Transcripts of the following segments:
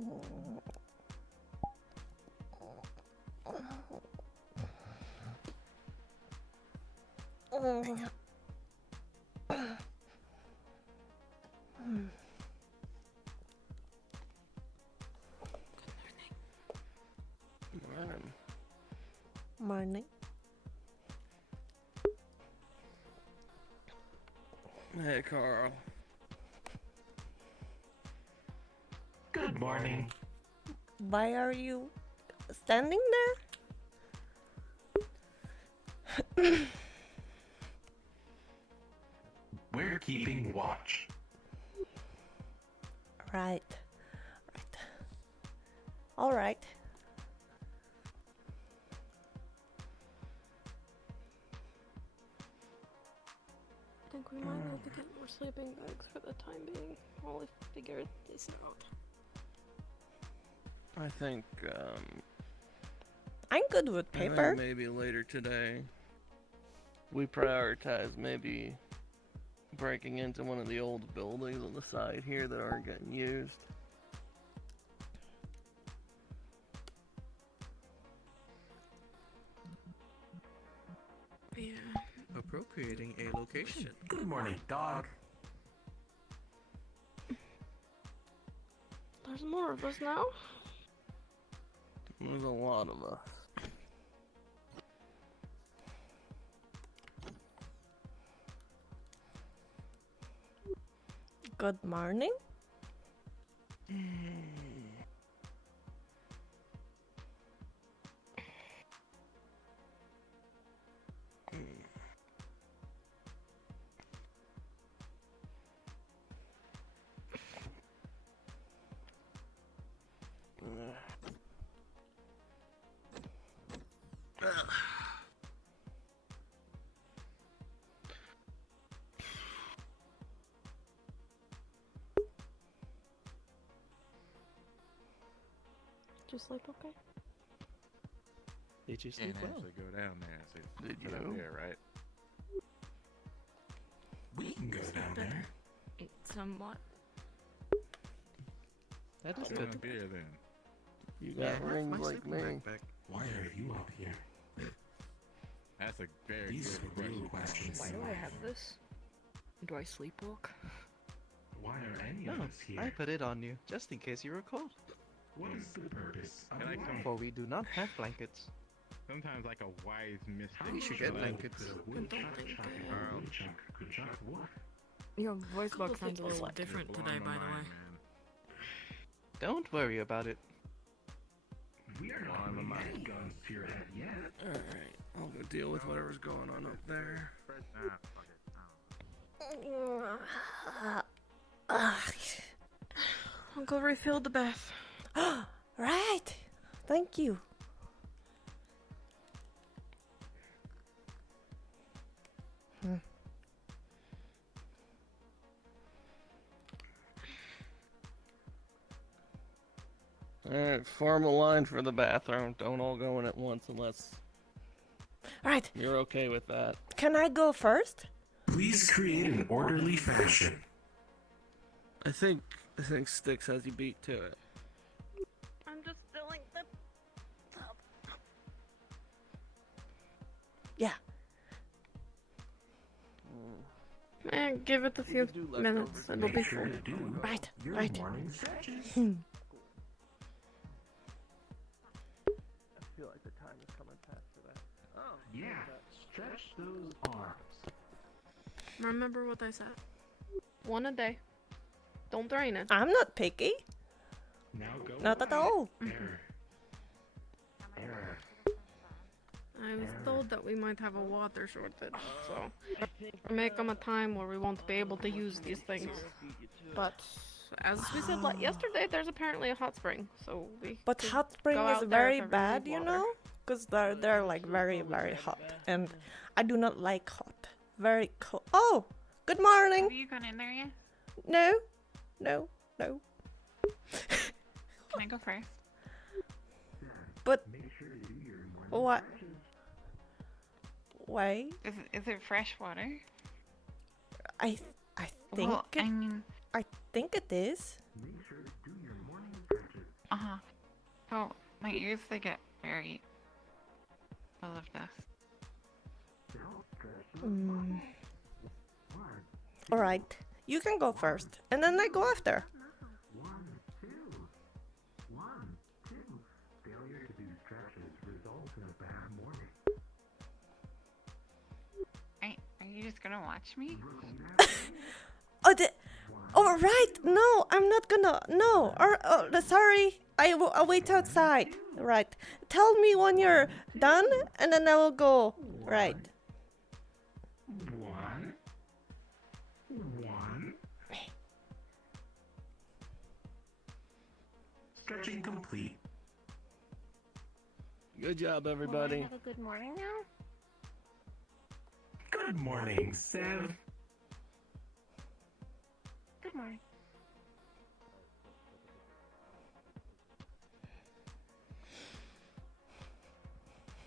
Morning. Morning. Hey, Carl. Good morning. Why are you standing there? We're keeping watch. Right. All right. I think we might have to get more sleeping bags for the time being while we figure this out. I think, I'm good with I think paper. maybe later today we prioritize maybe breaking into one of the old buildings on the side here that aren't getting used. Yeah. Appropriating a location. Good morning, dog. There's more of us now. There's a lot of us. Good morning. Did you sleep okay? Did you sleep Can't well? actually go down there. So Did get up you? there, right? We can go down there. Somewhat. That is Get good. up here then. You Yeah, got rings my like sleeping me. backpack. Why are you up here? That's a very These good are real question. questions. Why do I have this? Do I sleepwalk? Why are any No, of us here? I put it on you, just in case you were cold. What is the purpose of I like life? For we do not have blankets. Sometimes like a wise mystic. You should get blankets. Could a Don't woodchuck think chop it. a woodchuck could chop wood? Your voice Couple box sounds a people little like different Blowing today, my by the mind, way. man. Don't worry about it. We are not Blowing my putting any mind. guns to your head yet. Alright, I'll go deal with whatever's going on up there. Fuck it. I'll go refill the bath. Right. Thank you. Alright, form a line for the bathroom. Don't all go in at once unless Right. you're okay with that. Can I go first? Please create an orderly fashion. I think Styx has you beat to it. I'm just filling the tub. Yeah. Give it a few do leftovers. minutes. It'll be Make sure full. to do Right. your Right. morning stretches. I feel like the time is coming fast for that. Oh, Yeah, stretch those arms. Remember what I said. One a day. Don't drain it. I'm not picky. Now go. Not at all. Error. Error. I was told that we might have a water shortage, so make them a time where we won't be able to use these things. But as we said like yesterday, there's apparently a hot spring, so we. But could hot spring go is out there if very ever we bad, need you water. know? Because they're like very, very hot. And I do not like hot. Very cold. Oh! Good morning! Have you gone in there yet? No. No. No. Can I go first? But Make sure to do your morning what? stretches. Wait. Is it fresh water? I think Well, it, I mean, I think it is. Make sure to do your morning stretches. Uh-huh. So, my ears, they get very full of dust. Alright, you can go first, and then I go after. 1, 2. 1, 2. Failure to do stretches results in a bad morning. Are you just gonna watch me? Oh, right! No, I'm not gonna. No, sorry. I'll wait outside. Right. Tell me when you're done, and then I will go. Right. 1. 1. Stretching complete. Good job, everybody. Have a good morning now. Good morning, Sev. Good morning.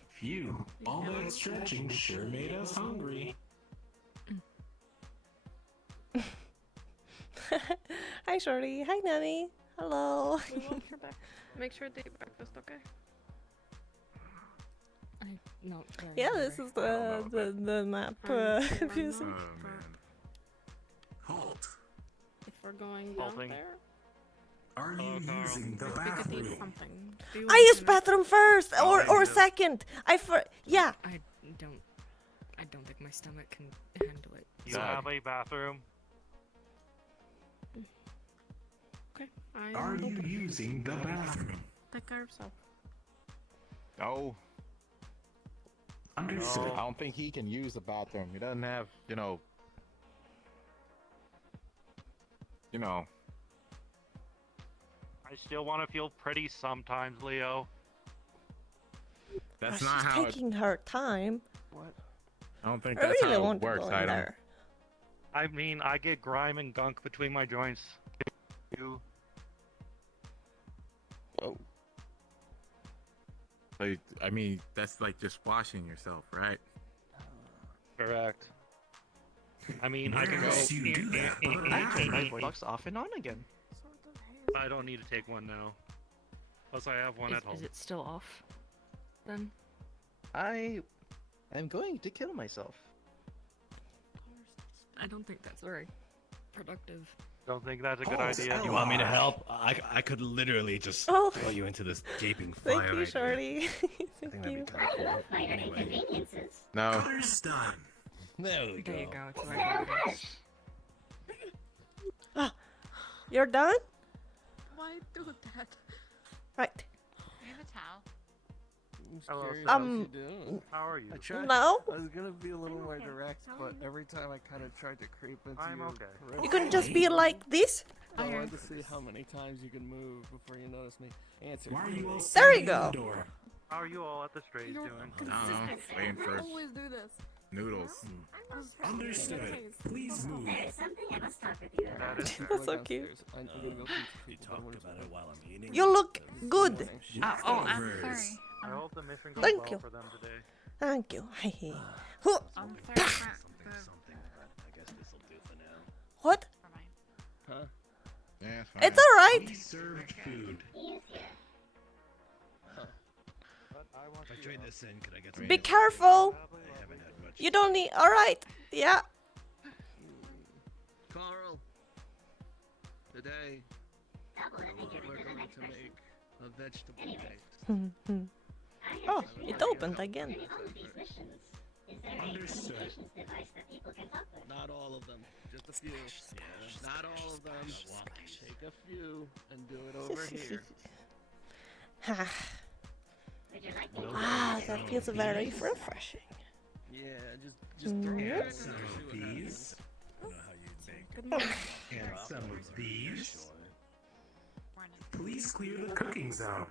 Phew, all that stretching sure made us hungry. Hi, Shorty. Hi, Nanny. Hello. We want her back. Make sure to eat breakfast, okay? No. Yeah, this is the map. If you see. Halt. If we're going down Halting. there, Are you using the we could eat bathroom? something. Do you I want use to bathroom first or Oh, second. Yeah. I don't think my stomach can handle it. You have a bathroom? Okay. I Are you open. using the bathroom? Take care of yourself. No, Understood. I don't think he can use the bathroom. He doesn't have, you know. I still want to feel pretty sometimes, Leo. That's Oh, not she's how it. taking her time. What? I don't think I that's really how want it to works. go in I don't. there. I mean, I get grime and gunk between my joints. You. Oh, Like, I mean, that's like just washing yourself, right? Correct. I mean, I can Where go. else you do that but a I turn my bathroom? box off and on again. I don't need to take one now. Plus, I have one at home. Is it still off? Then I'm going to kill myself. I don't think that's very productive. Don't think that's a good idea. You want me to help? I could literally just Oh. throw you into this gaping Thank fire you, right here. Shorty. I think Thank that'd you. be kind of cool. Anyway, No. Cutter's done. there we There you go. go. It's right over You're done? Why do that? Right. Do you have a towel? I'm Hello, curious sir. how you doing. How are you? I tried. No? I was gonna be a little more direct, but every time I kind of tried to creep into I'm your okay. peripheral, You can just be like this? I wanted to see how many times you can move before you notice me. Answer. Why are you all There you standing in go. the door? How are you all at the Strays doing? I don't know. Waiting for Always do this. noodles. Understood. Please move. That is fair. That's so cute. I'm gonna go teach You people talked what about it while I'm eating. You look good. Oh, I'm sorry. I hope the mission goes Thank well you. for them today. Thank you. I'm sorry for Something. I guess this'll do for now. What? Never mind. Huh? Yeah, it's fine. It's alright. We served food. But I want If I you trade out. this in, could I get some? Be careful. I haven't had much. You don't need. Alright. Yeah. Carl. Today, we're going to make a vegetable paste. Oh, it opened again. Understood. Not all of them, just a few. Not all of them. Take a few and do it over here. That feels very refreshing. Yeah, just throw it Yep. in Some and of see what these. happens. I don't know how you'd make. Good morning. And some of these. Morning. Please clear the cooking zone.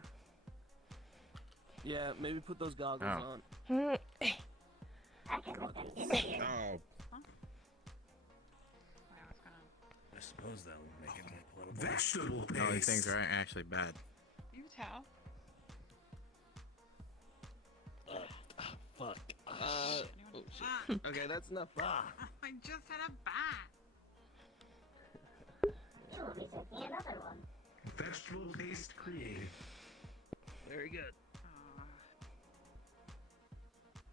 Yeah, maybe put those goggles Oh. on. Oh, Wait, what's going on? I suppose that'll make it more palatable. Vegetable paste. no, these things are actually bad. You have a towel? Fuck. Oh, shit. Okay, that's enough. I just had a bath. vegetable paste created. Very good.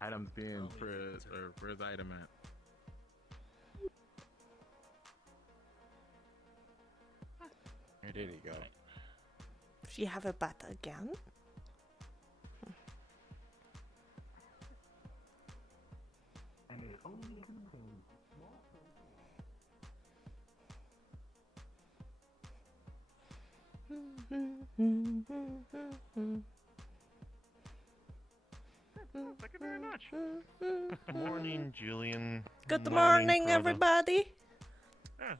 Item's being or where's the item at? Where did he go? She have a bat again? And it only contains small Thank you very much. Morning, Julian. Good morning, brother. everybody. Yeah,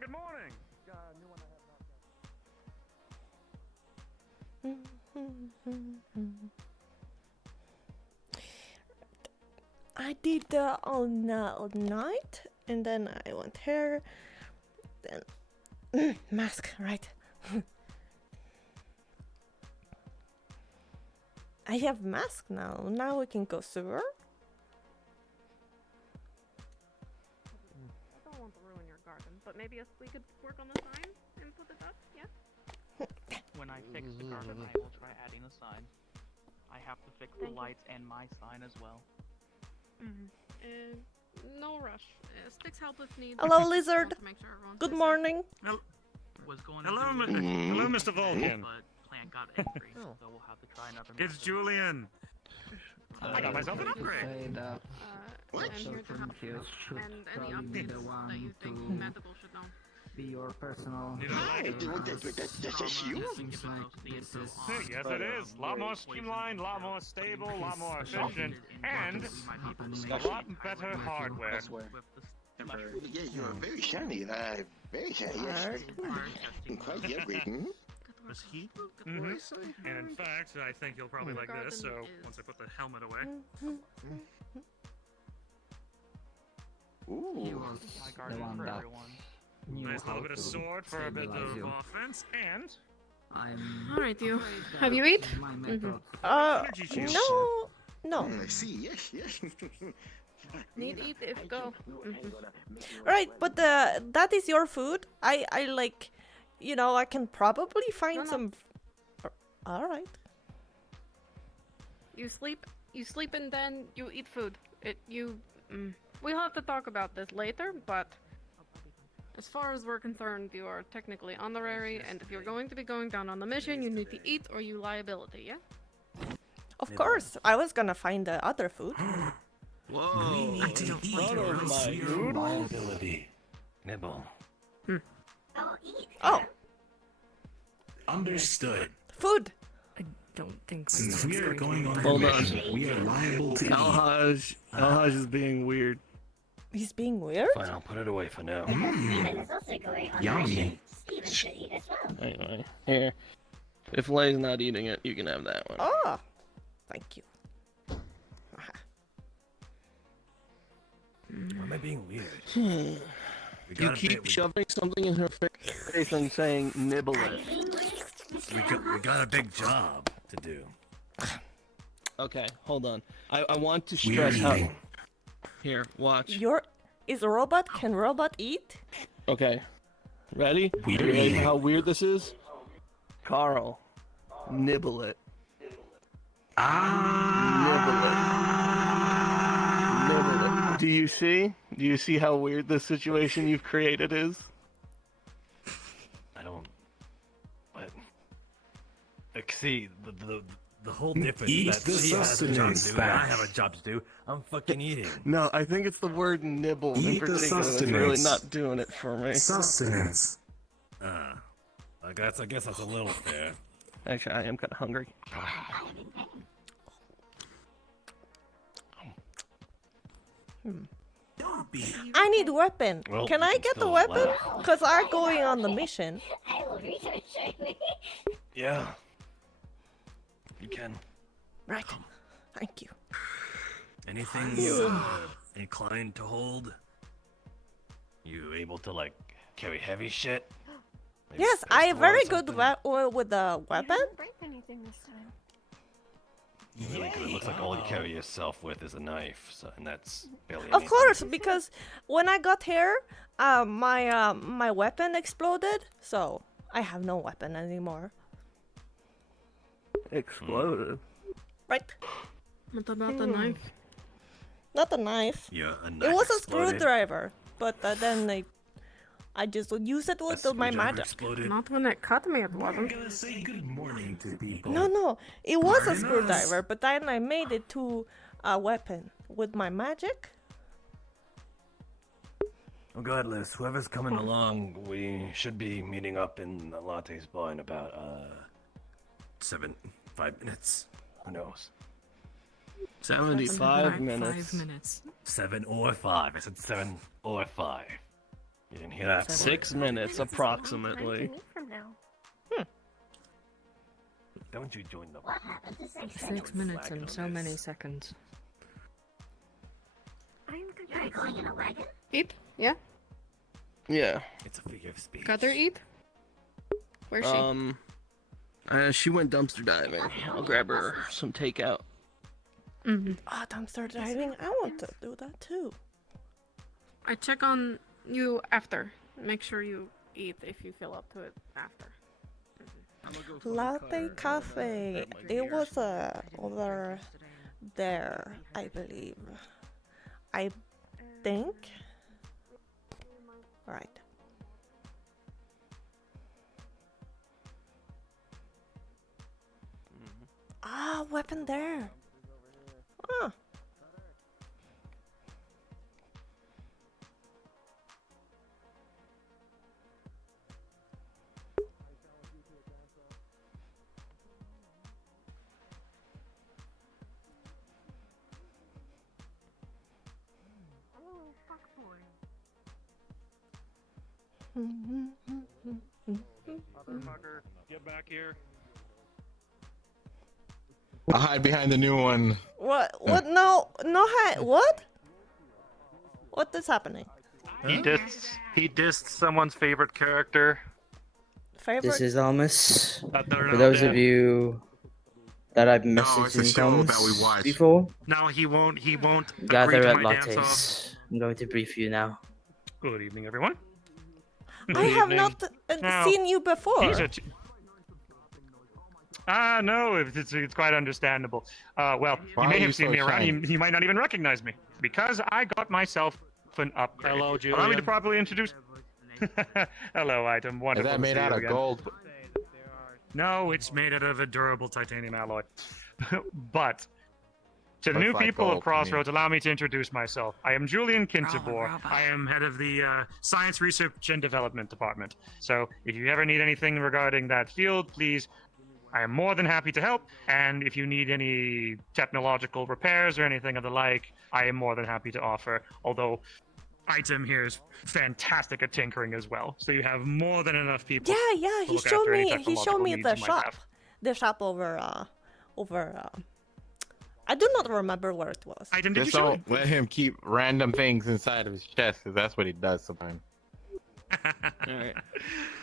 good morning. I did all night, and then I went here. Then mask, right? I have mask now. Now we can go sewer. I don't want to ruin your garden, but maybe if we could work on the sign and put it up, yeah? When I fix the garden, I will try adding a sign. I have to fix the lights and my sign as well. No rush. Sticks help if needed. Hello, lizard. To make sure everyone's Good safe. morning. Was going Hello, to do Hello, Mr. Vulcan. but plant got angry, so we'll have to try another It's method. Julian. I got myself an upgrade. I'm here to help you. And any updates that you think medical should know. be your personal. You know, That's just you? yes, it is. A lot more streamlined, a lot more stable, a lot more efficient, and a lot better hardware. Yeah, you are very shiny. Very shiny. Yes. Quite the upgrade. Was he? And in fact, I think you'll probably like this, so once I put the helmet away. Ooh. My garden for everyone. Nice little bit of sword for a bit of offense, and Alright, you. Have you eat? energy shield. No. I see. Yes. Need eat if go. Right, but that is your food. I like, I can probably find No. some. All right. You sleep and then you eat food. We'll have to talk about this later, but as far as we're concerned, you are technically honorary, and if you're going to be going down on the mission, you need to eat or you liability, yeah? Of course, I was gonna find the other food. Whoa. Liability. Nibble. Oh, Understood. food. Don't think so. Since we are going on Hold the on. mission, we are liable to eat. Alhaj is being weird. He's being weird. Fine, I'll put it away for now. Yummy. Anyway, here. If Lay's not eating it, you can have that one. Oh, thank you. Am I being weird? You keep shoving something in her face and saying, nibble it. We got a big job to do. Okay, hold on. I want to We are stress how... eating. Here, watch. Is a robot? Can robot eat? Okay. Ready? We are You ready eating. how weird this is? Carl, nibble it. Nibble it. Do you see? Do you see how weird this situation you've created is? I don't. What? See, the whole difference Eat that the she has a job to sustenance do, and I back. have a job to do. I'm fucking eating. No, I think it's the word nibble in Eat the particular that's really sustenance. not doing it for me. Sustenance. I guess that's a little fair. Actually, I am kind of hungry. I need weapon. Well, Can we I can get the still weapon? laugh. Cause I'm going on the mission. Yeah. You can. Right. Thank you. Anything inclined to hold? You able to carry heavy shit? Maybe Yes, a I am pistol or very good something? with the weapon. break anything this time. Really good. It looks like all you carry yourself with is a knife, so, and that's barely Of anything. course, because when I got here, my weapon exploded. So I have no weapon anymore. Exploded. Right? What about the knife? Not a knife. Yeah, a It knife was a exploded. screwdriver, but then I just used it with my magic. Exploded. Not when it cut me, it wasn't. I'm gonna say good morning to people. No, it was a Pardon us. screwdriver, but then I made it to a weapon with my magic. Regardless, whoever's coming along, we should be meeting up in the Latte's bar in about 5 minutes. Who knows? 75 minutes. 5 minutes. 7 or 5. I said 7 or 5. You didn't hear that? 6 minutes approximately. From now. Don't you join the... 6 minutes and so many seconds. I'm going in a wagon. Eep? Yeah? Yeah. It's a figure of speech. Got her, Eep? Where's she? She went dumpster diving. I'll grab her some takeout. Dumpster diving. I want to do that too. I check on you after. Make sure you eat if you feel up to it after. Latte cafe. It was over there, I believe. I think. Right. Weapon there. Ah. Motherfucker, get back here. I'll hide behind the new one. What? No, what? What is happening? He dissed someone's favorite character. Favorite? This is Almus. For For those of you that I've messaged in comments before, No, he won't. He won't agree gather to at my dance off. Lattes. I'm going to brief you now. Good evening, everyone. I have not Now, seen you before. He's a no, it's quite understandable. Well, Why you may are you have seen so me around. shiny? He might not even recognize me because I got myself an upgrade. Hello, Allow me Julian. to properly introduce. Hello, item. Is Wonderful. that to made see out you of again. gold? No, it's made out of a durable titanium alloy. But to the Looks new like people gold of to me. Crossroads, allow me to introduce myself. I am Julian Kintabor. Robot. I am head of the Science Research and Development Department. So if you ever need anything regarding that field, please, I am more than happy to help. And if you need any technological repairs or anything of the like, I am more than happy to offer. Although item here is fantastic at tinkering as well. So you have more than enough people. Yeah. to He look showed after any me. He technological showed me needs the you might shop. have. The shop over. I do not remember where it was. Item, did Just you show don't let him keep random things inside of his chest, because that's what he does sometimes. Alright.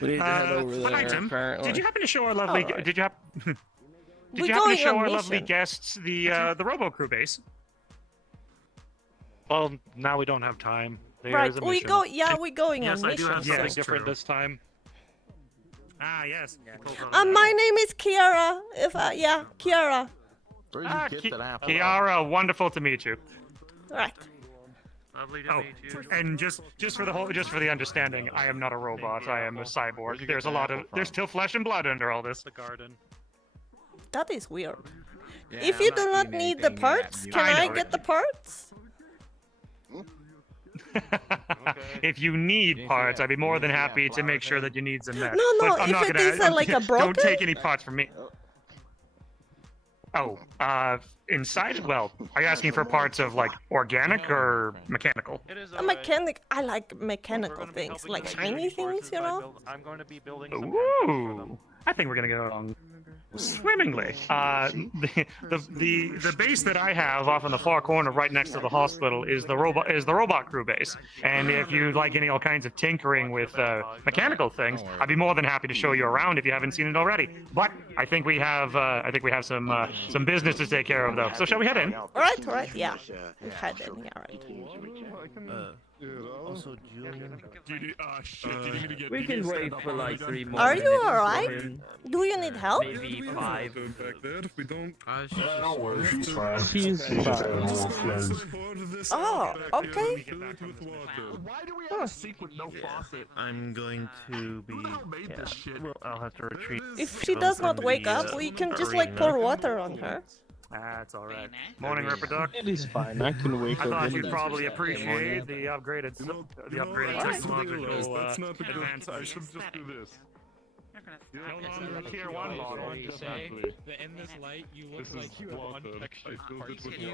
We need to head over there, Item, apparently. did you happen to show our lovely? Alright. Did you We're happen to going show on our lovely mission. guests the Robo Crew base? Well, now we don't have time. There Right. is a We mission. go. Yeah, we're going Yes, on I do mission. have something Yes, different true. this time. Ah, yes. My name is Kiara. Kiara. Where Ah, did you get that apple? Kiara, wonderful to meet you. Right. Lovely to Oh, meet you. and just for the understanding, I am not a robot. I am a Where'd cyborg. you get There's a that lot apple of from? there's still flesh and blood under all this. The garden. That is weird. Yeah, If I'm you do not eating need the anything parts, that can I know. get the parts? If you need parts, I'd be more than happy to make sure that you need them there. No, But I'm if not it gonna, is like a broken. Don't take any parts from me. Oh, inside? Well, are you asking for parts of like organic or mechanical? It is A mechanic. I like mechanical things, like shiny things, you know. I'm going to be building some handcuffs for them. Ooh, I think we're gonna get along swimmingly. The base that I have off in the far corner, right next to the hospital, is the robot crew base. And if you like all kinds of tinkering with mechanical things, I'd be more than happy to show you around if you haven't seen it already. But I think we have some business to take care of though. So shall we head in? All right. Yeah. We had it. Yeah. Right. Also, Julian. We can wait for like 3 more Are minutes. you for alright? him. Do you need help? Maybe 5. Don't worry, she's fine. She's She just had fine. a little flare. Oh, okay. Why do we have a sink with no faucet? I'm going to be. Yeah, well, I'll have to retreat. If she does not wake up, we can just like pour water on her. That's alright. Morning, Ripper Duck. It is fine. I can wake I up. thought when you'd it's probably just appreciate the upgraded, technological advances. I should just do this. No longer a tier 1 bottle. That in this light, you look like you have unextra parts in your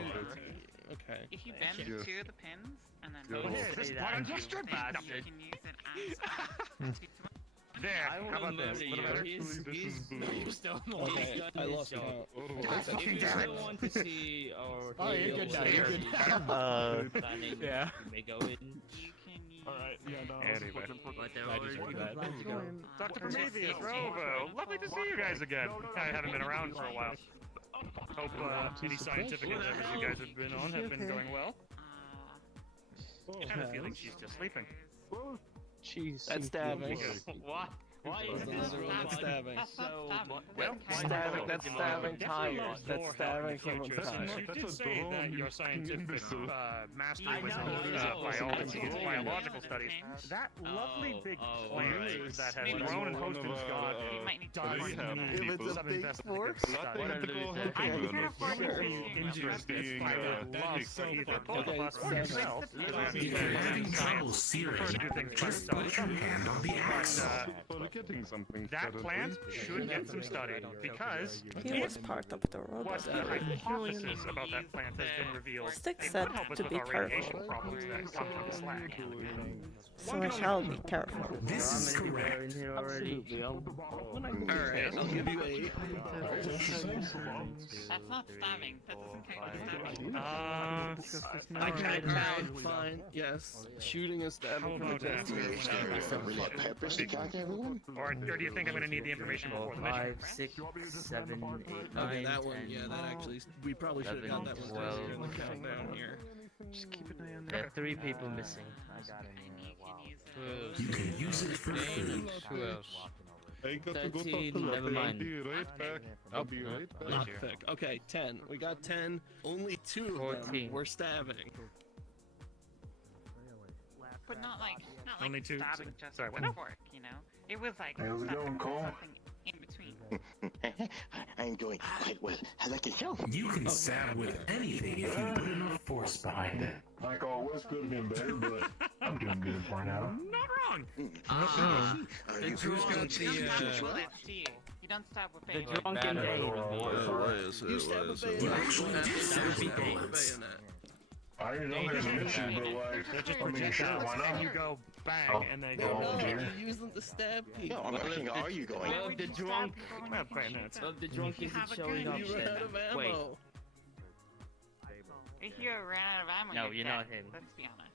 Okay. If you bend to the pins and then What is this part of district? you can use it as There, how about this? A little better? He's still in the lead. Okay, I lost count. If you still want to see our Oh, you're good now, you're good. planning, Yeah. you may go in. you can use Alright, yeah, no. Anyway. But Dr. Prometheus, Rovo, lovely to see you guys again. I haven't been around for a while. Hope any scientific endeavors you guys have been on have been going well. I have a feeling she's just sleeping. She's That's stabbing. What? Why is this robot stabbing? so... Well, Stabbing, that's stabbing time. That's stabbing someone's time. You did say that your scientific master I was know, in biology and biological studies. That lovely big plant that has grown and hosted God does need some investigative study. Interesting. I would love for either both of us or yourself. If you're having trouble searing, just put your hand on the axe. That plant should get some study because He was part of the what robot. the hypothesis about that plant has been revealed. Stick It said could help us to with be our careful. radiation problems that come from the slag. So I shall be careful. This is correct. Alright, I'll give you 8. That's not stabbing. That doesn't count as stabbing. I can't count. Fine. Yes. Shooting and stabbing. Really a purpose to count everyone? Or do you think I'm going to need the information before the mission? 5, 6, 7, 8, 9, Okay, that one, 10, yeah, that actually, we probably should have got that one 12. earlier in the countdown here. Just keep an eye on There are 3 people missing. You can use it for food. Who else? 13, never mind. I'll be right back. Not thick. Okay, 10. We got 10. Only 2 of them 14. were stabbing. But not like Only 2. stabbing just Sorry, with what? a fork, you know? It was like How's it stabbing going, Cole? something in between. I'm doing quite well. I like yourself. You can stab with anything if you put enough force behind it. Like always, could have been better, but I'm doing good for now. Not wrong. Who's got the, You don't stab with The bayonet. drunken babe. You stab a bayonet. That would be bayonet. I didn't know there's an issue, but like, They're just I mean, sure, projectiles, why and not? you go bang, Oh. and they No, go. No, dear. you use them to stab people. No, I'm asking, are you going? Well, the drunk... Well, bayonets. Well, the drunk isn't showing up You ran then. out of ammo. Wait. If you ran out of ammo, No, you're you're not dead. him. Let's be honest.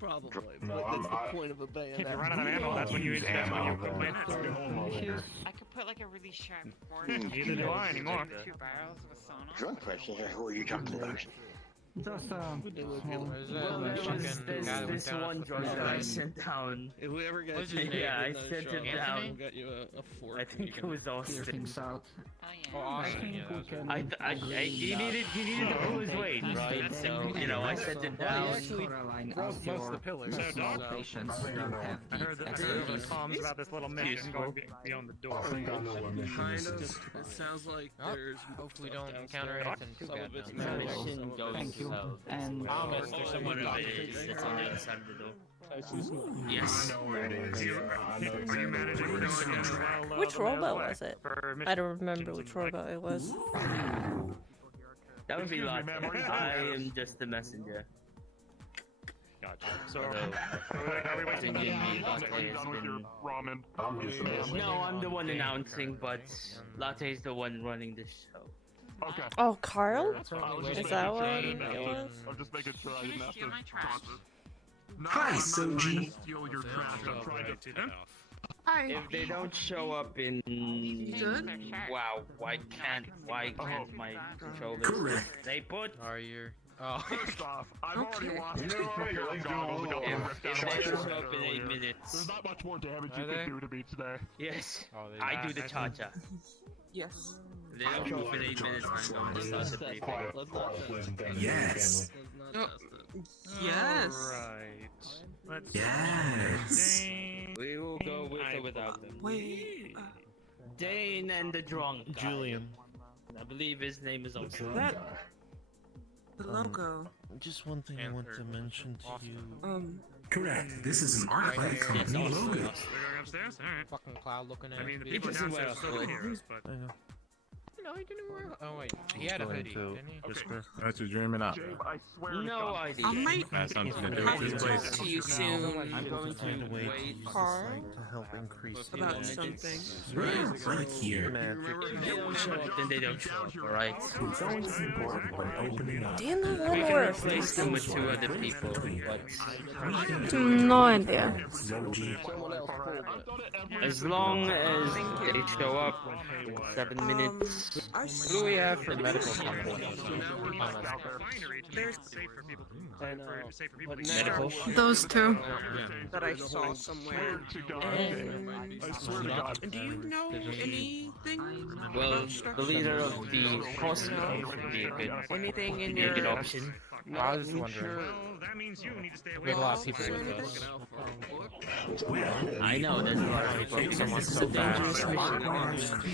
Probably, No, but that's the I'm- point of a bayonet. If you run out of ammo, that's when you use bayonets. I could put like a really sharp fork. Neither do I anymore. 2 barrels with sonar. Drunk person here, who are you talking about? Just This one drunk that I sent down. If we ever get What's his name? Yeah, I another sent shot, him down. we'll get you a fork. I think it was Austin. out. Oh yeah. Oh, awesome. Yeah, that was He needed to pull his weight, right? So, you know, I sent him down. Broke most of the pillars. So, Doc, Patients I heard that over the comms about this little mission going beyond the door. I think I know what mission Kind this of. is. It sounds like Oh, there's hopefully stuff don't encounter downstairs. anything too Some bad of it's down metal, there. some Mission of going it's- south. And There's someone You know up it there. is. It's on the other side of the door. Yes. I know where it is. Yeah, I know Were you exactly managing to where go it is. again as well? Which the way robot away was it? for I don't remember missions which and, like, robot it was. That would be Excuse me, like, ma'am, what are you I doing? am just the messenger. Gotcha. So, are we waiting Thinking on me, you? Latte Are you has done with your been... ramen? I'm just a messenger. No, I'm the one announcing, but Latte's the one running the show. Okay. Oh, Carl? I was just Is making that sure what I it didn't have to- was? I'm just making sure I didn't have to Steal my trash. process. No, Hi, I'm not trying Soji. to steal your trash. I'm trying to. If they don't show up in... Wow, why can't my controllers... Correct. They put... Are you? First off, I've already lost two pairs of goggles that got ripped out of my If they shirt. show up in 8 minutes. There's not much more damage you can do to me today. Yes, I do the cha-cha. Yes. If they don't show up in 8 minutes, I'm going to start the briefing. Yes. Yes. Right. Let's Yes. We will go with or without them. Wait. Dane and the drunk guy. Julian. I believe his name is also. That. The logo. Just one thing I want to mention to you. Correct. This is an ArcLight company logo. We're going upstairs? Alright. Fucking cloud looking at I mean, the He people doesn't downstairs wear a still can hood. hear us, but... I know. No, he didn't wear. Oh wait, he had a hoodie, didn't he? Whisper. That's what you're dreaming up. I swear. No idea. I might That's something to do have with to this talk place. to you soon I'm going Find a to way to wait. use this Carl? light to help increase the about light. something. Right here. Magic. If they don't show up, then they don't show up, alright? It's always important when opening up. Do you know We one can word? replace them with 2 other people, but... No idea. As long as they show up in 7 minutes. What do we have for medical company? There's Medical? Those two. that I saw somewhere. And do you know anything? Well, about the structure? leader of the hospital would be a good, Anything in be a good your option. I was just wondering. That means you need to stay away We have a lot of from people with us. I know, there's a lot of people. Someone's It's so a dangerous fast.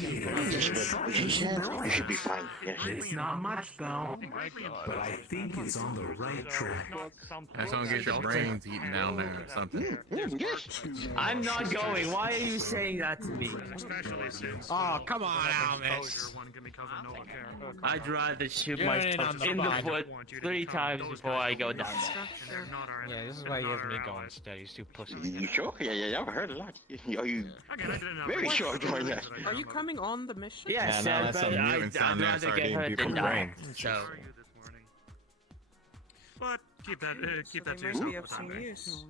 mission. You should be fine. Yeah. It's not much though, but I think it's on the right track. That's gonna get your brains eaten down there or something. Yes. I'm not going. Why are you saying that to me? Especially since... Oh, come on, Amish. One can be covered in Novacare. I'd rather shoot You're in myself on the in the fun. foot 3 times before I go down there. They're not our Yeah, this is why you have me going steady. He's too pussy. You sure? Yeah. I've heard a lot. Are you Again, I didn't know. very sure doing that? Are you coming on the mission? Yes, Yeah, no, but that's some mutant I'd sound there rather started get eating hurt than people's die. brains. So, But keep that to They yourself might be for of the time some being. use.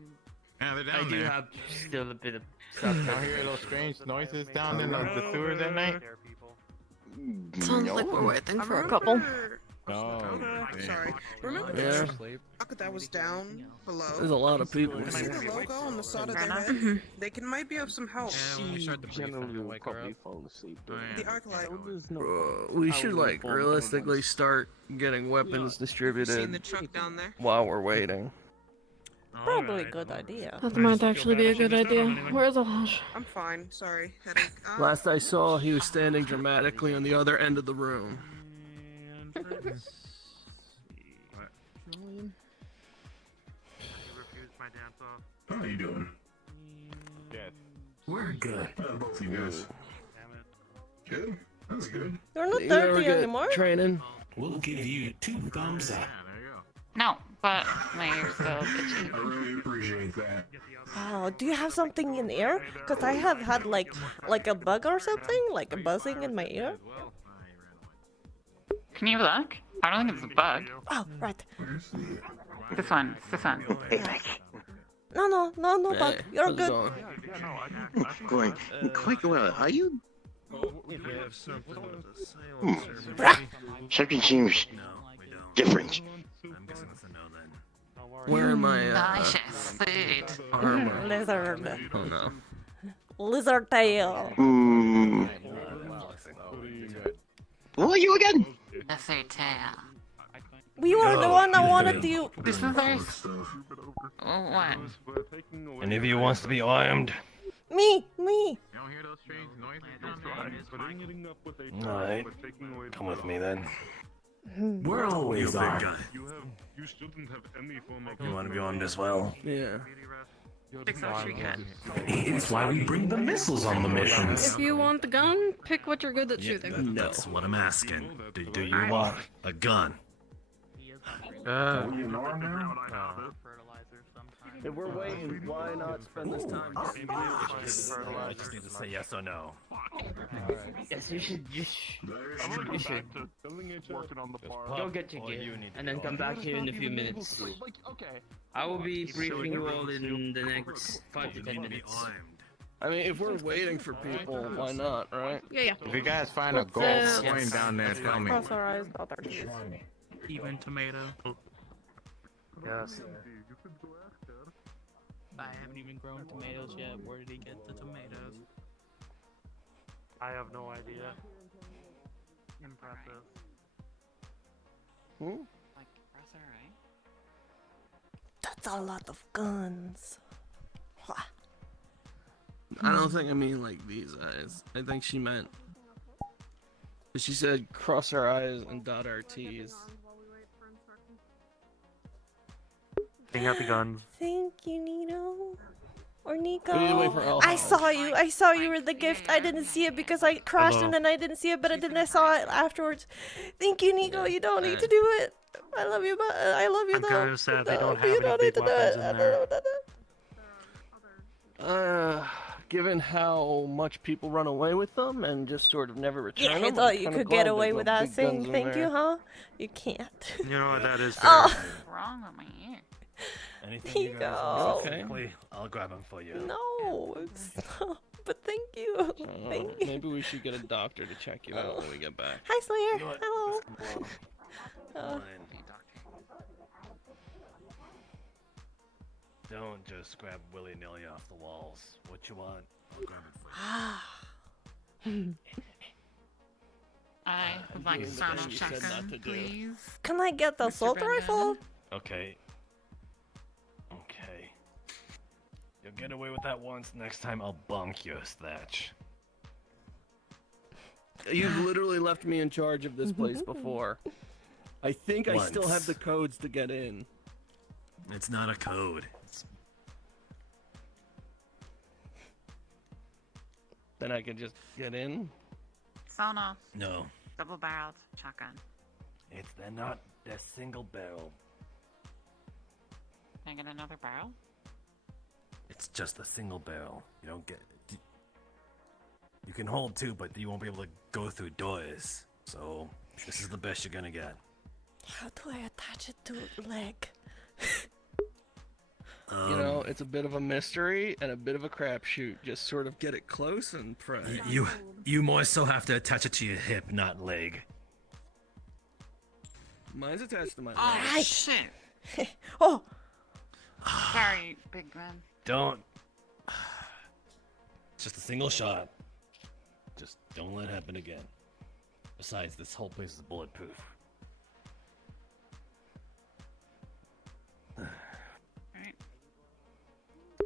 Yeah, they're I down do there. have still a bit of stuff. Don't hear those strange noises down in the sewers at night? Sounds like we're waiting for a couple. Oh, Sorry. Remember Yeah. the truck that was down below? There's a lot of people. You see the logo on the side of their head? Mhm. They might be of some help. When we start the briefing, you'll wake her up. The arc light. We should like realistically start getting weapons Seen the distributed truck down there? while we're waiting. Probably a good idea. That might actually be a good idea. Where's Alash? I'm fine. Sorry. Headache. Last I saw, he was standing dramatically on the other end of the room. How you doing? Yes. We're good. Both you guys. Good. That's good. You're not You ever dirty get anymore. training? We'll give you 2 thumbs up. Yeah, there you go. No, but my ears still itchy. I really appreciate that. Wow, do you have something in ear? Because I have had like a bug or something, like a buzzing in my ear. Can you look? I don't think it's a bug. Oh, right. This one. It's this one. No bug. Hey, You're how's it good. going? Going quite well. Are you? We have something with a silencer. Something seems different. I'm guessing that's a no then. Wearing my Delicious food. armor. Lizard. Oh no. Lizard tail. Who are you again? Lizard tail. We were the one that wanted you. This is ours. What? Any of you wants to be armed? Me. You don't hear those strange noises down there? Alright. Come with me then. We're always armed. You shouldn't have any form of. You want to be armed as well? Yeah. It's why we bring the missiles on the missions. If you want the gun, pick what you're good at shooting. That's what I'm asking. Do you want a gun? If we're waiting, why not spend this time? I just need to say yes or no. Yes, you should. You should. Go get your gear, and then come back here in a few minutes. I will be briefing you all in the next 5 to 10 minutes. I mean, if we're waiting for people, why not, right? Yeah. If you guys find a gold coin down there, tell me. Cross our eyes, dot our T's. Even tomato. Yes. I haven't even grown tomatoes yet. Where did he get the tomatoes? I have no idea. Impressive. Hmm? Like, that's alright. That's a lot of guns. I don't think I mean like these eyes. I think she meant. She said cross our I's and dot our T's. Bring out the guns. Thank you, Nino. Or Nico. We need to wait for Alpha. I saw you. I saw you with the gift. I didn't see it because I crashed Hello. and then I didn't see it, but then I saw it afterwards. Thank you, Nico. You don't need to do it. I love you, but I love you I'm though. kind of sad they No, don't have you any don't need big to do weapons it. in I there. don't know. Given how much people run away with them and just sort of never return Yeah, them, I I'm thought you kinda could glad get there's away no without big saying guns in thank there. you, huh? You can't. You know what, that is fair. Oh. What's wrong with my ear? Anything you guys Nico. want specifically, I'll grab them for you. No, it's not. But thank you. Thank you. Maybe we should get a doctor to check you out when we get back. Hi, Slayer. You know what? Hello. Let's come along. Fine. Don't just grab willy-nilly off the walls. What you want, I'll grab it for you. I would like a doing the sound thing you said not shotgun, to do. please. Can I get the Mr. assault Brendan? rifle? Okay. Okay. You'll get away with that once. Next time I'll bonk your thatch. You've literally left me in charge of this place before. I think I still have Once. the codes to get in. It's not a code. Then I can just get in. Sonos. No. Double-barreled shotgun. They're not. They're single barrel. Can I get another barrel? It's just a single barrel. You don't get. You can hold two, but you won't be able to go through doors. So this is the best you're gonna get. How do I attach it to leg? You know, it's a bit of a mystery and a bit of a crapshoot. Just sort of get it close and pray. You more so have to attach it to your hip, not leg. Mine's attached to my leg. Oh, shit. Oh! Sorry, big man. Don't. It's just a single shot. Just don't let it happen again. Besides, this whole place is bulletproof.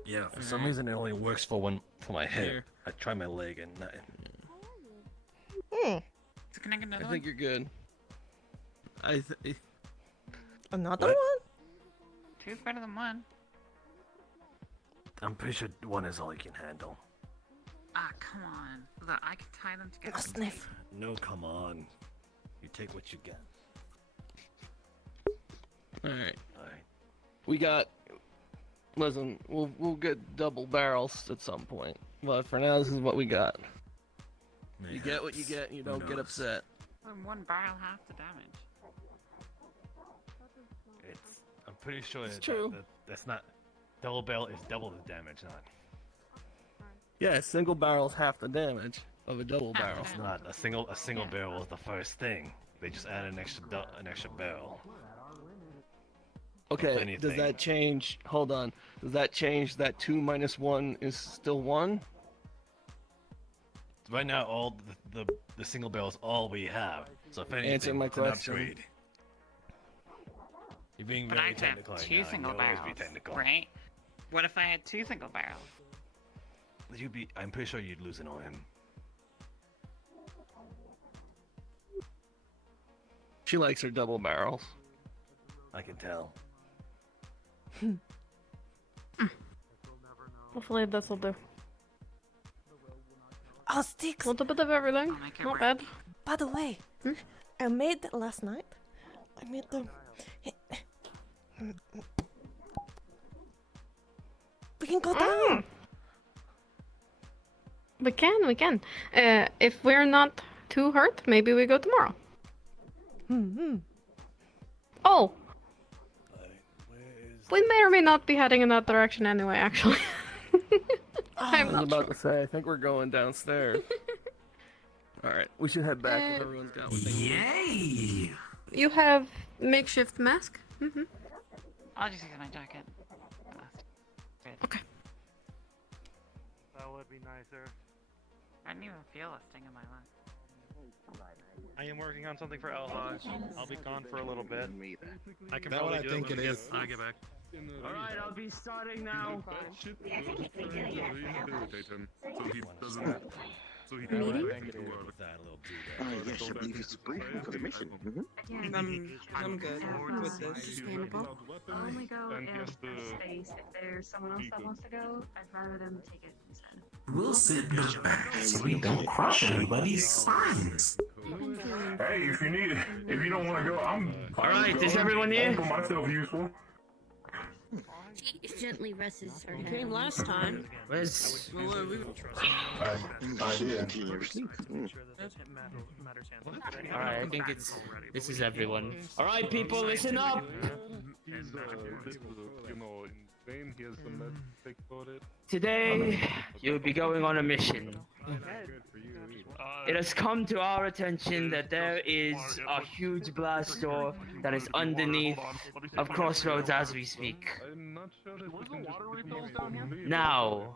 Yeah, for some reason it only works for my hip. Here. I try my leg and nothing. So can I get another I think you're good. Another What? one? Two's better than one. I'm pretty sure one is all you can handle. Ah, come on. Look, I can tie them together. A sniff. No, come on. You take what you get. Alright. Alright. We got. Listen, we'll get double barrels at some point. But for now, this is what we got. You get what you get and you don't get upset. When one barrel, half the damage. I'm pretty sure It's true. that's not. Double barrel is double the damage, not. Yeah, single barrel's half the damage of a double barrel. It's not. A single barrel is the first thing. They just add an extra barrel. Okay, anything. does that change? Hold on. Does that change that 2 minus 1 is still 1? Right now, all the single barrel is all we have. So if anything, Answer my it's an question. upgrade. You're being But very I could technical have right two now. and single you'll always barrels, be technical. right? What if I had two single barrels? I'm pretty sure you'd lose an arm. She likes her double barrels. I can tell. Hopefully this will do. Oh, sticks! A little bit of everything. Not bad. By the way, I made last night. I made them. We can go down. We can. If we're not too hurt, maybe we go tomorrow. Oh! We may or may not be heading in that direction anyway, actually. I was about to say, I think we're going downstairs. Alright, we should head back if everyone's got what they need. You have makeshift mask? I'll just use my jacket. Okay. That would be nicer. I didn't even feel a sting in my leg. I am working on something for Elha. I'll be gone for a little bit. I can That probably what I do think it it when is. I get back. Alright, I'll be starting now. Oh, yes, I believe it's briefing for the mission. I'm good with this. Understandable. I'll only go if there's space. If there's someone else that wants to go, I'd rather them take it instead. We'll sit in the back so we don't crush anybody's spines. Hey, if you don't want to go, I'm fine. Alright, is everyone here? I'll put myself useful. She gently rests her You head. came last time. Where's... I did. Alright, I think it's... This is everyone. Alright, people, listen up! Today, you'll be going on a mission. It has come to our attention that there is a huge blast door that is underneath of Crossroads as we speak. Now,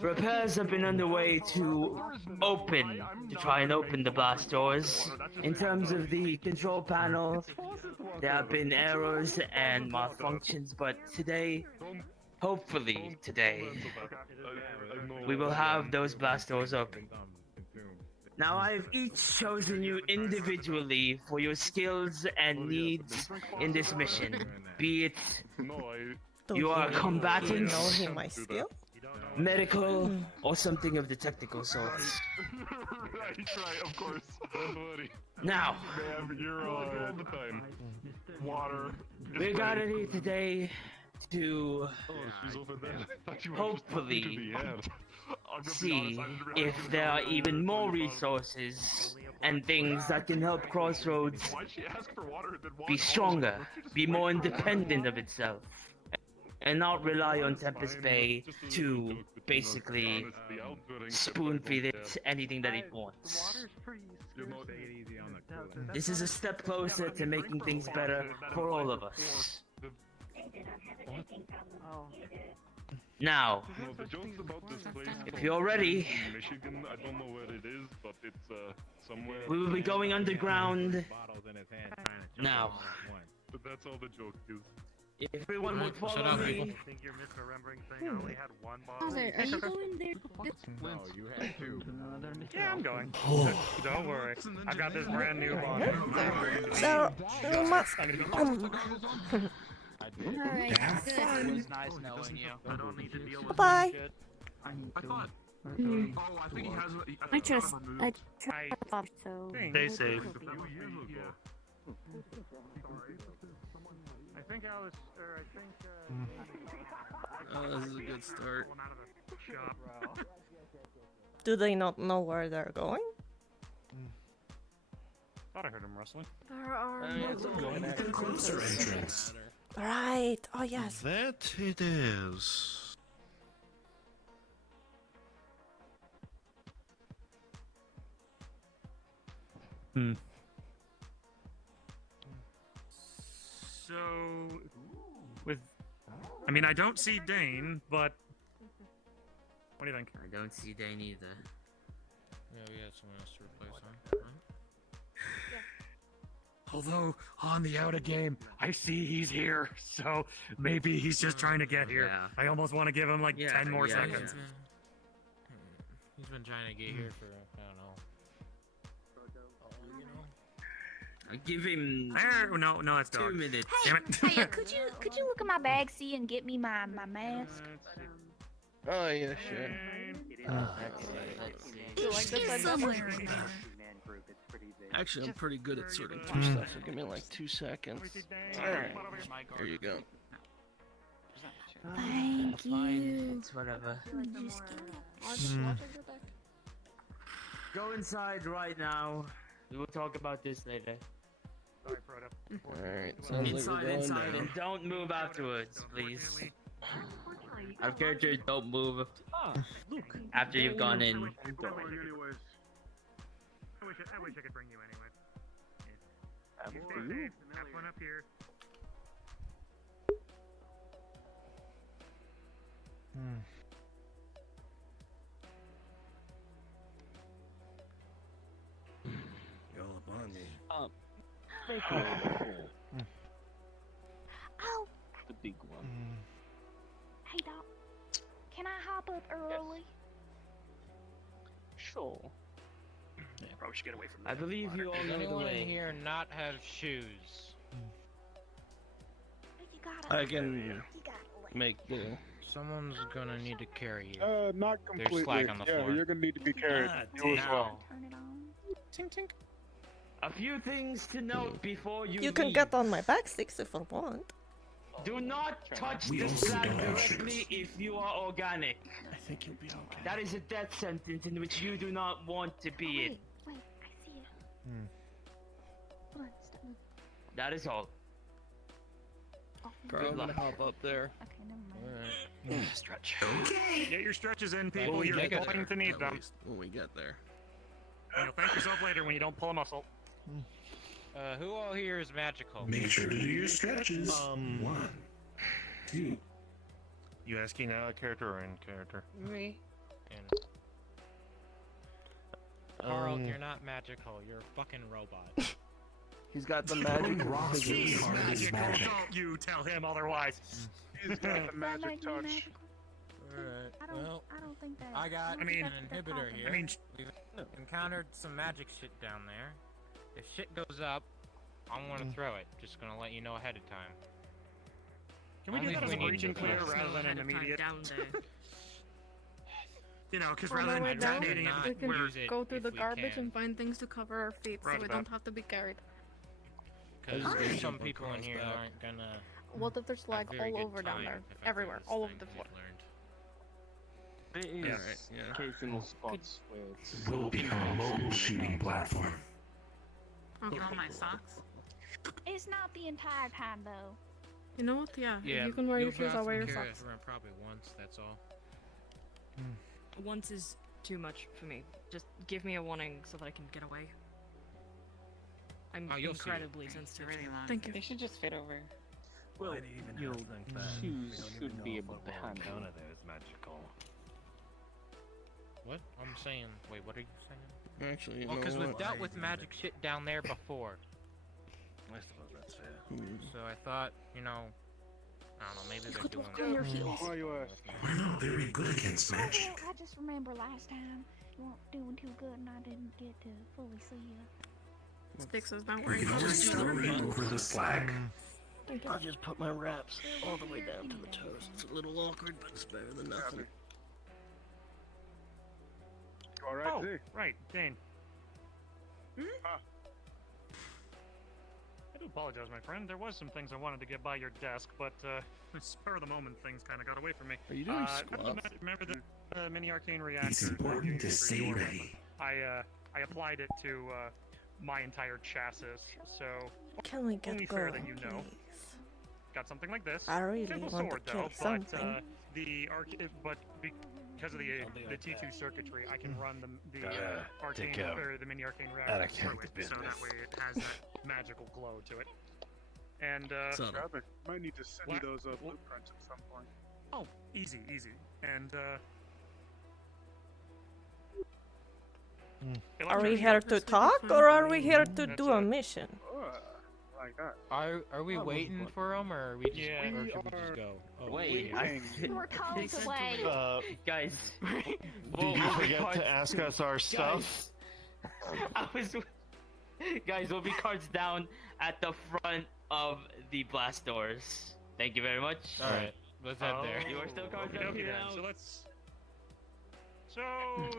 repairs have been underway to try and open the blast doors. In terms of the control panel, there have been errors and malfunctions, but today, hopefully today, we will have those blast doors open. Now I've each chosen you individually for your skills and needs in this mission. Be it you are a combatant, know him my skill? medical, or something of the technical sorts. Right, of course. Don't worry. Now, You're all the time. Water. we gathered here today to hopefully see if there are even more resources and things that can help Crossroads be stronger, be more independent of itself, and not rely on Tempest Bay to basically spoon feed it anything that it wants. This is a step closer to making things better for all of us. Now, if you're ready, Michigan, I don't know where it is, but it's somewhere. we will be going underground now. But that's all the joke is. If everyone would follow me. I think you're misremembering thing. I only had one bottle. Father, are you going there? No, you had two. Yeah, I'm going. Don't worry. I've got this brand new bottle. You must. Alright, It good. was nice knowing you. I don't need to deal with Bye. this shit. I thought. Hmm. Oh, I think he has. I trust Bob, so. Stay safe. I think I was, or I think, Oh, this is a good start. Do they not know where they're going? Thought I heard him rustling. There are Going at the closer entrance. Right. Oh yes. that it is. So, I mean, I don't see Dane, but what do you think? I don't see Dane either. Yeah, we had someone else to replace him. Although, on the outer game, I see he's here, so maybe he's just trying to get here. Yeah. I almost want to give him like 10 more seconds. He's been trying to get here for, I don't know. I'll give him No, it's 2 dog. minutes. Damn it. Hey, could you look at my bag, see, and get me my mask? Oh yeah, sure. You like this idea? Somewhere. Actually, I'm pretty good at sorting through stuff. So give me like 2 seconds. Alright, here you go. Thank you. It's whatever. Watch it go back. Go inside right now. We will talk about this later. Sorry, Proto. Alright, sounds like we're going Inside, down. and don't move afterwards, please. Out of character, don't move after you've gone in. I wish I could bring you anyway. Stay safe. Have fun up here. You're all up on me. Oh, The big one. hey Doc. Can I hop up early? Sure. Yeah, probably should get away from I believe you all Does know the anyone way. in here not have shoes? You gotta. I can You gotta let make do. Someone's gonna need to carry you. Not There's completely. slag on the Yeah, floor. you're gonna need to be carried. You as well. turn it on. Tink tink. A few things to note before you You can leave. get on my back sticks if you want. Do not touch We the also slab don't have directly shoes. if you are organic. I think you'll be okay. That is a death sentence in which you do not want to be in. Wait, I see it. Hold on, stop moving. That is all. Carl, I'm gonna hop up there. Okay, never mind. Stretch. Okay. Get your stretches in, people. When we You're get going there, to need at them. least, when we get there. And you'll thank yourself later when you don't pull a muscle. Who all here is magical? Make sure to do your stretches. 1, 2. You asking out of character or in character? Me. Carl, you're not magical. You're a fucking robot. He's got the magic. He's Hard is magical. magic. Don't you tell him otherwise. He's got the magic touch. Alright, I don't think that. I got I mean, an inhibitor here. I mean, We've encountered some magic shit down there. If shit goes up, I'm gonna throw it. Just gonna let you know ahead of time. Can we do that as a breach and clear rather than an immediate? You know, because On rather our way than down, detonating it, we can we're go through the we garbage can. and find things to cover our feet so Right we about. don't have to be carried. Because Alright. there's some people in here who aren't gonna. What if there's lag have very all good over down time there? if I Everywhere, throw this all over thing the floor. we've learned. There Yeah, is right, yeah. occasional spots where it's Will become a mobile shooting platform. Okay. On my socks. It's not the entire time though. You know what? Yeah, Yeah, you can wear your you'll shoes, I'll have wear to your carry it socks. around probably once. That's all. Once is too much for me. Just give me a warning so that I can get away. I'm Oh, you'll see it. incredibly sensitive. Really long. Thank you. They should just fit over. well, Why do you even your have things that we shoes don't even should know be if able what to we'll handle. encounter there is magical? What? I'm saying. Wait, what are you saying? Actually, you Well, know because what? we've dealt with magic shit down there before. I suppose that's fair. So I thought, you know, I don't know, maybe they're could doing walk on your heels. Why you ask? We're not very good against magic. I just remember last time you weren't doing too good and I didn't get to fully see you. Sticks is not We wearing can always throw you over the slag. I'll just put my wraps all the way down to the toes. It's a little awkward, but it's better than nothing. You all right, Oh, Z? right, Dane. Ah. I do apologize, my friend. There was some things I wanted to get by your desk, but spur of the moment things kind of got away from me. Are you doing squats? Remember the mini arcane reactor? It's important to stay ready. I applied it to my entire chassis, so Can we get only fair going, that you know. please? Got something like this. I really Simple want to sword, kill though, something. but because of the T2 circuitry, I can run the arcane take out or the mini arcane out reactor of through character it, so that business. way it has that magical glow to it. And Robin, might need to send you What? those blueprints at some point. oh, easy. And Are we here to talk or are we here to do a mission? Like that. Are we waiting for them, or are we just, Yeah. or should we just go? Oh, Wait, You were told to wait. guys. Did you forget to ask us our stuff? I was. Guys, we'll be cards down at the front of the blast doors. Thank you very much. All right, let's head there. You are still cards down. Okay, then. So let's. So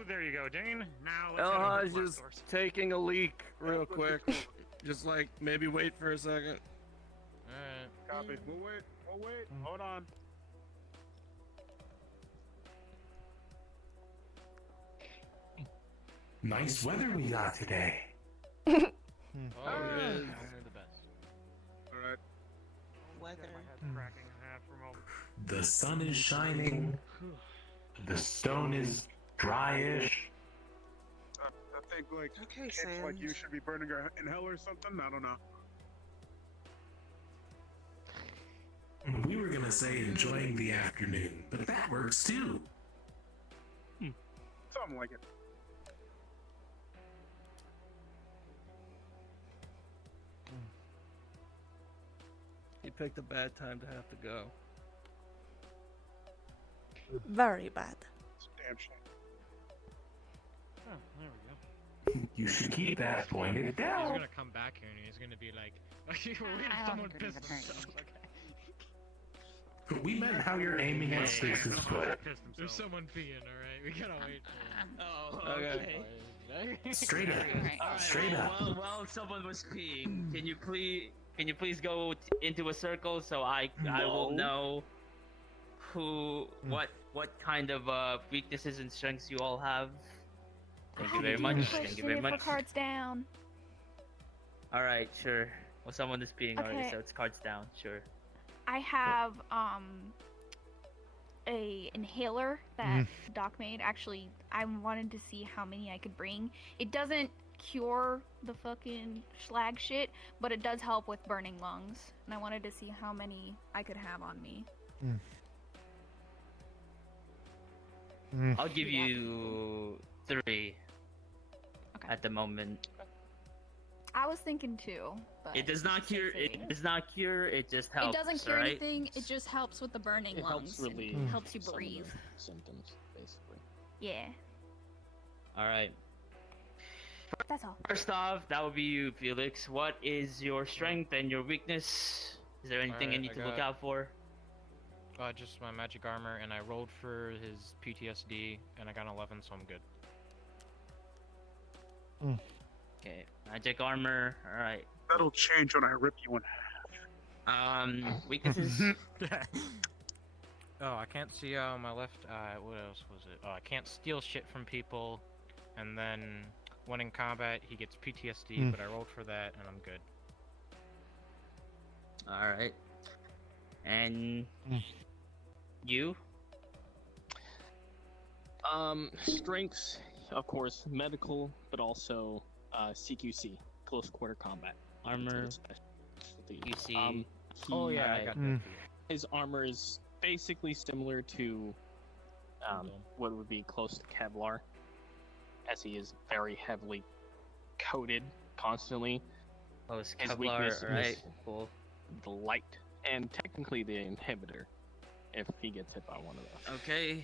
there you go, Dane. Now let's Oh, head I over was to the just blast doors. taking a leak real quick. Just like maybe wait for a second. Alright. Copy. We'll wait. We'll wait. Hold on. Nice weather we got today. Oh, There it yeah. is. They're the best. All right. My head's cracking in half for a moment. The sun is shining. The stone is dryish. I think like kids like you should be burning in hell or something. I don't know. We were gonna say enjoying the afternoon, but that works too. Something like it. He picked a bad time to have to go. Very bad. It's a damn shame. Oh, there we go. You should keep that pointed He's down. gonna come back here and he's gonna be like, wait, someone pissed themselves. Okay. But we meant how you're aiming at Stacy's foot. There's someone peeing, alright? We gotta wait for Oh, okay. Straight up. Alright, Straight well, up. While someone was peeing, can you please go into a circle so I will know what kind of weaknesses and strengths you all have. Thank you very much. Thank you very much. Cards down. All right, sure. Well, someone is peeing already, Okay. so it's cards down. Sure. I have a inhaler that Doc made. Actually, I wanted to see how many I could bring. It doesn't cure the fucking slag shit, but it does help with burning lungs. And I wanted to see how many I could have on me. I'll give you 3 at the moment. I was thinking 2, but It does not cure. It does not cure. It just it helps. doesn't cure alright? anything. It just helps with the burning It lungs. helps relieve It helps you some of the breathe. symptoms, basically. Yeah, All right. that's all. First off, that would be you, Felix. What is your strength and your weakness? Is there anything I Alright, need to I look got- out for? Just my magic armor, and I rolled for his PTSD, and I got an 11, so I'm good. Okay, magic armor. All right. That'll change when I rip you in half. Weaknesses. Oh, I can't see my left eye. What else was it? Oh, I can't steal shit from people. And then when in combat, he gets PTSD, but I rolled for that, and I'm good. All right. And you? Strengths, of course, medical, but also CQC, close quarter combat. Armor. QC. Oh, yeah, I got that. His armor is basically similar to what would be close to Kevlar, as he is very heavily coated constantly. Oh, it's His Kevlar, weakness alright, is cool. the light, and technically the inhibitor, if he gets hit by one of those. Okay.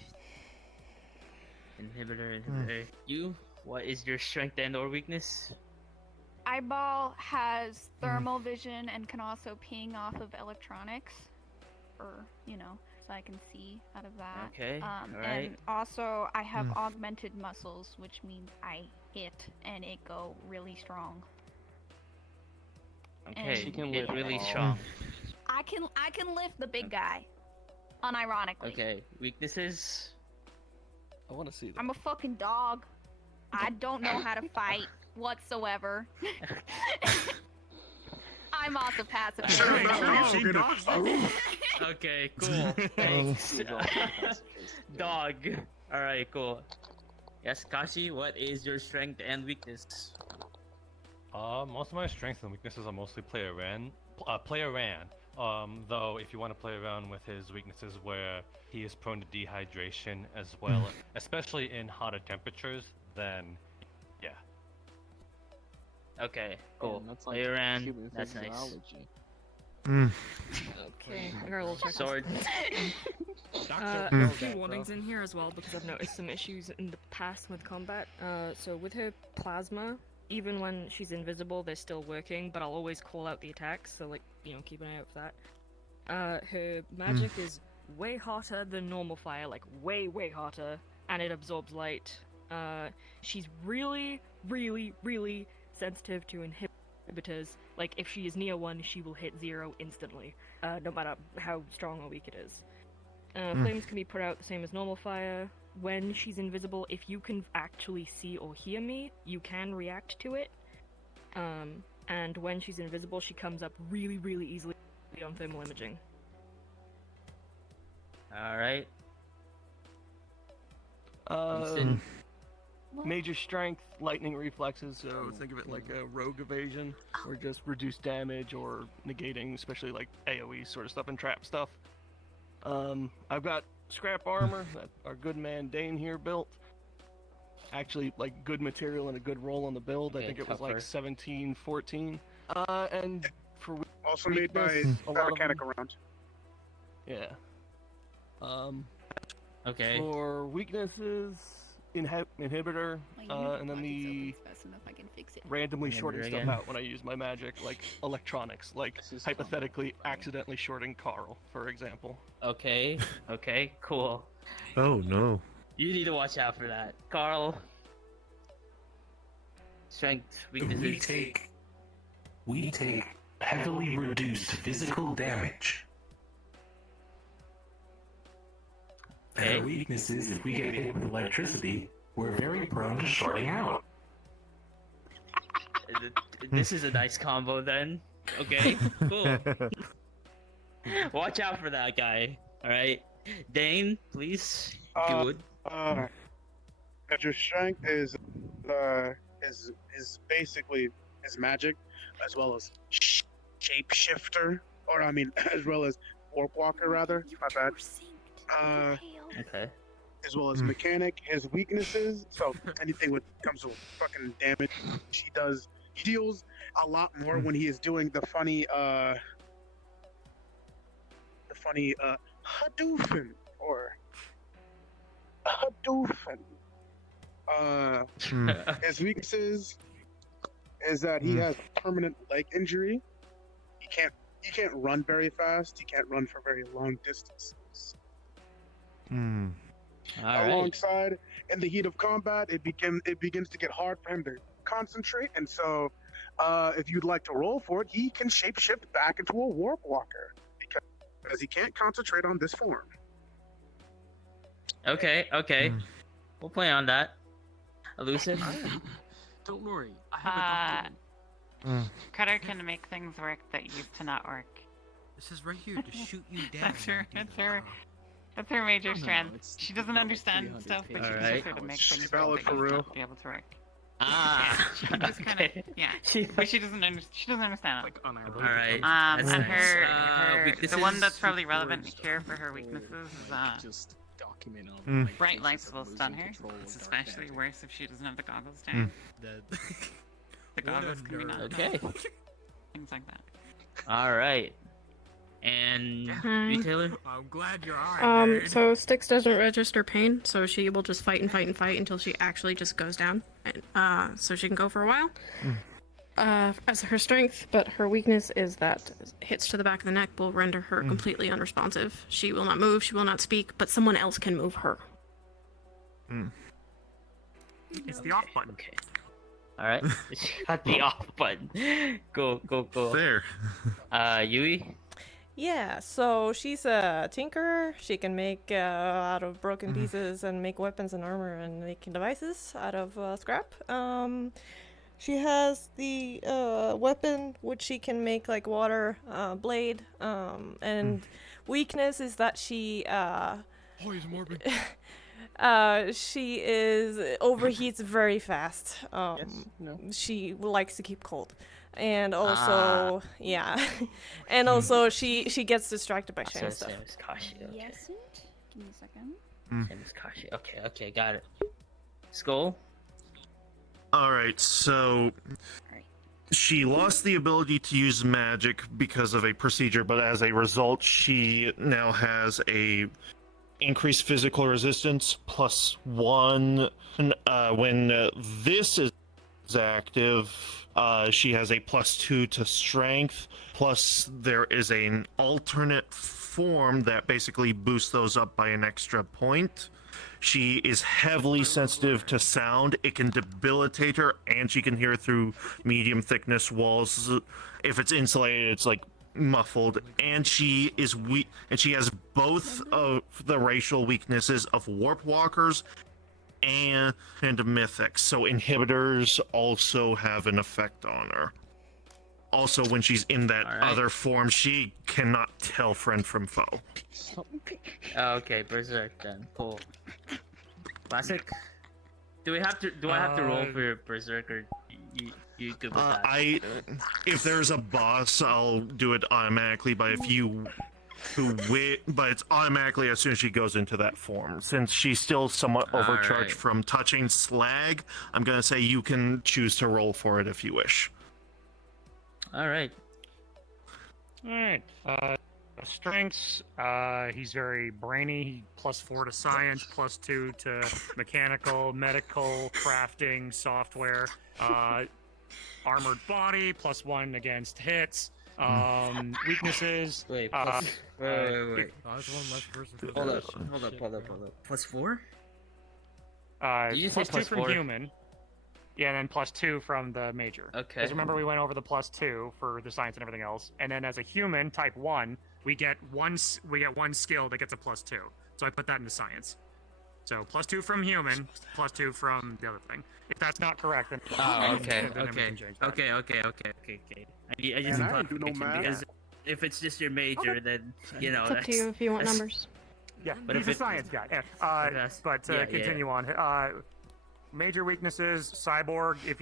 Inhibitor. You? What is your strength and or weakness? Eyeball has thermal vision and can also ping off of electronics, or so I can see out of that. Okay, And alright. also I have augmented muscles, which means I hit and it go really strong. Okay, She can it's lift really all. strong. I can lift the big guy, unironically. Okay, weaknesses? I want to see that. I'm a fucking dog. I don't know how to fight whatsoever. I'm also passive. Okay, cool. Thanks. Dog. Alright, cool. Yes, Kashi, what is your strength and weakness? Most of my strengths and weaknesses are mostly player ran. Though if you want to play around with his weaknesses where he is prone to dehydration as well, especially in hotter temperatures, then yeah. Okay, cool. That's like Player ran. human That's nice. physiology. Okay, I got a little check. Sword. A few warnings in here as well because I've noticed some issues in the past with combat. So with her plasma, even when she's invisible, they're still working, but I'll always call out the attacks, so keep an eye out for that. Her magic is way hotter than normal fire, like way hotter, and it absorbs light. She's really sensitive to inhibitors. Like if she is near one, she will hit 0 instantly, no matter how strong or weak it is. Flames can be put out the same as normal fire. When she's invisible, if you can actually see or hear me, you can react to it. And when she's invisible, she comes up really easily on thermal imaging. Alright. Uh, Winston? major strength, lightning reflexes, so think of it like a rogue evasion, or just reduced damage or negating, especially like AoE sort of stuff and trap stuff. I've got scrap armor that our good man Dane here built. Actually, like good material and a good roll on the build. I think it was like 17-14. And for Also made by a lot mechanic around. Yeah. Okay. For weaknesses, inhibitor, and then the randomly shorting stuff out when I use my magic, like electronics, like hypothetically accidentally shorting Carl, for example. Okay. Okay. Cool. Oh no. You need to watch out for that, Carl. Strength, weaknesses. We take heavily reduced physical damage. And our weakness is if we get hit with electricity, we're very prone to shorting out. This is a nice combo then. Okay, cool. Watch out for that guy. Alright. Dane, please, if you would. Your strength is basically his magic, as well as shapeshifter, or I mean, as well as warp walker rather. My bad. Okay. As well as mechanic, his weaknesses. So anything with comes with fucking damage, he deals a lot more when he is doing the funny Hadouken or Hadouken. His weaknesses is that he has permanent leg injury. He can't run very fast. He can't run for very long distances. Alongside, in the heat of combat, it begins to get hard for him to concentrate, and so if you'd like to roll for it, he can shapeshift back into a warp walker because he can't concentrate on this form. Okay. We'll play on that. Elusive. Don't worry, I have a document. Cutter can make things work that used to not work. This is right here to shoot you down. That's her major strength. She doesn't understand stuff, but she just her to make things valid that for used real. not be able to work. She can just kind of but she doesn't understand it. Alright. And nice. her the one that's probably relevant here for her weaknesses is just document on bright lights will stun her. It's especially worse if she doesn't have the goggles down. The goggles can be not Okay. things like that. Alright. And retailer? I'm glad you're alright. So Styx doesn't register pain, so she will just fight until she actually just goes down. And, so she can go for a while. As her strength, but her weakness is that hits to the back of the neck will render her completely unresponsive. She will not move, she will not speak, but someone else can move her. It's the off button. Okay. Alright. She got the off button. Go. There. Yui? Yeah, so she's a tinkerer. She can make out of broken pieces and make weapons and armor and make devices out of scrap. She has the weapon which she can make like water blade. And weakness is that she he's morbid. she overheats very fast. No. She likes to keep cold. And also, and also she gets distracted by shiny stuff. Same as Kashi. Okay. Yes, give me a second. Same as Kashi. Okay, got it. Skull? Alright, so she lost the ability to use magic because of a procedure, but as a result, she now has a increased physical resistance +1. When this is active, she has a +2 to strength, plus there is an alternate form that basically boosts those up by an extra point. She is heavily sensitive to sound. It can debilitate her, and she can hear through medium thickness walls. If it's insulated, it's like muffled, and she is weak, and she has both of the racial weaknesses of warp walkers and mythics, so inhibitors also have an effect on her. Also, when she's in that other form, she cannot tell friend from foe. Okay, Berserk then. Cool. Classic? Do we have to? Do I have to roll for your berserker? You good with that? If there's a boss, I'll do it automatically. But if you but it's automatically as soon as she goes into that form. Since she's still somewhat overcharged Alright. from touching slag, I'm gonna say you can choose to roll for it if you wish. All right. All right. Strengths. He's very brainy. +4 to science, +2 to mechanical, medical, crafting, software. Armored body, +1 against hits. Weaknesses. Wait. Uh, Wait. Oh, that's one less person for Hold that. up. +4? Did you say +2 from +4? human. Yeah, and then +2 from the major. Okay. Because remember we went over the +2 for the science and everything else, and then as a human, type 1, we get one skill that gets a +2. So I put that into science. So +2 from human, +2 from the other thing. If that's not correct, then Oh, okay. then we can change that. Okay. I just Man, I thought didn't do no math. because if it's just your major, then you know. It's up to you if you want numbers. Yeah, But but he's if a it- science guy. Yeah. Yes. But Yeah, continue on. Major weaknesses: cyborg. If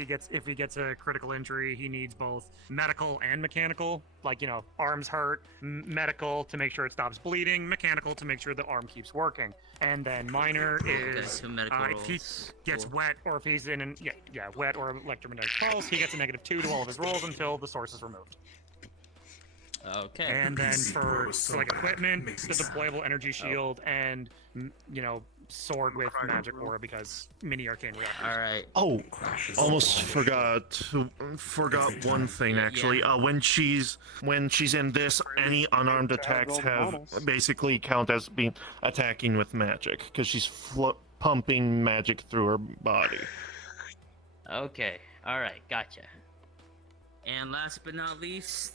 he gets a critical injury, he needs both medical and mechanical. Like arms hurt, medical to make sure it stops bleeding, mechanical to make sure the arm keeps working. And then minor is so medical if he rolls. gets Cool. wet or if he's in an wet or electromagnetic pulse, he gets a -2 to all of his rolls until the source is removed. Okay. And then for so like bad, equipment, makes the me sad. deployable energy shield and sword with magic aura because mini arcane reactors. All right. Oh, almost forgot one thing actually. When she's in this, any unarmed attacks have basically count as being attacking with magic because she's pumping magic through her body. Okay. All right. Gotcha. And last but not least.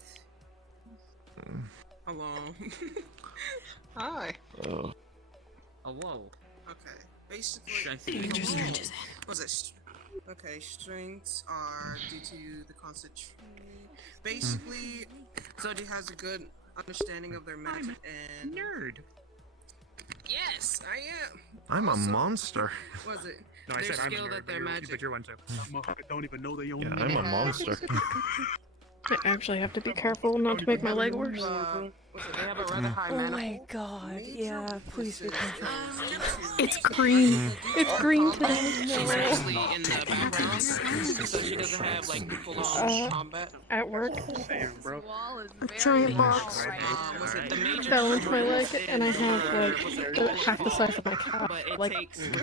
Hello. Hi. Oh. Oh, whoa. Okay. Basically, Strength. what's it? Okay, strengths are due to the concentration. Basically, Soji has a good understanding of their magic and nerd. Yes, I am. I'm a Also, monster. Was it? No, I Their said I'm a skill nerd, that but their magic. but you're one too. Motherfucker don't even know they own Yeah, me. I'm a monster. I actually have to be careful not to make my leg worse. They have a rather high Oh mana. my god, yeah, please be careful. It's green. It's green today. She's actually in the background, so she doesn't have like full-on combat. At work, Wall is a giant box Was it the major? fell into my leg, and I have like half the size of my calf, like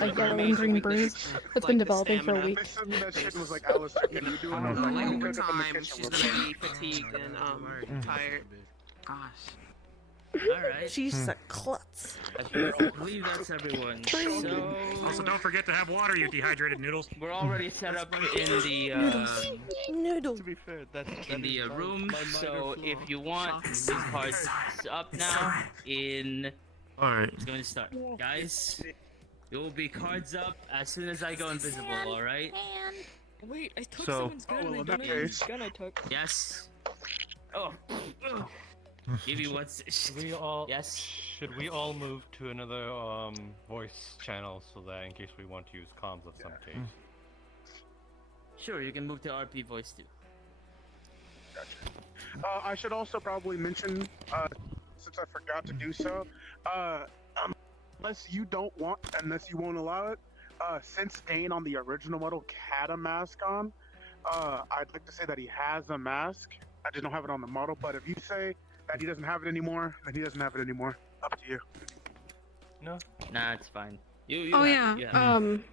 a yellow and green bruise that's been developing for a week. That shit was like, Alistair, can you do it? I was like, Like "You over cook up in the time, kitchen she's real gonna quick." be fatigued and tired. Gosh. Alright. She's a klutz. I believe that's everyone. So Also, don't forget to have water, you dehydrated noodles. we're already set up in the Noodle. To be fair, in the room. So if you want, these cards up now. Alright. It's going to start, guys. It will be cards up as soon as I go invisible. All right. Wait, I took So- someone's gun and I don't know whose gun I took. Yes. Oh. Give me one. We all Yes. Should we all move to another voice channel so that in case we want to use comms of some case? Sure, you can move to RP voice too. I should also probably mention, since I forgot to do so, unless you won't allow it, since Dane on the original model had a mask on, I'd like to say that he has a mask. I just don't have it on the model, but if you say that he doesn't have it anymore, then he doesn't have it anymore. Up to you. No. Nah, it's fine. You Oh have- yeah. you have-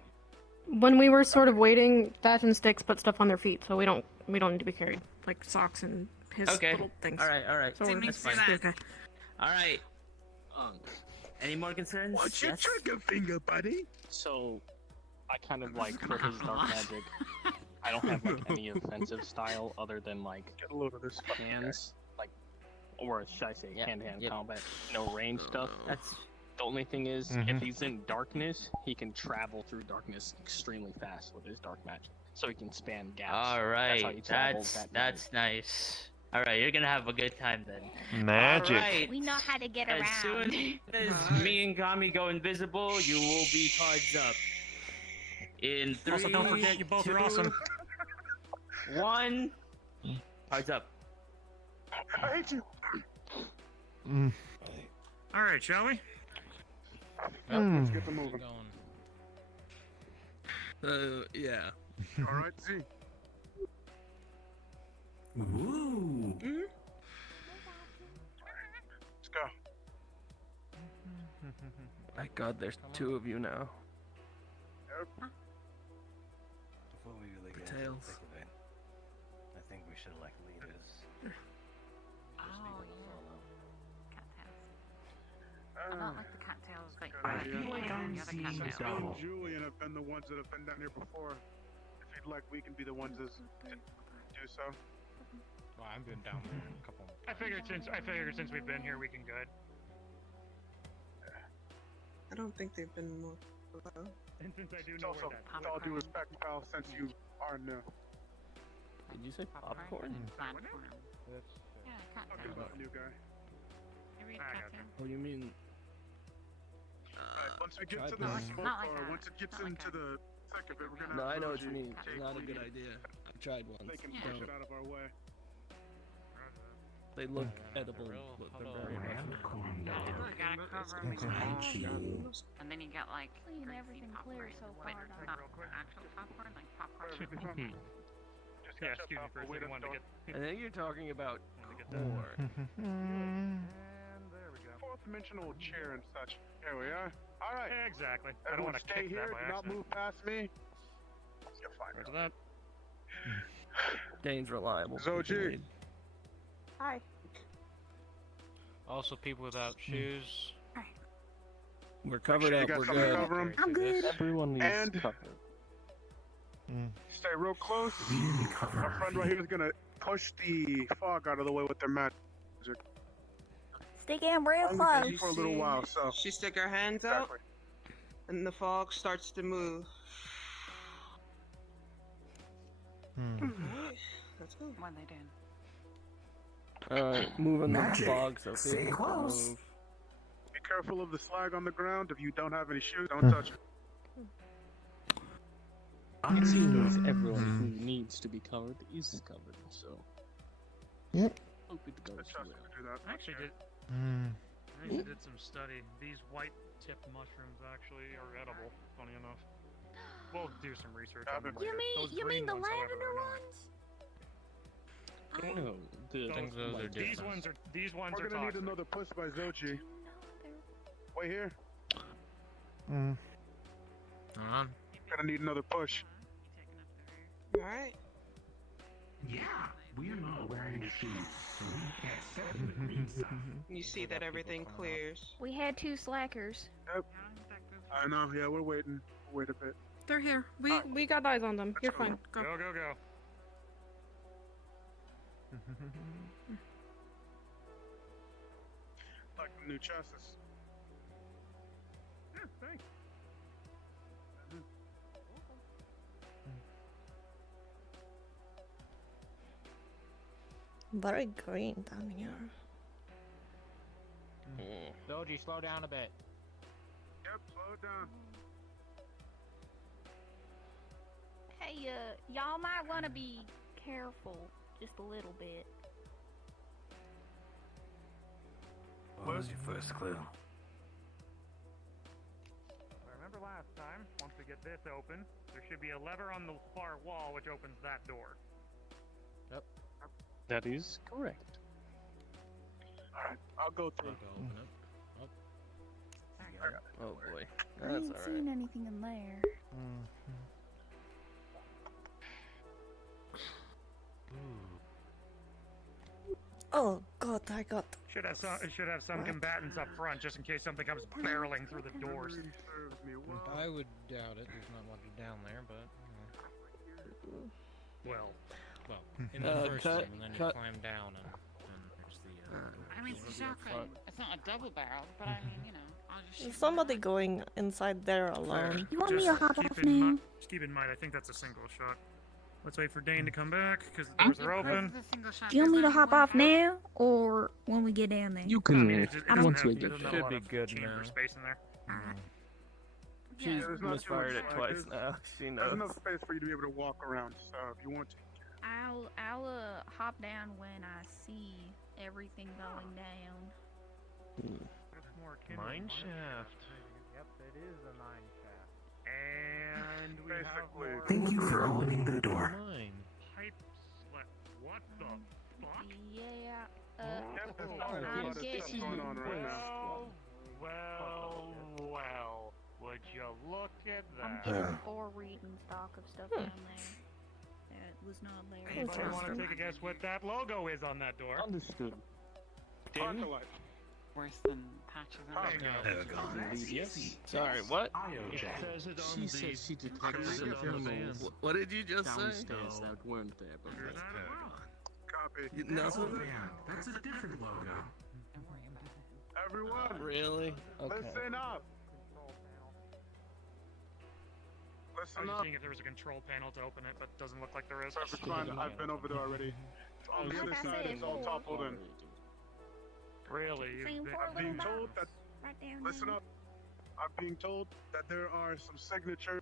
When we were sort of waiting, Thatch and Sticks put stuff on their feet, so we don't need to be carried, like socks and his Okay. little things. All right. So we're That's just fine. okay. All right. Any more concerns? What's your Yes? trigger finger, buddy? So, I kind of like for his dark magic. I don't have like any offensive style other than like Get a load of this fucking hands, like, or should I say Yep, hand-to-hand yep. combat, no range stuff. That's The only thing is, Mhm. if he's in darkness, he can travel through darkness extremely fast with his dark magic, so he can span gaps. all That's how he right. travels that That's nice. All right, you're gonna have a good time then. Magic. All right. We know how to get As around. soon as me and Kami go invisible, you will be cards up. In 3, Also, don't forget you both 2, are awesome. 1. Cards up. I hate you. All right, shall we? Let's get them moving. Yeah. All right, Z. Ooh. Let's go. Thank God there's 2 of you now. Before we really The get into the tails. thick of it, I think we should elect leaders. Oh, yeah. Cattails. Uh, I'm not like the cattails, like I the feel like other cattails. Cisco and Julian have been the ones that have been down here before. If you'd like, we can be the ones that do so. Well, I've been down there a couple. I figured since we've been here, we can good. I don't think they've been more. And since I do It's know also, where that with all due respect, pal, since you are new. Did you say popcorn? Platform. Yeah, Talking cattails. about a new guy. You read I cattail? Oh, you mean? Once we get to tried the this. smoke, Not like or that. once it gets Not like into the thick of it, we're gonna No, have I know what Zoji you mean. take It's not a good lead. idea. I've tried once. They can Yeah. push it out of our way. They look edible, but they're very much. You gotta cover them with ice, and then you got like Clean greasy everything popcorn. clear so Wait, far, not though. actual popcorn, like popcorn. Just Yeah, catch up, excuse me pal. for a Wait second. up, Wanted to don't- get. I think you're talking about that. 4. And there we go. Fourth dimensional chair and such. Here we are. All right. Exactly. I don't Everyone want to stay kick here. that by Do not accident. move past me. You're fine. Roger that. Dane's reliable. Zoji. Hi. Also, people without shoes. We're covered Sure you up. got We're something to good. cover 'em? I'm good. Everyone needs And- cover. Stay real close. Our friend right here is gonna push the fog out of the way with their magic. Stick him real Only close. for a little while, so. She stick her hands out, Exactly. and the fog starts to move. Alright, let's go. When they did. Moving the Magic. fog so Stay people can close. move. Be careful of the slag on the ground. If you don't have any shoes, don't touch it. It seems everyone who needs to be covered is covered, so. Yep. Hope it goes Let's trust well. them to do that. I actually did. Mm. I actually did some study. These white-tipped mushrooms actually are edible. Funny enough. We'll do some research. on them later. Those green ones, however, are not. No, the think those are These different. ones are. These ones We're are gonna need toxic. another push by Zoji. Wait here. Mm. Gonna need another push. Alright. Yeah, we are not wearing shoes, so we can't step in the green stuff. You see that everything clears. We had 2 slackers. Yep. I know. Yeah, we're waiting. We'll wait a bit. They're here. We got eyes on them. You're fine. Go. Go, go, go. Like the new chassis. Yeah, thanks. Very green down here. Doji, slow down a bit. Yep, slow it down. Hey, y'all might want to be careful just a little bit. What was your first clue? Remember last time? Once we get this open, there should be a lever on the far wall which opens that door. Yep. That is correct. Alright, I'll go through. Open it. Oh boy. I That's ain't alright. seen anything in there. Oh god, I got. Should have some combatants up front just in case something comes barreling through the doors. I would doubt it. There's not much down there, but. Well, in the first cut- room, and then you cut- climb down, and there's the. I mean, it's a shotgun. It's not a double barrel, but I mean, you know, I'll just shoot. Is somebody going inside there alone? You want me to hop keep off in now? mi- just keep in mind, I think that's a single shot. Let's wait for Dane to come back because the doors are open. Do you want me to hop off now, or when we get down there? You I can mean, it once we doesn't get have a there. lot of chamber space in there. She's there's not too misfired much it slack. twice now. She There's knows. enough space for you to be able to walk around. So if you want to, I'll hop down when I see everything going down. Mine shaft. Yep, it is a mine shaft. And we have more Thank you for opening the door. pipe slit. What the fuck? Yeah. I'm guessing. going on right now. Well. Would you look at I'm that? getting 4 reading stock of stuff down there. That was not there. Anybody want to take a guess what that logo is on that door? Understood. Worse than patches Yes. Sorry, what? It says it on She the said she detected says it on the van. What did you just say? downstairs that weren't there before. Copy. No. That's a different logo. Everyone, Really? Okay. listen up. I Listen was up. just seeing if there was a control panel to open it, but doesn't look like there is. Perfect fine. I've been over there already. On the other side, it's all toppled in. Really? Same You've for I'm being told that. Right down Listen there. up. I'm being told that there are some signatures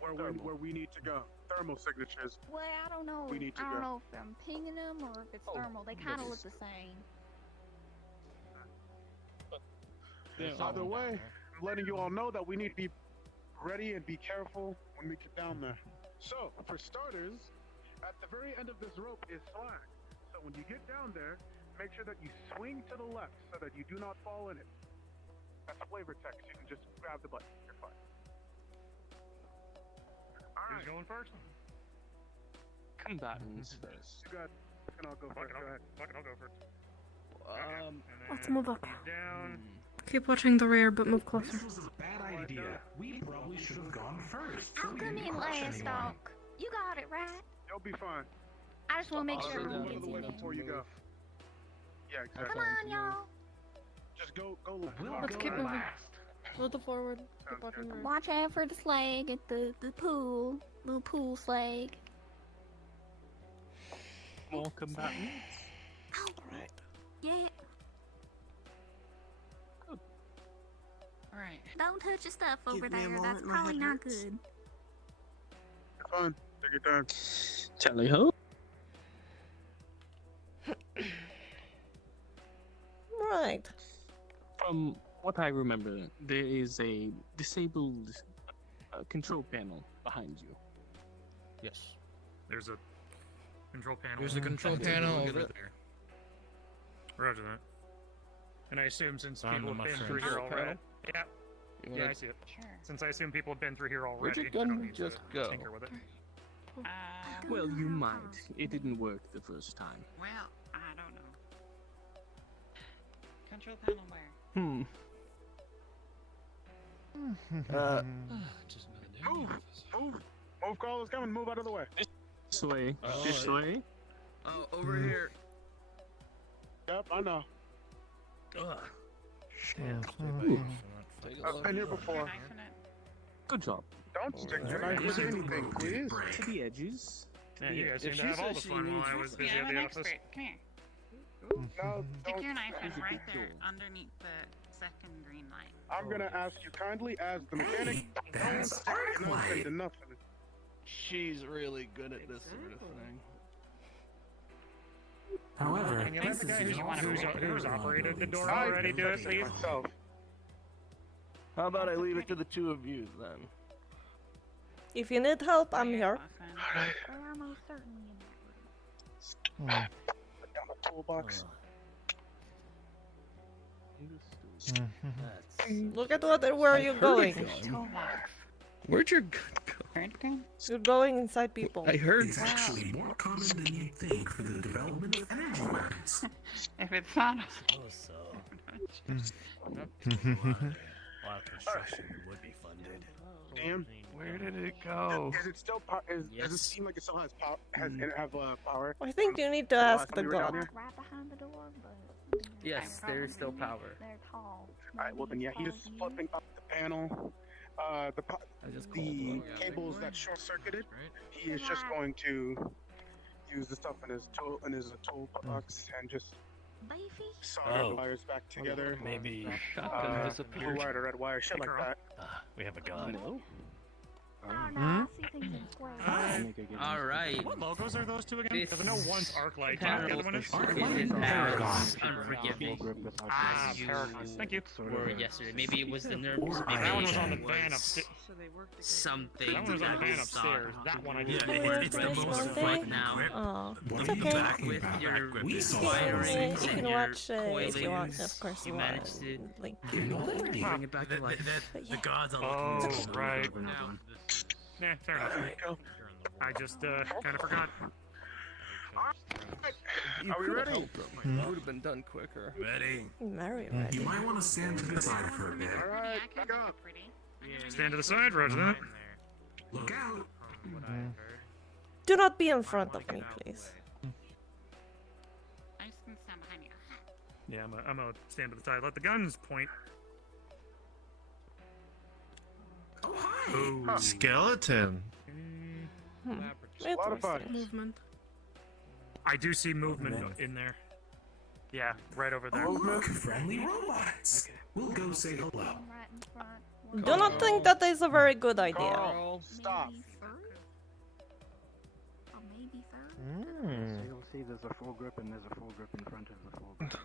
where we need to go. Thermal signatures. Well, I don't know. We need to I don't go. know if I'm pinging them or if it's thermal. They kind of look the same. Either way, I'm letting you all know that we need to be ready and be careful when we get down there. So, for starters, at the very end of this rope is slack. So when you get down there, make sure that you swing to the left so that you do not fall in it. That's flavor text. You can just grab the button. You're fine. Who's going first? Combatants first. You got. And I'll go first. Go ahead. Fuck it, I'll go first. Let's move up. Down. Keep watching the rear, but move closer. This was a bad idea. We probably should have gone first. I'll come in last, Doc. You got it right. You'll be fine. I just want to make I'll sure go everyone out of gets the way in there. before you go. Yeah, exactly. Come on, y'all. Just go left. Let's keep moving. A little forward. Keep watching the rear. Watch out for the slag at the pool. Little pool slag. More combatants. Alright. Yeah. Alright. Don't touch your stuff over Give me a there. moment, That's my probably head not hurts. good. You're fine. Take your time. Tally ho. Right. From what I remember, there is a disabled control panel behind you. Yes. There's a control panel. There's a control panel over there. Roger that. And I assume since On people the have been mushroom. through here Okay. already. Yeah. You Yeah, wanna- I see it. Since I assume people have been through here Where'd already, your I don't gun need just to go? tinker with it. Well, you might. It didn't work the first time. Well, I don't know. Control panel where? Just another day. Move, Carl is coming. Move out of the way. This way. Oh, This yeah. way. Oh, over here. Yep, I know. Take a I've look. been here before. Good job. Don't stick your knife with anything, please. To the edges. Yeah, you guys seem If to she have all says the she fun while needs I was busy Yeah, at I'm an the office. expert. Come here. No, Stick don't. your knife in Here's a right big there door. underneath the second green light. I'm gonna ask you kindly, as the mechanic, don't that's stick your knife Arclight. into nothing. She's really good at this sort of thing. However, Can you let this the guy is who's operated the door I already do it, please? myself. How about I leave it to the two of you then? If you need help, I'm here. We're almost certainly in that room. Put down the toolbox. Look at where you're going. Where'd your gun go? You're going inside people. I heard. It's actually more common than you'd think for the development of energy weapons. If it's not. So. A lot of construction would be funded. Damn. Where did it go? Is it still does it seem like it still has power? Power? I think you need to Last ask time the we were down god. here? Right behind the door, but Yes, there is still power. they're tall. Alright, well then yeah, he's flipping up the panel. The cables that short circuited. He is just going to use the stuff in his toolbox and just Solder the wires back together. Maybe Shotgun Blue disappeared. wire to red wire, shit like that. we have a god. No. All right. What logos are those two again? This Because I know one's Arclight, panel the other one is isn't as unforgiving Ah, as you Paragon. Thank you. were yesterday. Maybe it was the nerves. Maybe That one was on the it van was upstairs. something. That one was on the van else. upstairs. That one I did. It's the most right now. Oh, it's Looking okay. back with your You wirings can and your watch if you want. coilings, Of course, you you want. managed to Like, bring it back to life. The gods are Oh, looking right. now. Nah, fair enough. I just kind of forgot. You Are we could ready? help them. It would have been done quicker. Ready? very ready. You might want to stand to the side for a bit. Alright, back up. Stand to the side, roger that. Look out. Do not be in front of me, please. I just gonna stand behind you. Yeah, I'm gonna stand to the side. Let the guns point. Oh, hi. Ooh, skeleton. A lot of fun. Movement. I do see movement in there. Yeah, right over there. Oh, look, friendly robots. We'll go say hello. Do not think that is a very good idea. Carl, stop. So you'll see there's a full grip and there's a full grip in front of the full grip.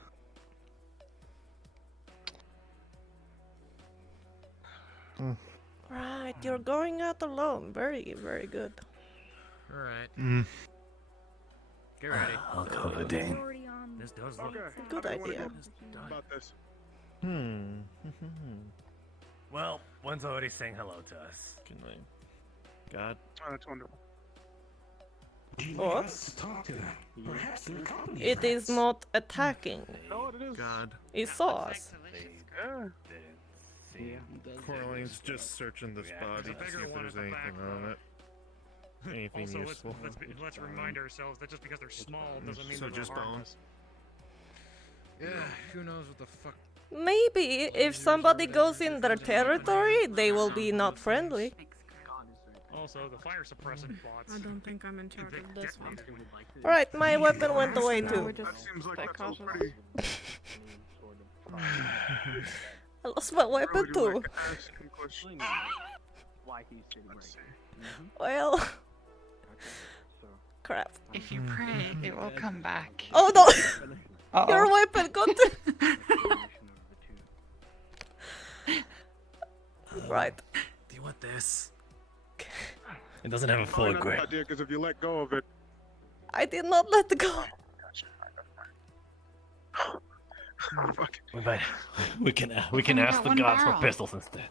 Right, you're going out alone. Very, very good. Alright. Get ready. I'll cover Dane. This does look Good idea. About this. Well, one's already saying hello to us. Can I? God. Oh, that's wonderful. Do you What? like us to talk to them? Perhaps their company It is friends. not attacking. No, it is. God. It saw us. Yeah. Coraline's just searching this body to see if there's anything on it. Anything Also, useful. let's remind ourselves that just because they're small doesn't mean So they're just bone. harmless. Yeah, who knows what the fuck. Maybe if somebody goes in their territory, they will be not friendly. Also, the fire suppressant bots. I don't think I'm in charge of this one. Alright, my weapon went away Now too. we That just seems like stay that's all cautious. pretty. I lost my Where weapon would you like too. to ask some questions? Why he's sitting right Let's see. there. Well, So, crap. If you pray, it will come back. Oh no! Uh-oh. Your weapon got to... Right. Do you want this? It doesn't have a Probably full not a grip. good idea because if you let go of it, I did not let go. fuck. We can Only ask got the one gods for barrel. pistols instead.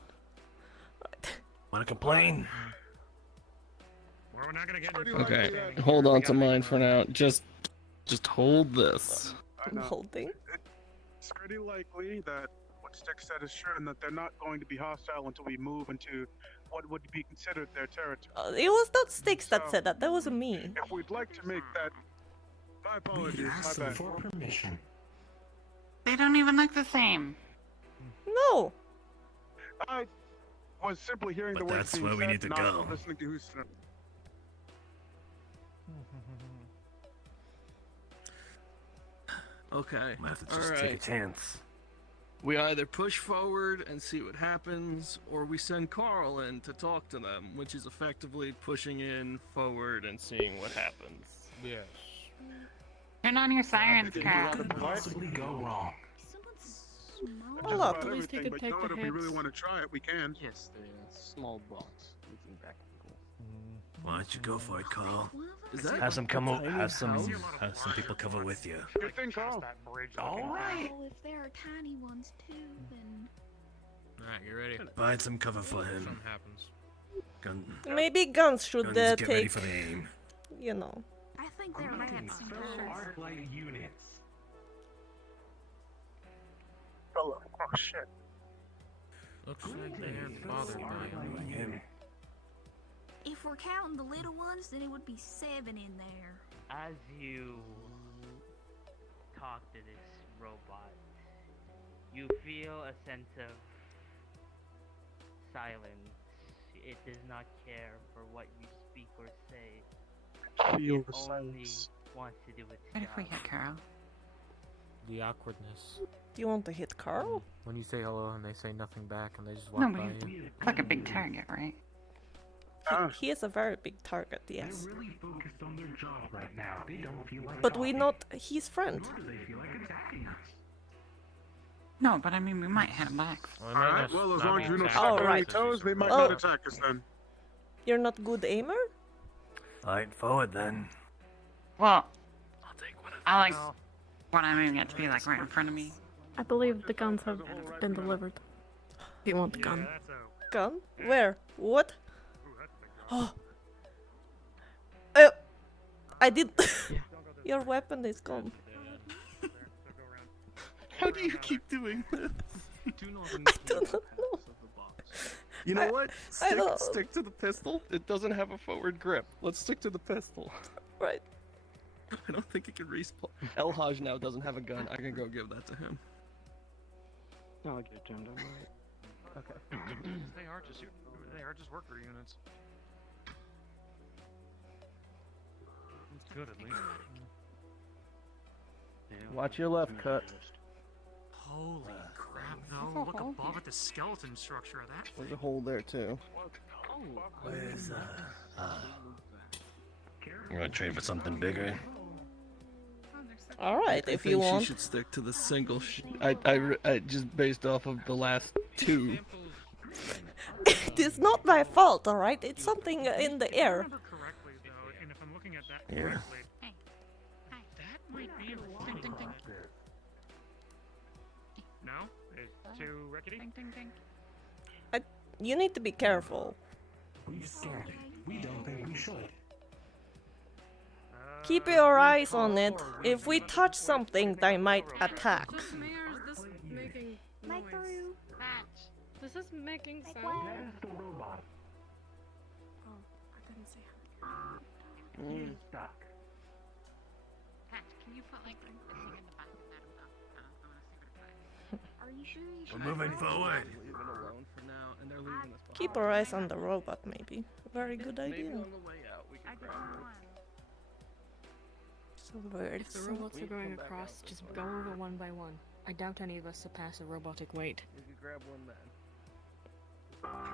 Wanna complain? We're not gonna get Pretty any likely Okay, that- hold on to mine for now. Just hold this. I I'm know. holding. It's pretty likely that what Stick said is true and that they're not going to be hostile until we move into what would be considered their territory. It was not Sticks that said that. That was me. If we'd like to make that... My We apologies, asked my them bad. for permission. They don't even look the same. No. I was simply hearing But the words that's being where we said, need to not go. listening to who's... Okay. Might have to just take a Alright. chance. We either push forward and see what happens, or we send Carl in to talk to them, which is effectively pushing in forward and seeing what happens. Yes. Turn on your sirens, Could Carl. Possibly go wrong. Just Hold about up. At least he everything, could but take you know what, the if we really hits. want to try it, we can. Yes, they're small bots moving back and forth. Why don't you go for it, Carl? Is that Have some a come tiny have some house? people cover with you. Good thing, Carl. That bridge. All right. Well, if there are tiny ones too, then Alright, you ready? Find some cover for Something him. happens. Gun. Maybe guns should Guns, get ready take, for the aim. you know. I think they're rats. Fellow Arclight units. Oh, shit. Looks like they aren't bothered by him. If we're counting the little ones, then it would be 7 in there. As you talk to this robot, you feel a sense of silence. It does not care for what you speak or say. Feel It the only silence. wants to do its What if we job. hit Carl? the awkwardness. Do you want to hit Carl? When you say hello and they say nothing back and they just walk by you. It's like a big target, right? He is a very big target, yes. They're really focused on their job right now. They don't feel like But we talking, not his friend. nor do they feel like attacking us. No, but I mean, we might hit him back. Alright, well, as long as you don't Oh, step on any right. toes, they might Oh. not attack us then. You're not good aimer? Alright, forward then. Well, I like what I'm aiming at to be like right in front of me. I believe the guns have been delivered. Do you want the gun? Gun? Where? What? Oh. I did. Your weapon is gone. How do you keep doing this? I do not know. You know what? I don't- Stick to the pistol. It doesn't have a forward grip. Let's stick to the pistol. Right. I don't think it can respawn. El Haj now doesn't have a gun. I can go give that to him. I'll give it to him, don't worry. Okay. They are just worker units. It's good at least. Watch your left, Cut. Holy crap, though. Look above at the skeleton structure of that. There's a hole there, too. Where's we're gonna trade for something bigger. Alright, I if think you want. she should stick to the single. I just based off of the last two. It is not my fault, alright? It's something in the air. Correctly, though, and if I'm looking at that Yeah. correctly, that might be a ding, ding, ding. No? It's too rickety? Ding, ding, ding. You need to be careful. We started. We don't think we should. Keep your eyes on it. If we touch something, they might attack. This making noise. This is making sound. That's the robot. Oh, I couldn't see He's stuck. Pat, can you put like a thing in the back of that? I want to see what it's like. Are you sure you should? We're moving forward. Leave it alone for now, and they're leaving us behind. Keep our eyes on the robot, maybe. Very good Maybe idea. on the way out we can grab one. So weird. If the robots are going across, just go over one by one. I doubt any of us surpass a robotic weight. We could grab one then.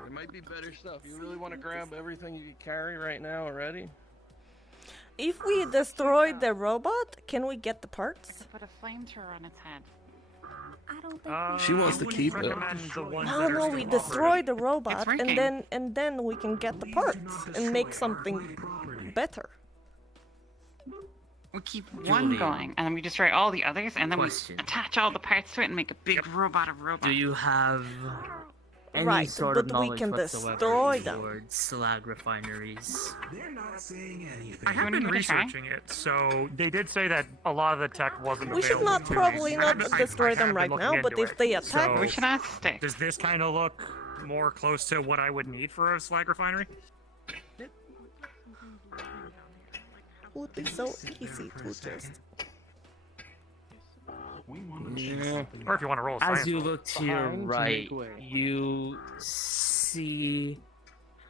There might be better stuff. You really want to grab everything you can carry right now already? If we destroy the robot, can we get the parts? Put a flamethrower on its head. I don't think She wants to keep it. No, we destroy the robot working. and then we can get the parts and make something better. We keep one going, and then we destroy all the others, and then Question. we attach all the parts to it and make a big robot of robots. Do you have any Right, sort of but we knowledge can whatsoever destroy them. towards slag refineries? They're not saying anything. I have been researching it, so they did say that a lot of the tech wasn't We should available not to me. probably I not haven't- I destroy have them been right looking now, but into if it. they attack So, We should ask Stick. does this kind of look more close to what I would need for a slag refinery? would be so easy to just. Yeah. Or if you want to roll a science As you roll. look to your Behind to right, make way. you see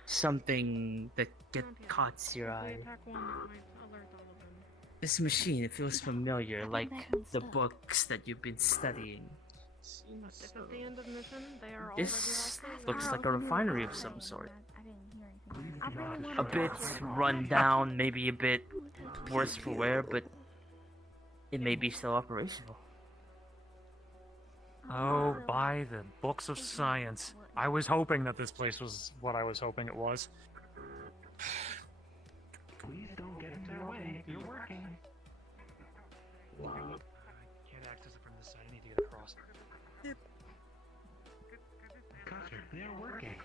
something that caught your eye. Attack one, it might alert all of them. This machine, it feels familiar, like that the stuff. books that you've been studying. But if at the end of mission they are This already looks like a refinery of some sort. I didn't hear anything. I really A wanna bit run down, maybe a bit worse for wear, but it may be still operational. Oh, by the books of science. I was hoping that this place was what I was hoping it was. Please don't get in their way. You're working. I can't access it from this side. I need to get across. Cutter, they're working.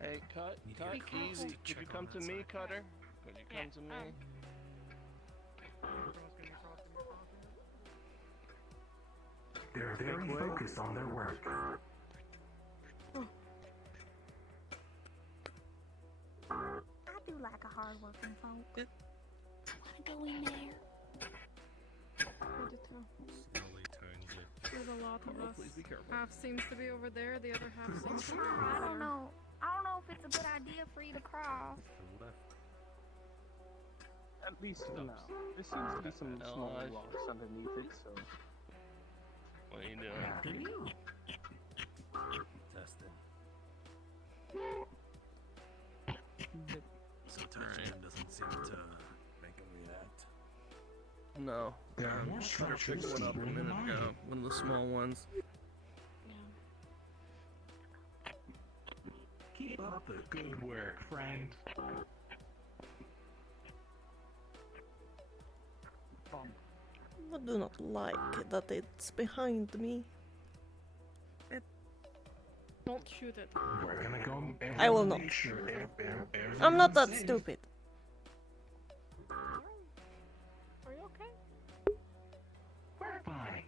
Hey, cut, easy. Could you come to me, Cutter? Could you come to me? They're very focused on their work. I do like a hard-working folk. Wanna go in there? There's a lot of us. Please be careful. Half seems to be over there, the other half seems to be over I don't there. know. I don't know if it's a good idea for you to cross. At least for now. There seems to be some small rocks underneath it, so. What are you doing? Testing. So touching him doesn't seem to make him react. No. There are more I structures picked one up a steeper in the minute ago. mine. One of the small ones. Keep up the good work, friend. I do not like that it's behind me. Don't shoot it. We're gonna go. I will not. Make sure I'm not that everyone's safe. stupid. Are you okay? We're fine.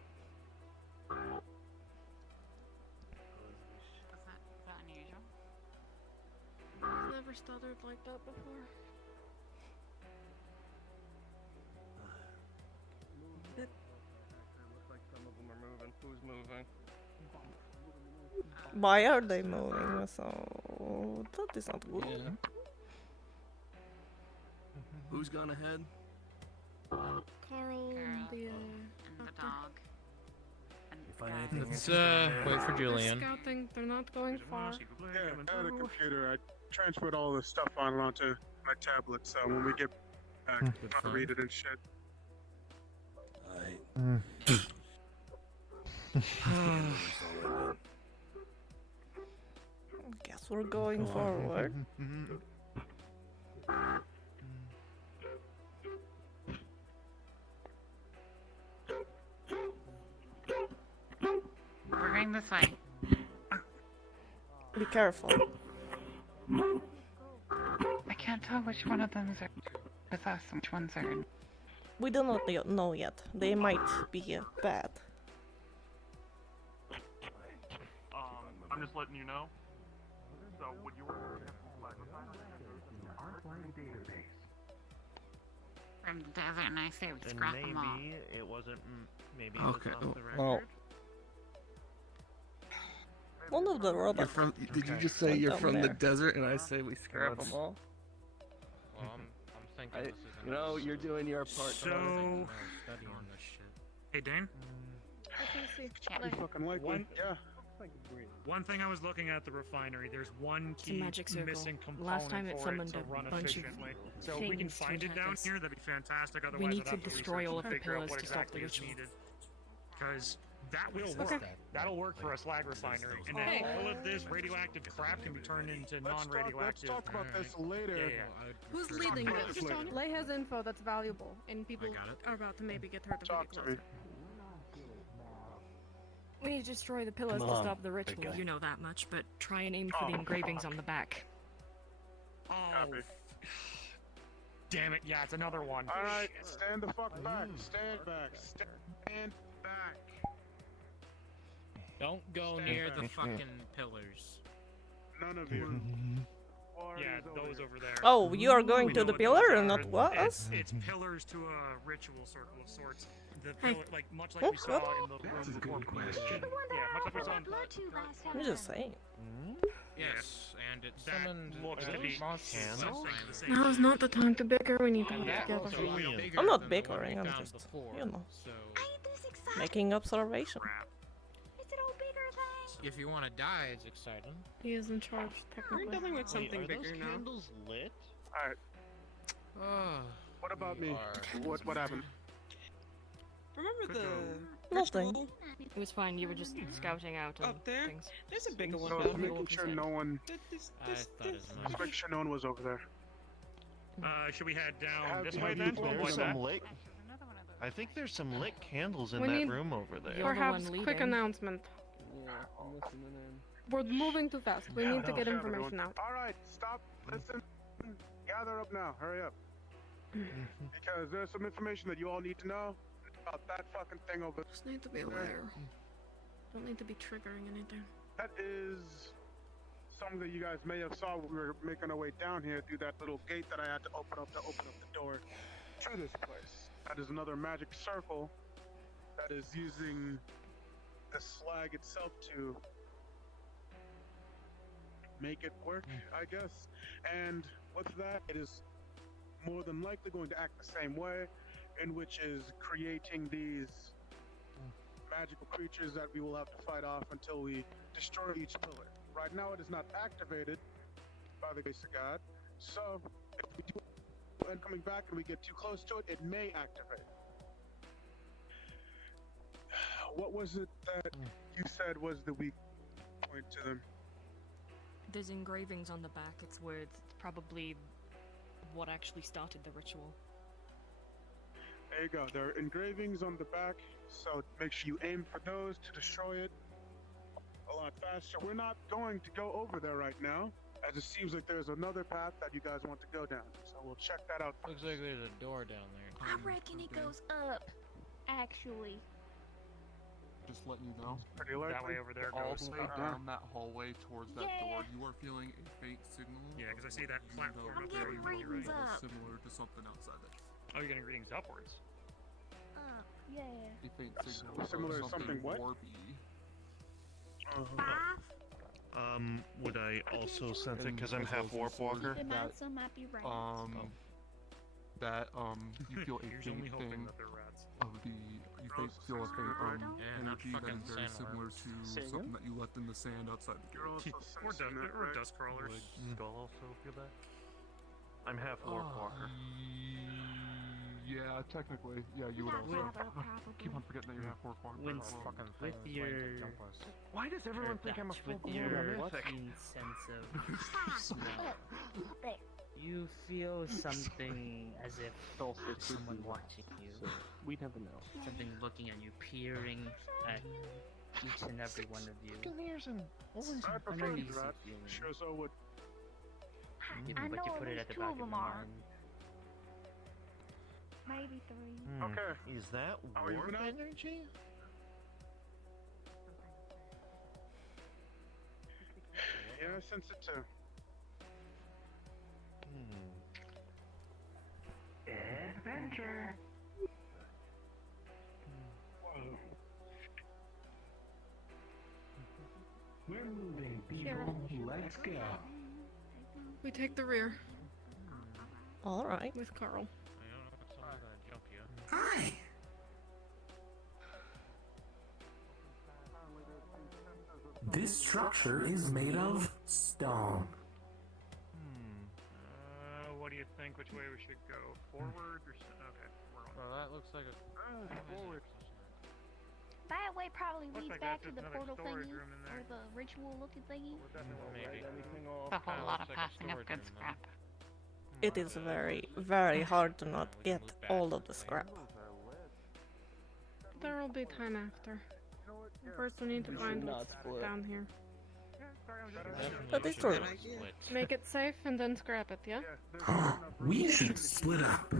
Was that unusual? I've never stuttered like that before. Looks like some of them are moving. Who's moving? Why are they moving? So that is not good. Yeah. Who's gone ahead? Carl, the and the dog. Let's wait for They're Julian. scouting. They're not going far. Yeah, I had a computer. I transferred all the stuff onto my tablet, so when we get back, I'll read it and shit. Guess we're going forward. We're going this way. Be careful. I can't tell which one of them is with us and which ones are. We do not know yet. They might be bad. I'm just letting you know. So, would you database. From the desert, and I say we scrap them all. Maybe it wasn't. Maybe it Okay. was off the record. Well, One of the you're robots. from. Did you just say went you're down from the there. desert, and I say we scrap them all? Well, I'm thinking this is You know, you're doing your part. So, studying this shit. hey Dane. You fucking like One- me? Yeah. One thing I was looking at the refinery. There's one It's a key magic circle. missing component Last time it for summoned it to a run bunch of efficiently. So if we can things to find it attack down us. here, that'd be fantastic. We Otherwise, need I'd to have destroy research all and of the figure out pillars what to stop the exactly is ritual. needed. Because that will work. Okay. That'll work for a slag refinery. And then Hey. all of this radioactive crap can be turned into Let's non-radioactive. talk about this later. Yeah. Who's leading this? Lay has info that's valuable, and people are about to maybe get hurt if we get closer. We need to destroy the pillars Come to on, stop the big ritual. guy. You know that much, but try and aim for the engravings on the back. Oh, damn it! Yeah, it's another one. All right, stand the fuck back. Stand back. Stand back. Don't go Stand near back. the fucking pillars. None of you. Yeah, those over there. Oh, you are going We to know the what pillar those and are. not what It's, us? it's pillars to a ritual circle of sorts. The Hey. pillar, like much like Oh, we saw what? in the That's room a before. good question. Yeah, much like we saw in I'm just saying. Yes, and it That summoned looks to be candles. Now is not the time to bicker. We need to And work that together. was a little bigger I'm not than the one bickering, we I'm found just, before, you know, So, making observation. if you want to die, it's exciting. He is in charge, technically. We're dealing with something are those bigger now. candles lit? All right. Oh, What about we me? are- What happened? Remember the Nothing. ritual It was fine. You were just scouting out and up there? things. There's a bigger one So down making sure no one. I thought as Just much. making sure no one was over there. Should we head down Have- this have way you then? told To them avoid There's that? some lit. I think there's some lit candles in We that need- room over there. You're the Perhaps one quick leading. announcement. Yeah, I'm listening in. We're moving too fast. We need to get Shut up, information everyone. out. All right, stop. Listen. Gather up now. Hurry up. Because there's some information that you all need to know about that fucking thing over Just need to be aware. Don't need to be triggering anything. That is something that you guys may have saw when we were making our way down here through that little gate that I had to open up the door to this place. That is another magic circle that is using the slag itself to make it work, I guess. And with that, it is more than likely going to act the same way, in which is creating these magical creatures that we will have to fight off until we destroy each pillar. Right now, it is not activated by the grace of God, so if we do end coming back and we get too close to it, it may activate. What was it that you said was the weak point to them? There's engravings on the back. It's where it's probably what actually started the ritual. There you go. There are engravings on the back, so make sure you aim for those to destroy it a lot faster. We're not going to go over there right now, as it seems like there's another path that you guys want to go down. So we'll check that out. Looks like there's a door down there. I reckon it goes up. Actually. Just letting you know. Pretty likely. That way over there All goes. the way down that hallway towards that door, you are feeling a faint signal. Yeah, because I see that platform I'm up there. getting readings up. Similar to something outside that. Oh, you're getting readings upwards. Yeah. A faint signal. Similar to something what? Warpy. Would I also sense it because I'm half warp walker? The math might be right. You feel a Here's faint only hoping thing that they're rats. of the, feel a faint Yeah, not energy that fucking is very sand similar worms. to something that you left in the sand outside the gate. Or dust crawlers. Skull also feel that? I'm half warp walker. Yeah, technically. Yeah, you would also. Keep on forgetting that you're half warp walker. With, as well. with your... Why does everyone think I'm a full with your mythic? keen sense of smell, you feel something as if someone watching you. We never know. Something looking at you, peering at each and every one of you. I prefer Uneasy that. feeling. Sure so would. Yeah, but you put it at the back of your mind. Maybe 3. Okay. Is that Are you warp now? energy? Yeah, I sense it too. Adventure. We're moving, people. Let's go. We take the rear All right. with Carl. Hi. This structure is made of stone. What do you think? Which way we should go? Forward or okay? We're on. Well, that looks like a forward. That way probably Looks leads like back that's to the just another portal storage thingy, room in there. or the ritual looking thingy. Maybe. A whole lot of passing of good scrap. It is very, very hard to not get all of the scrap. There will be time after. First, we need to find what's down here. That is true. Make it safe and then scrap it, yeah? We should split up.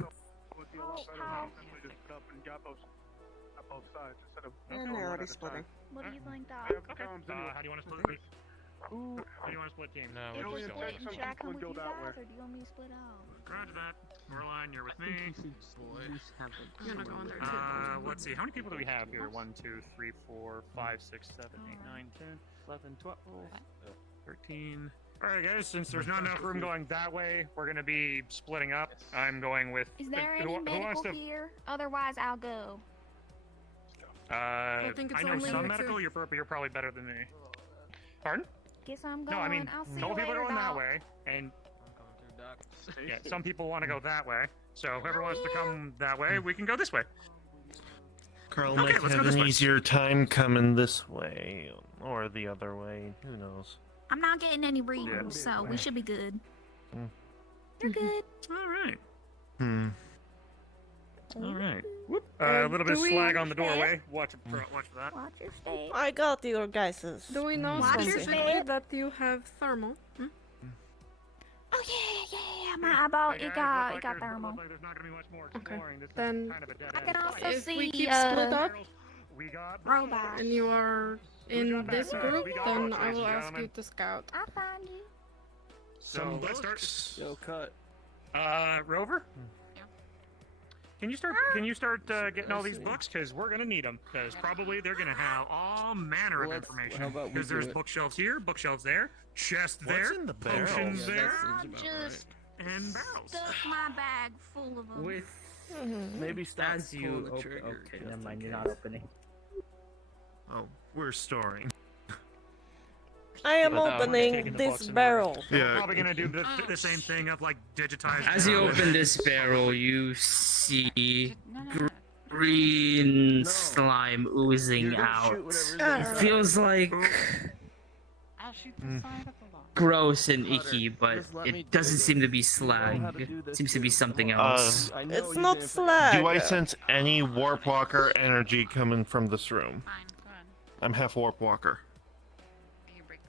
Both sides instead of. And they're already splitting. What do you think, Doc? Okay. How do you want to split it? How do you want to split team? No, If we're we just split, going. should I come with you guys, or do you want me to split out? Roger that. Coraline, you're with me. I'm gonna go in there too. Let's see. How many people do we have here? 1, 2, 3, 4, 5, 6, 7, 8, 9, 10, 11, 12, 13. Alright guys, since there's not enough room going that way, we're gonna be splitting up. I'm going with... Is there any who wants medical to... here? Otherwise, I'll go. I think it's know only some you medical, two. you're probably better than me. Pardon? Guess I'm going. No, I mean, I'll see couple you people later, are going that Doc. way, and... Yeah, some people want to go that way, so whoever wants to come that way, we can go this way. Carl Okay, might let's go have this an way. easier time coming this way, or the other way, who knows. I'm not getting any readings, so we should be good. You're good. Alright. Mm-hmm. Alright. A little bit of do we- slag on the doorway. Watch for that. Watch your step. I got your guys's. Do we know Watch your specifically step. that you have thermal? Oh yeah. My eyeball, it got thermal. Looks like there's not gonna be much more Okay. exploring. This Then- is kind of a dead I end. can also If see we keep split up We got robots. and you are in this group, We got then both, I ladies will and ask gentlemen. you to scout. I'll find you. So let's start. Yo, cut. Rover. Can you start getting all these books? Because we're gonna need them. Because probably they're gonna have all manner of How information. about we Because do there's it? bookshelves here, bookshelves there, chest What's there, in the barrel? potions Yeah, there, that seems about right. and barrels. Stuff my bag full of them. With Maybe start as you pulling the open. trigger. Okay, just never in mind. You're case. not opening. Oh, we're storing. I am But, opening taking the this books and barrel. We're Yeah. probably gonna do the same thing of like digitize. As you barrels. open this barrel, you see green slime oozing out. It feels like I'll shoot the side of the log. gross and icky, but it doesn't seem to be slag. It seems to be something else. It's not slag. Do I sense any warp walker energy coming from this room? I'm half warp walker.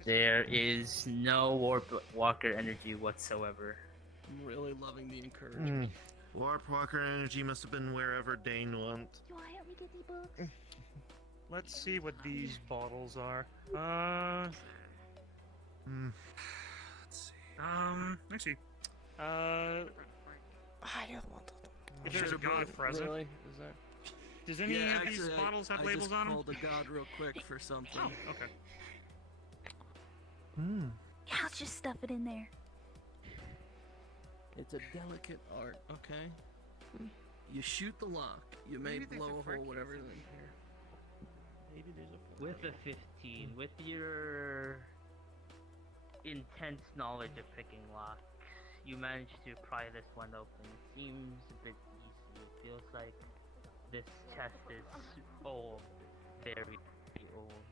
There is no warp walker energy whatsoever. I'm really loving the encouragement. Warp walker energy must have been wherever Dane went. You wanna help me get these books? Let's see what these bottles are. Let's see. I don't want to. If there's a god present. Really? Is that? Does any Yeah, of these actually, bottles have I labels just on them? pulled a god real quick for something. Oh, okay. Yeah, let's just stuff it in there. It's a delicate art, okay? You shoot the lock, you may blow a hole, whatever, then here. Maybe there's a With a 15, with your intense knowledge of picking locks, you managed to pry this one open. It seems a bit easy. It feels like this chest is old, very old.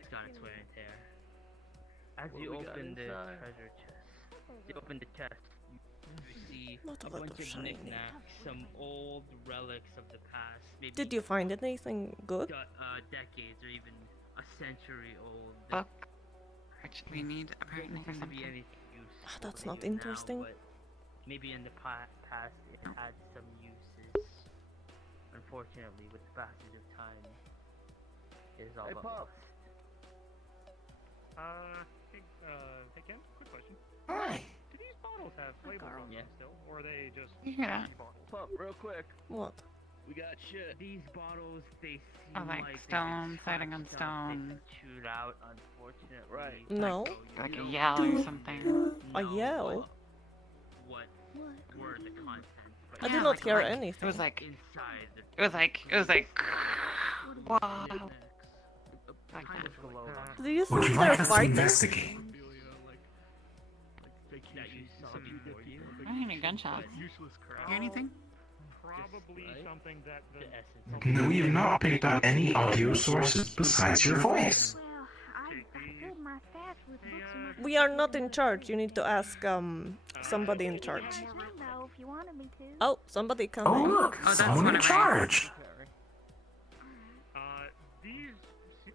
It's got its wear and tear. As What you we got open the inside? treasure chest, you open the chest, you see Not a a lot bunch of of shiny. knickknacks, some old relics of the past. Maybe Did you find anything good? decades or even a century old. Book. Which we need apparently for Doesn't seem to be something. anything useful Ah, that's to not you now, interesting. but maybe in the past it had some uses. Unfortunately, with the passage of time, it is all Hey, but Pop. lost. Hey Ken, quick question. Hi. Do these bottles have labels on them still, or are they just Yeah. empty bottles? Pup, real quick. What? We got shit. These bottles, they seem Oh, like like they stone, get siding on scratched up, they've stone. been chewed out, unfortunately. Right. No. Like a yell or something. A yell? What were the contents? But I did Yeah, not like- hear like- anything. It was like. inside the It was like. Wow. Like kind that. of glow on Do you Would think you they're like us to fighting? investigate? that you saw before you. I don't hear any gunshots. Useless crap. Hear anything? Probably something that the essence. We've not picked up any audio sources besides your voice. Well, I filled my stash with books and We are not in charge. You need to ask somebody in charge. though, if you wanted me to. Oh, somebody Oh coming. look, that's someone one in of my- charge. these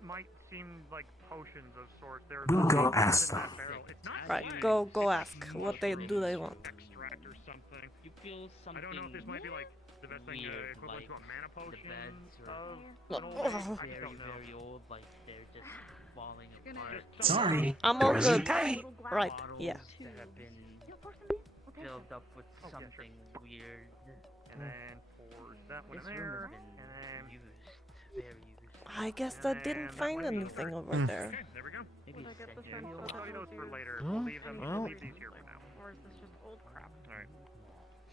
might seem like potions of sorts. They're We'll go in ask that them. barrel. It's not Right, slime. go ask what they want. Extract or something. You feel I something. don't know if this might be like the best thing weird, equivalent to a like mana the potion beds or of Oh. an old age. I just very, don't know. very old, like they're just falling apart. Sorry, I'm all doors are good. tight. Right, Bottles yeah. that have been filled up with something weird. And then pour that one This in room there. has been used, very used. I guess I didn't find anything over there. Okay, there we go. Maybe Would I get the century sense old. that Study those for later. Oh, We'll leave them. well. We'll leave these here for now. Or is this just old crap? All right.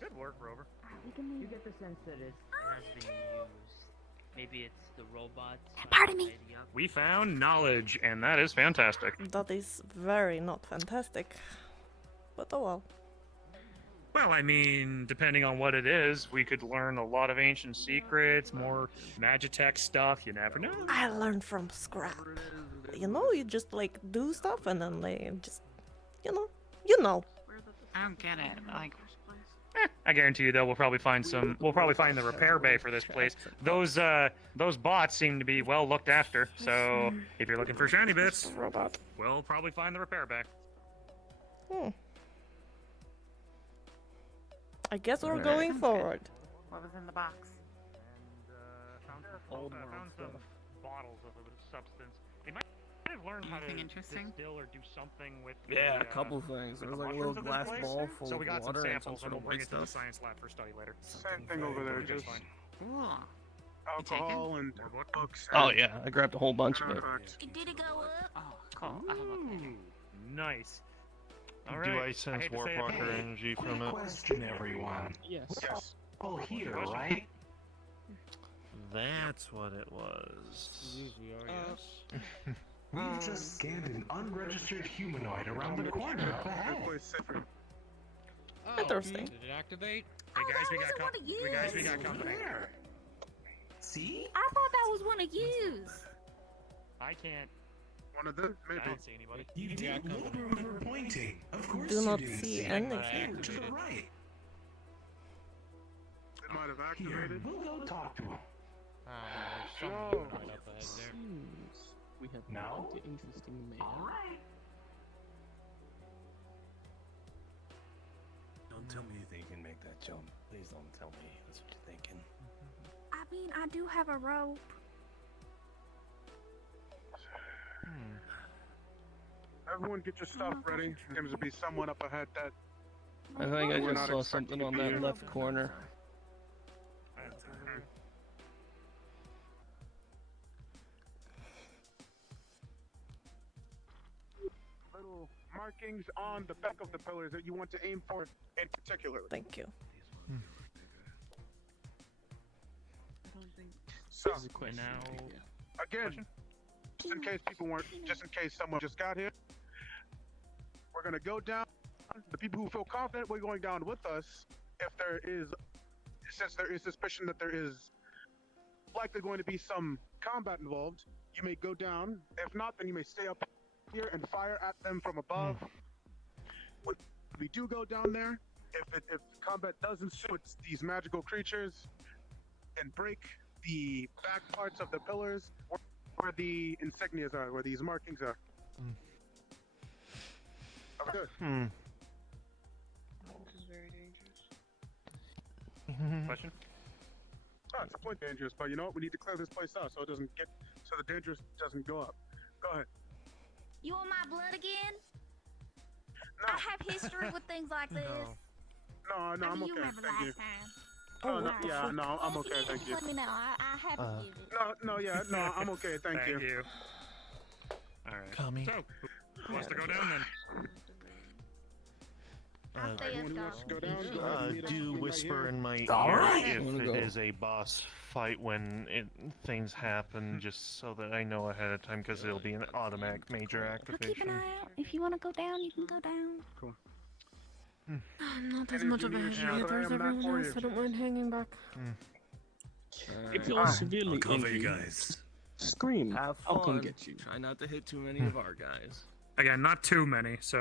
Good work, Rover. You get the sense that it has been used. Maybe it's the robots. Pardon me. tidy up. We found knowledge, and that is fantastic. That is very not fantastic. But oh well. Well, I mean, depending on what it is, we could learn a lot of ancient secrets, more Magitech stuff. You never know. I learned from scrap. You know, you just like do stuff and then they just, you know. I don't get it. Like, I guarantee you, though, we'll probably find some. We'll probably find the repair bay for this place. Those bots seem to be well looked after. So if you're looking for shiny bits, Robot. we'll probably find the repair bay. I guess we're going forward. what was in the box? Found some bottles of a substance. They might have learned how to Anything interesting? distill or do something with. Yeah, the, a couple things. with There's the like a little mushrooms of this glass place. ball full So we of got some water and some samples, sort and of we'll bring white it to the stuff. science lab for study later. Same thing over there, just Cool. alcohol and books. Oh yeah, I grabbed a whole bunch of it. Did it go up? Oh, cool. I'll look at it. Nice. All Do right. I sense hate to say it, Warpwalker but- energy Quick from it? question, everyone. Yes. Yes. Oh, here, Question? right? That's what it was. We just scanned an unregistered humanoid around the corner up ahead. Interesting. Did it activate? Hey guys, we got wasn't one of you. we got company. See? I thought that was one of yous. I can't. One of them, I maybe. don't see anybody. You did not remember pointing. Of course Do you not didn't see it. anything. To the right. It might have Here, activated. we'll go talk to him. There's some No. humanoid up ahead there. Seems we have No? met an interesting man. Don't tell me you think you can make that jump. Please don't tell me that's what you're thinking. I mean, I do have a rope. Everyone get your stuff ready. Seems to be someone up ahead that... I think I We're just not saw something expecting on to be that here. left corner. Little markings on the back of the pillars that you want to aim for in particular. Thank you. So, This is a question. Now, again, just in case people weren't, just in case someone just got here, we're gonna go down. The people who feel confident we're going down with us, if there is, since there is suspicion that there is likely going to be some combat involved, you may go down. If not, then you may stay up here and fire at them from above. When we do go down there, if combat does ensue, it's these magical creatures, and break the back parts of the pillars where the insignias are, where these markings are. Okay. This is very dangerous. question? Oh, it's quite dangerous, but you know what? We need to clear this place out so it doesn't get, so the dangerous doesn't go up. Go ahead. You want my blood again? No. I have history with things like this. No, I I'm mean, okay. you remember Thank you. last time. Oh, no, Alright. yeah, no, I'm Well, okay. yeah, Thank just you. let me know. I happy to give it. No, yeah, no, I'm okay. Thank you. All right. Cummy. So, who wants to go down then? I'll stay Anyone as who wants to go dog. down, go ahead and meet us Do right whisper here. in my All ear right. if Wanna it go. is a boss fight when things happen, just so that I know ahead of time, because it'll be an automatic major I'll keep an activation. eye out. If you want to go down, you can go down. I'm not as And if much you of a need heavy a hitter shot, as I am not everyone for else. you. I don't mind hanging back. If you're severely I'll cover you injured, guys. scream. Have I'll come fun. get you. Try not to hit too many of our guys. Again, not too many, so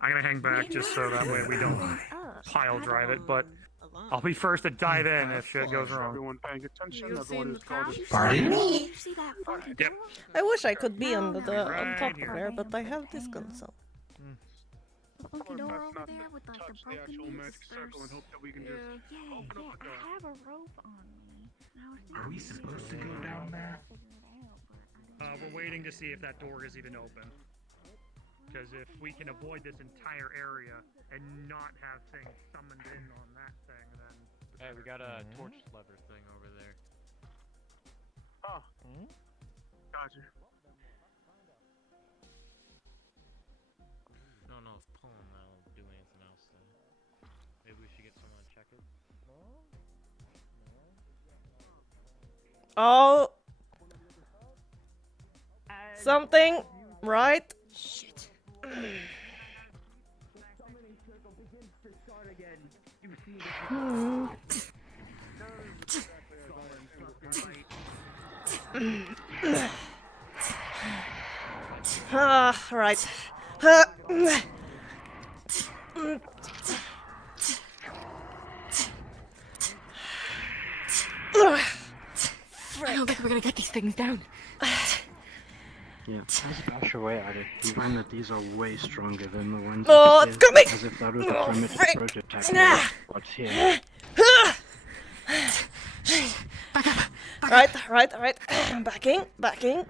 I'm gonna hang back just so that way we don't pile drive it. But I'll be first to dive in if shit goes wrong. Everyone paying attention. You Everyone seen is the called cow? to Pardon? Did you see that funky Yep. door? I wish I could be on the Right on top here. of there, but I have this console. The funky door Let's over not there with like the touch the broken actual pieces. magic circle and hope that we can just Yeah, open yeah. up the door. I have a rope on me. I was Are we supposed to go down there? We're waiting to see if that door is even open. Because if we can avoid this entire area and not have things summoned in on that thing, then... Hey, we got a torch lever thing over there. Oh. Gotcha. I don't know if pulling that'll do anything else though. Maybe we should get someone to check it. Oh, something, right? Shit. Right. I don't think we're gonna get these things down. Yeah, as you bash away at it, you find that these are way stronger than the ones Oh, that it's appear coming! as if that was a Oh, primitive frick! prototype Nah. of what's here. Right. Backing.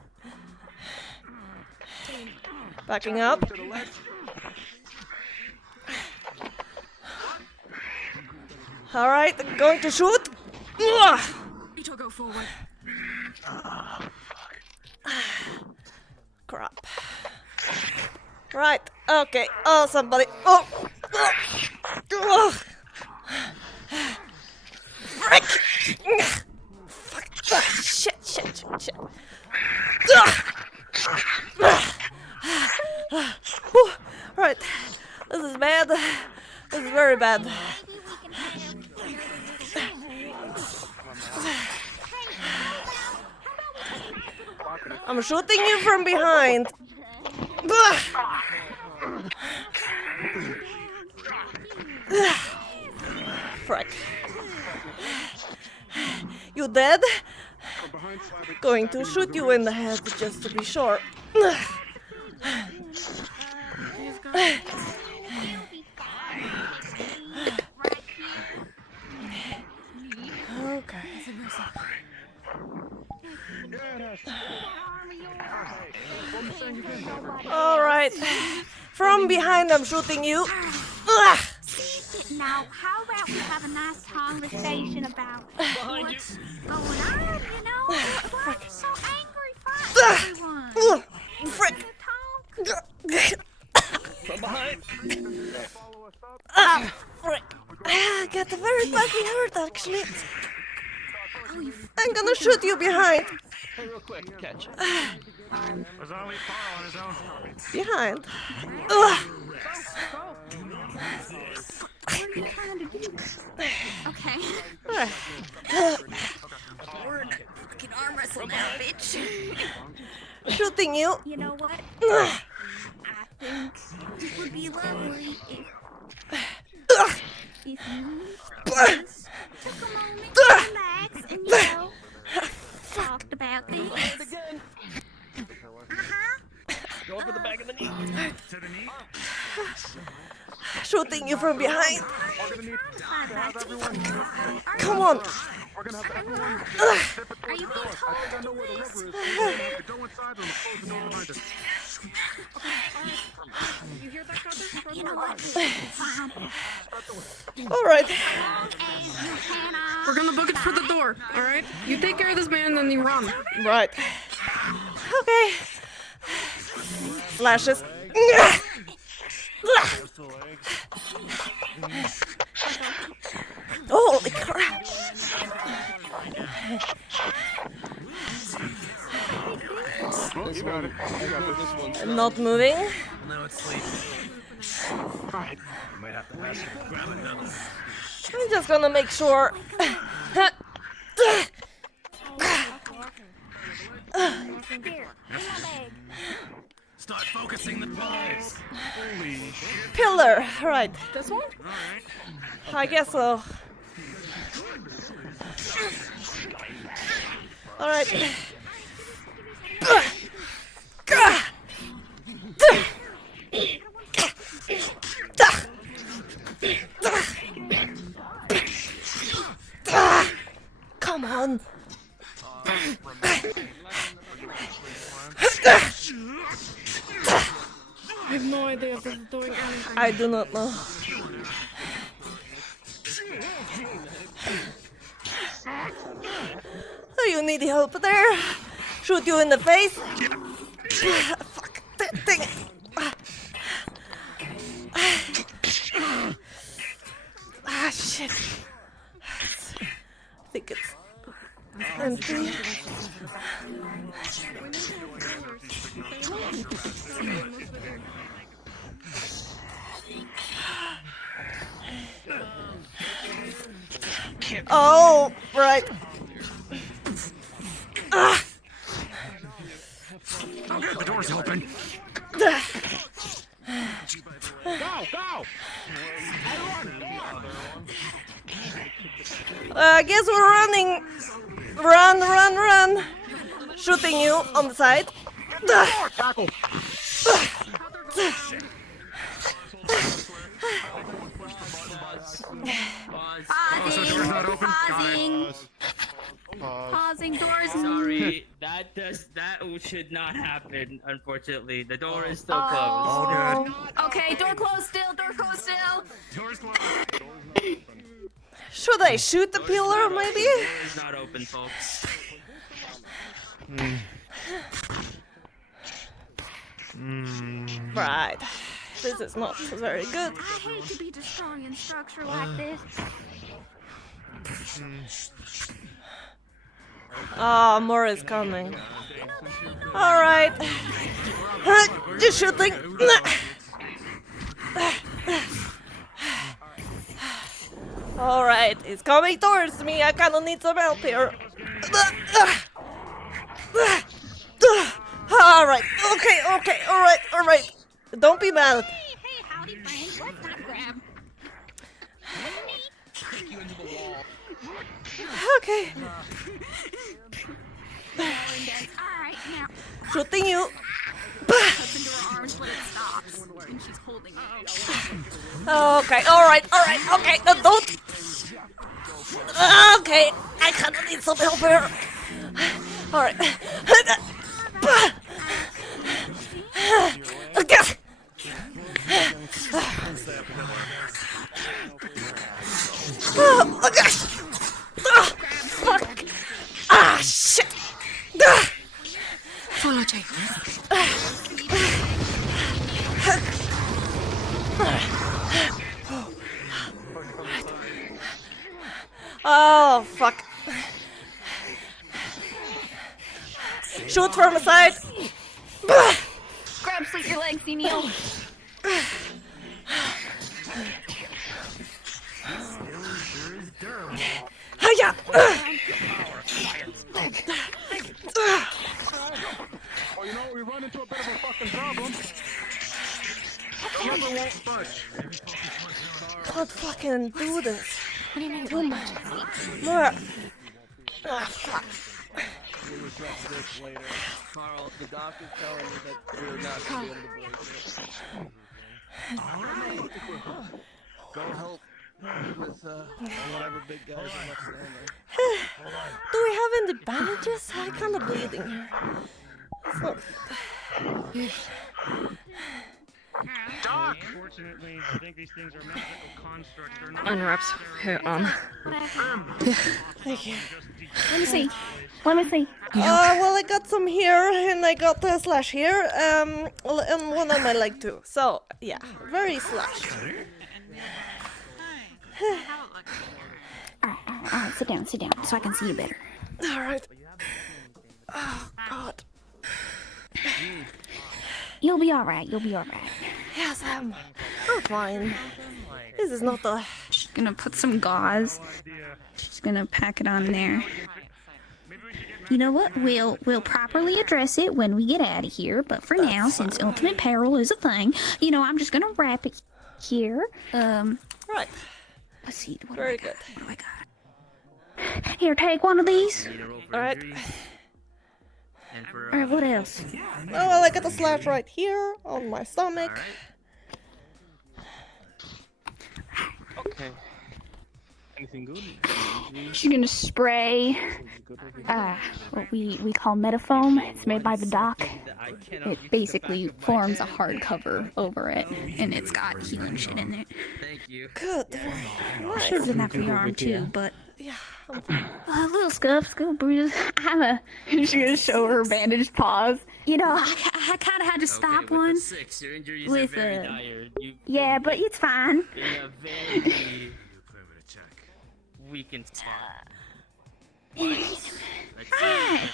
Backing up. To the left. All right, going to shoot. Ito, go forward. Crap. Right. Okay. Oh, somebody. Oh. Frick! Fuck. Shit. Right. This is bad. This is very bad. I'm shooting you from behind. Frick. You dead? Going to shoot you in the head just to be sure. Okay. Alright. From behind, I'm shooting you. Now, how about we have a nice conversation about what's going on, you know? Why are you so angry for everyone? Frick. From behind. Frick. I got very badly hurt, actually. I'm gonna shoot you behind. Hey, real quick, catch. Was only Carl on his own. Behind. What are you trying to do? Okay. Fucking arm wrestle now, bitch. Shooting you. You know what? I think it would be lovely if you just took a moment to relax and, you know, talked about things. Go for the back of the knee. To the knee. Shooting you from behind. Come on. We're gonna have everyone Are you being told to do this? go inside and close the door behind us. You hear that, Cutter? You know what? Alright. We're gonna book it for the door, alright? You take care of this man, then you run. Right. Okay. Flashes. Holy crap. Oh, you got it. You got this one. I'm not moving. Now it's sleeping. Right. You might have to ask him to grab another. I'm just gonna make sure. Start focusing the pillars. Pillar, right. This one? I guess so. Alright. Come on. I have no idea if this is doing anything. I do not know. Do you need help there? Shoot you in the face? Fuck that thing. Shit. I think it's empty. Oh, right. The door's open. Go, go! I guess we're running. Run. Shooting you on the side. Tackle! Pausing doors. Sorry, that should not happen. Unfortunately, the door is still closed. Oh, okay, door closed still. Door's closed. Should I shoot the pillar, maybe? The door is not open, folks. Right. This is not very good. I hate to be destroying structure like this. Ah, more is coming. Alright. Just shooting. Alright, it's coming towards me. I kinda need some help here. Alright, okay, alright. Don't be mad. Hey, howdy, friends. What's that grab? Take you into the wall. Okay. Alright, now. Shooting you. Cuts into her arms, but it stops. And she's holding it. Okay, alright, okay, don't. Okay, I kinda need some help here. Alright. Okay. Oh gosh! Oh, fuck! Ah, shit! Follow Jay. Oh, fuck. Shoot from the side. Grab sleep your legs, Neil. Hiya! Well, you know, we run into a bit of a fucking problem. Never won't budge. Can't fucking do this. What do you mean? Too much. More. Ah, fuck. We'll address this later. Carl, the doctor's telling me that we're not going to be able to break it. Go help with whatever big guys are left standing. Do we have any bandages? I'm kind of bleeding here. It's not... Unfortunately, I think these things are magical constructs. They're not. Unwraps her arm. Thank you. Let me see. Let me see. Well, I got some here, and I got a slash here, and one on my leg too. So, yeah, very slashed. Alright, sit down, so I can see you better. Alright. Oh, God. You'll be alright, Yes, I'm fine. This is not a... Just gonna put some gauze. Just gonna pack it on there. You know what? We'll properly address it when we get out of here, but for now, since ultimate peril is a thing, you know, I'm just gonna wrap it here. Right. Let's see. Very good. What do I got? Here, take one of these. Alright. Alright, what else? Oh, well, I got a slash right here on my stomach. Okay. Anything good? She's gonna spray what we call metafoam. It's made by the doc. It basically forms a hard cover over it, and it's got healing shit in it. Thank you. Good. Nice. Should have done that for your arm too, but yeah, a little scuffs, little bruises. She's gonna show her bandaged paws. You know, I kind of had to stop one. Your injuries with are very dire. yeah, but it's fine. In a very weakened spot. Alright,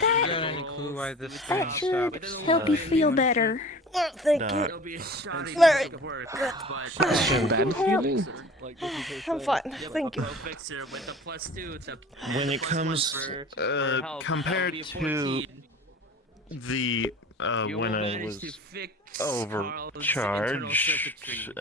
got any clue why this thing that should stopped? help you feel better. Well, thank you. It'll be a shoddy Very piece of work, good. but Bad feeling? I'm fine. Thank you. fixer with the +2 to When it +1 comes for help, compared that'll be a to 14. the You when will I manage was to fix Carl's internal overcharged, circuitry.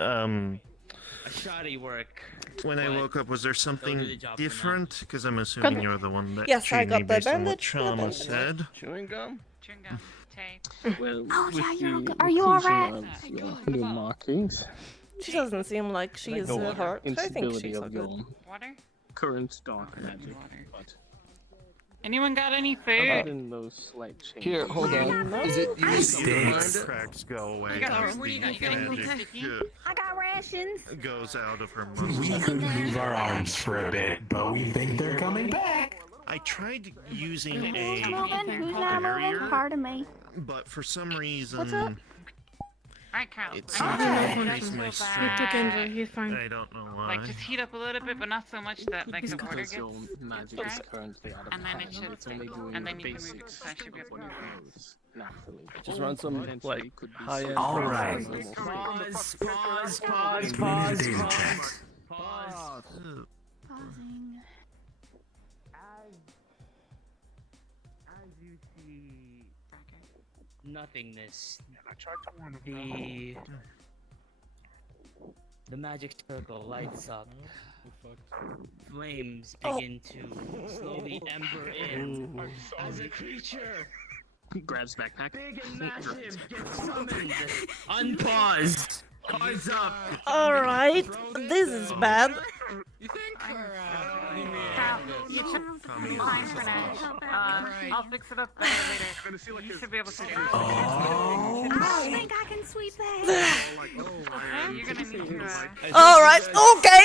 A shoddy work. when I but would was there do something the job for now. different? Because I'm assuming Good. you're the one that Yes, I treated got me the based on what bandage, Trauma bandage. said. Chewing gum? Chewing gum. Tape. Well, Oh, with yeah, you're the okay. Are you all inclusion right? of, new markings, She doesn't seem like she is the hurt. I think instability she's of good. your Water? current dark magic, but Anyone got any other food? than those slight changes. Here, hold on. Is it you Stinks. Cracks go away. You got as what do you got? You got the anything magic sticky? I got rations. goes out of her We muscles. couldn't move our arms for a bit, but we think they're coming back. I tried using Who's a not moving? Who's not moving? barrier, Pardon me. but for some reason, What's up? Alright, Carl. It I seems don't to know. increase my He strength. took injury. He's fine. I don't know why. Like, just heat up a little bit, but not so much that, like, the water Because gets your magic is dry. currently out of And then time. it should, It's only doing and the then you can basics move it, so that should be of what okay. it knows naturally. Just run some Potentially like could be high-end. something All right. normal. Pause. Pausing. As you see nothingness, I tried to warn him. the magic circle lights up. Flames Oh. begin to slowly ember in as a creature Grabs backpack. big and massive gets summoned. Unpause. Cards up. Alright, this is bad. You think? You should be fine for now. I'll fix it up later. You should be able to do it. I don't think I can sweep that. You're gonna need to. Alright, okay,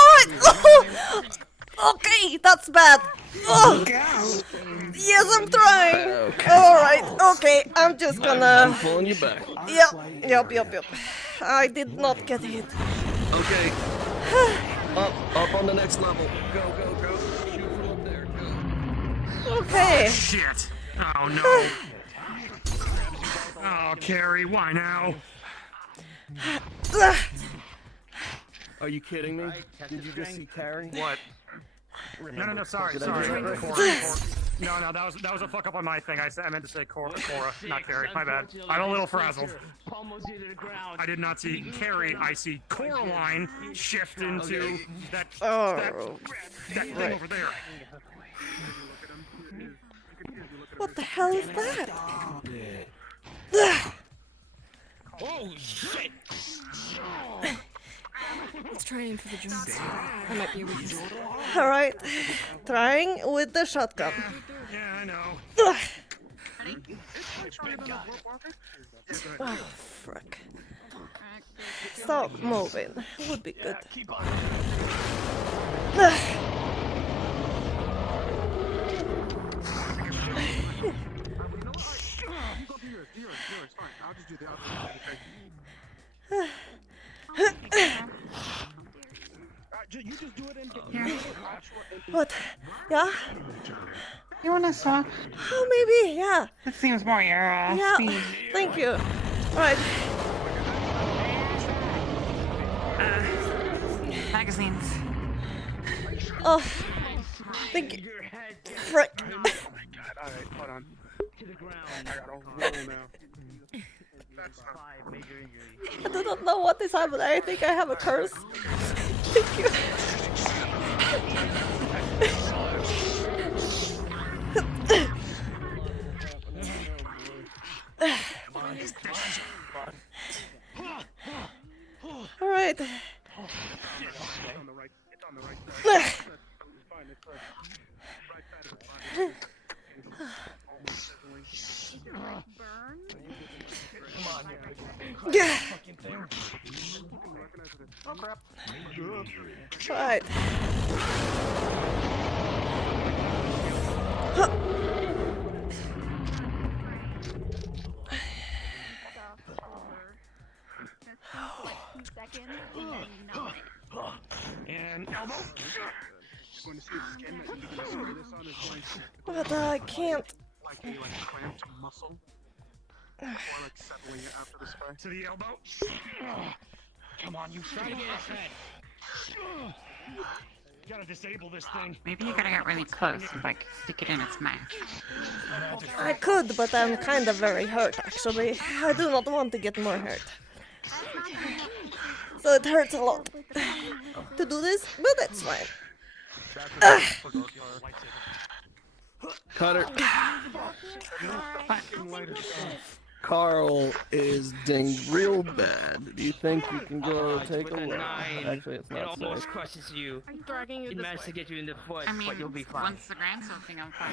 alright. Okay, that's bad. Oh. Yes, I'm trying. Alright, okay, I'm just I'm gonna. pulling you back. Yep. I did not get hit. Okay. Up on the next level. Go. Shoot from up there. Go. Okay. Shit! Oh no! Oh, Carrie, why now? Are you kidding me? Did you just see Carrie? What? No, sorry. Did I do that right? Cora. No, that was a fuck up on my thing. I meant to say Cora, not Carrie. My bad. I'm a little frazzled. Pummels you to the ground. I did not see Carrie. I see Coraline shift into that thing over there. What the hell is that? Oh shit! Let's try and for the joints. I might be able to. Alright, trying with the shotgun. Yeah, I know. Oh, frick. Stop moving. Would be good. What? Yeah? You wanna swap? Oh, maybe, yeah. It seems more your Yeah, speed. thank you. Alright. Magazines. Oh, thank you. Frick. Oh my god, alright, hold on. To the ground. I gotta roll now. That's not... 5 major injuries. I do not know what is happening. I think I have a curse. Thank you. All right. It's on the right side. It's fine, it's right. Right side of the body. Burn? Come on, Yeah. oh crap. Right. And elbow. Going to see his skin that you can see this on his like, But I can't. like a clamped muscle. Or like settling it after the spray. To the elbow. Come on, you try to get his head. You gotta disable this thing. Maybe you gotta get really close and like stick it in its mouth. I could, but I'm kind of very hurt actually. I do not want to get more hurt. So it hurts a lot to do this, but it's fine. Cutter. Carl is dinged real bad. Do you think you can go take a look? Actually, it's It not almost safe. crushes you. I'm dragging you It this managed way. to get you in the foot, I mean, but you'll be fine. once the ground's something, I'm fine.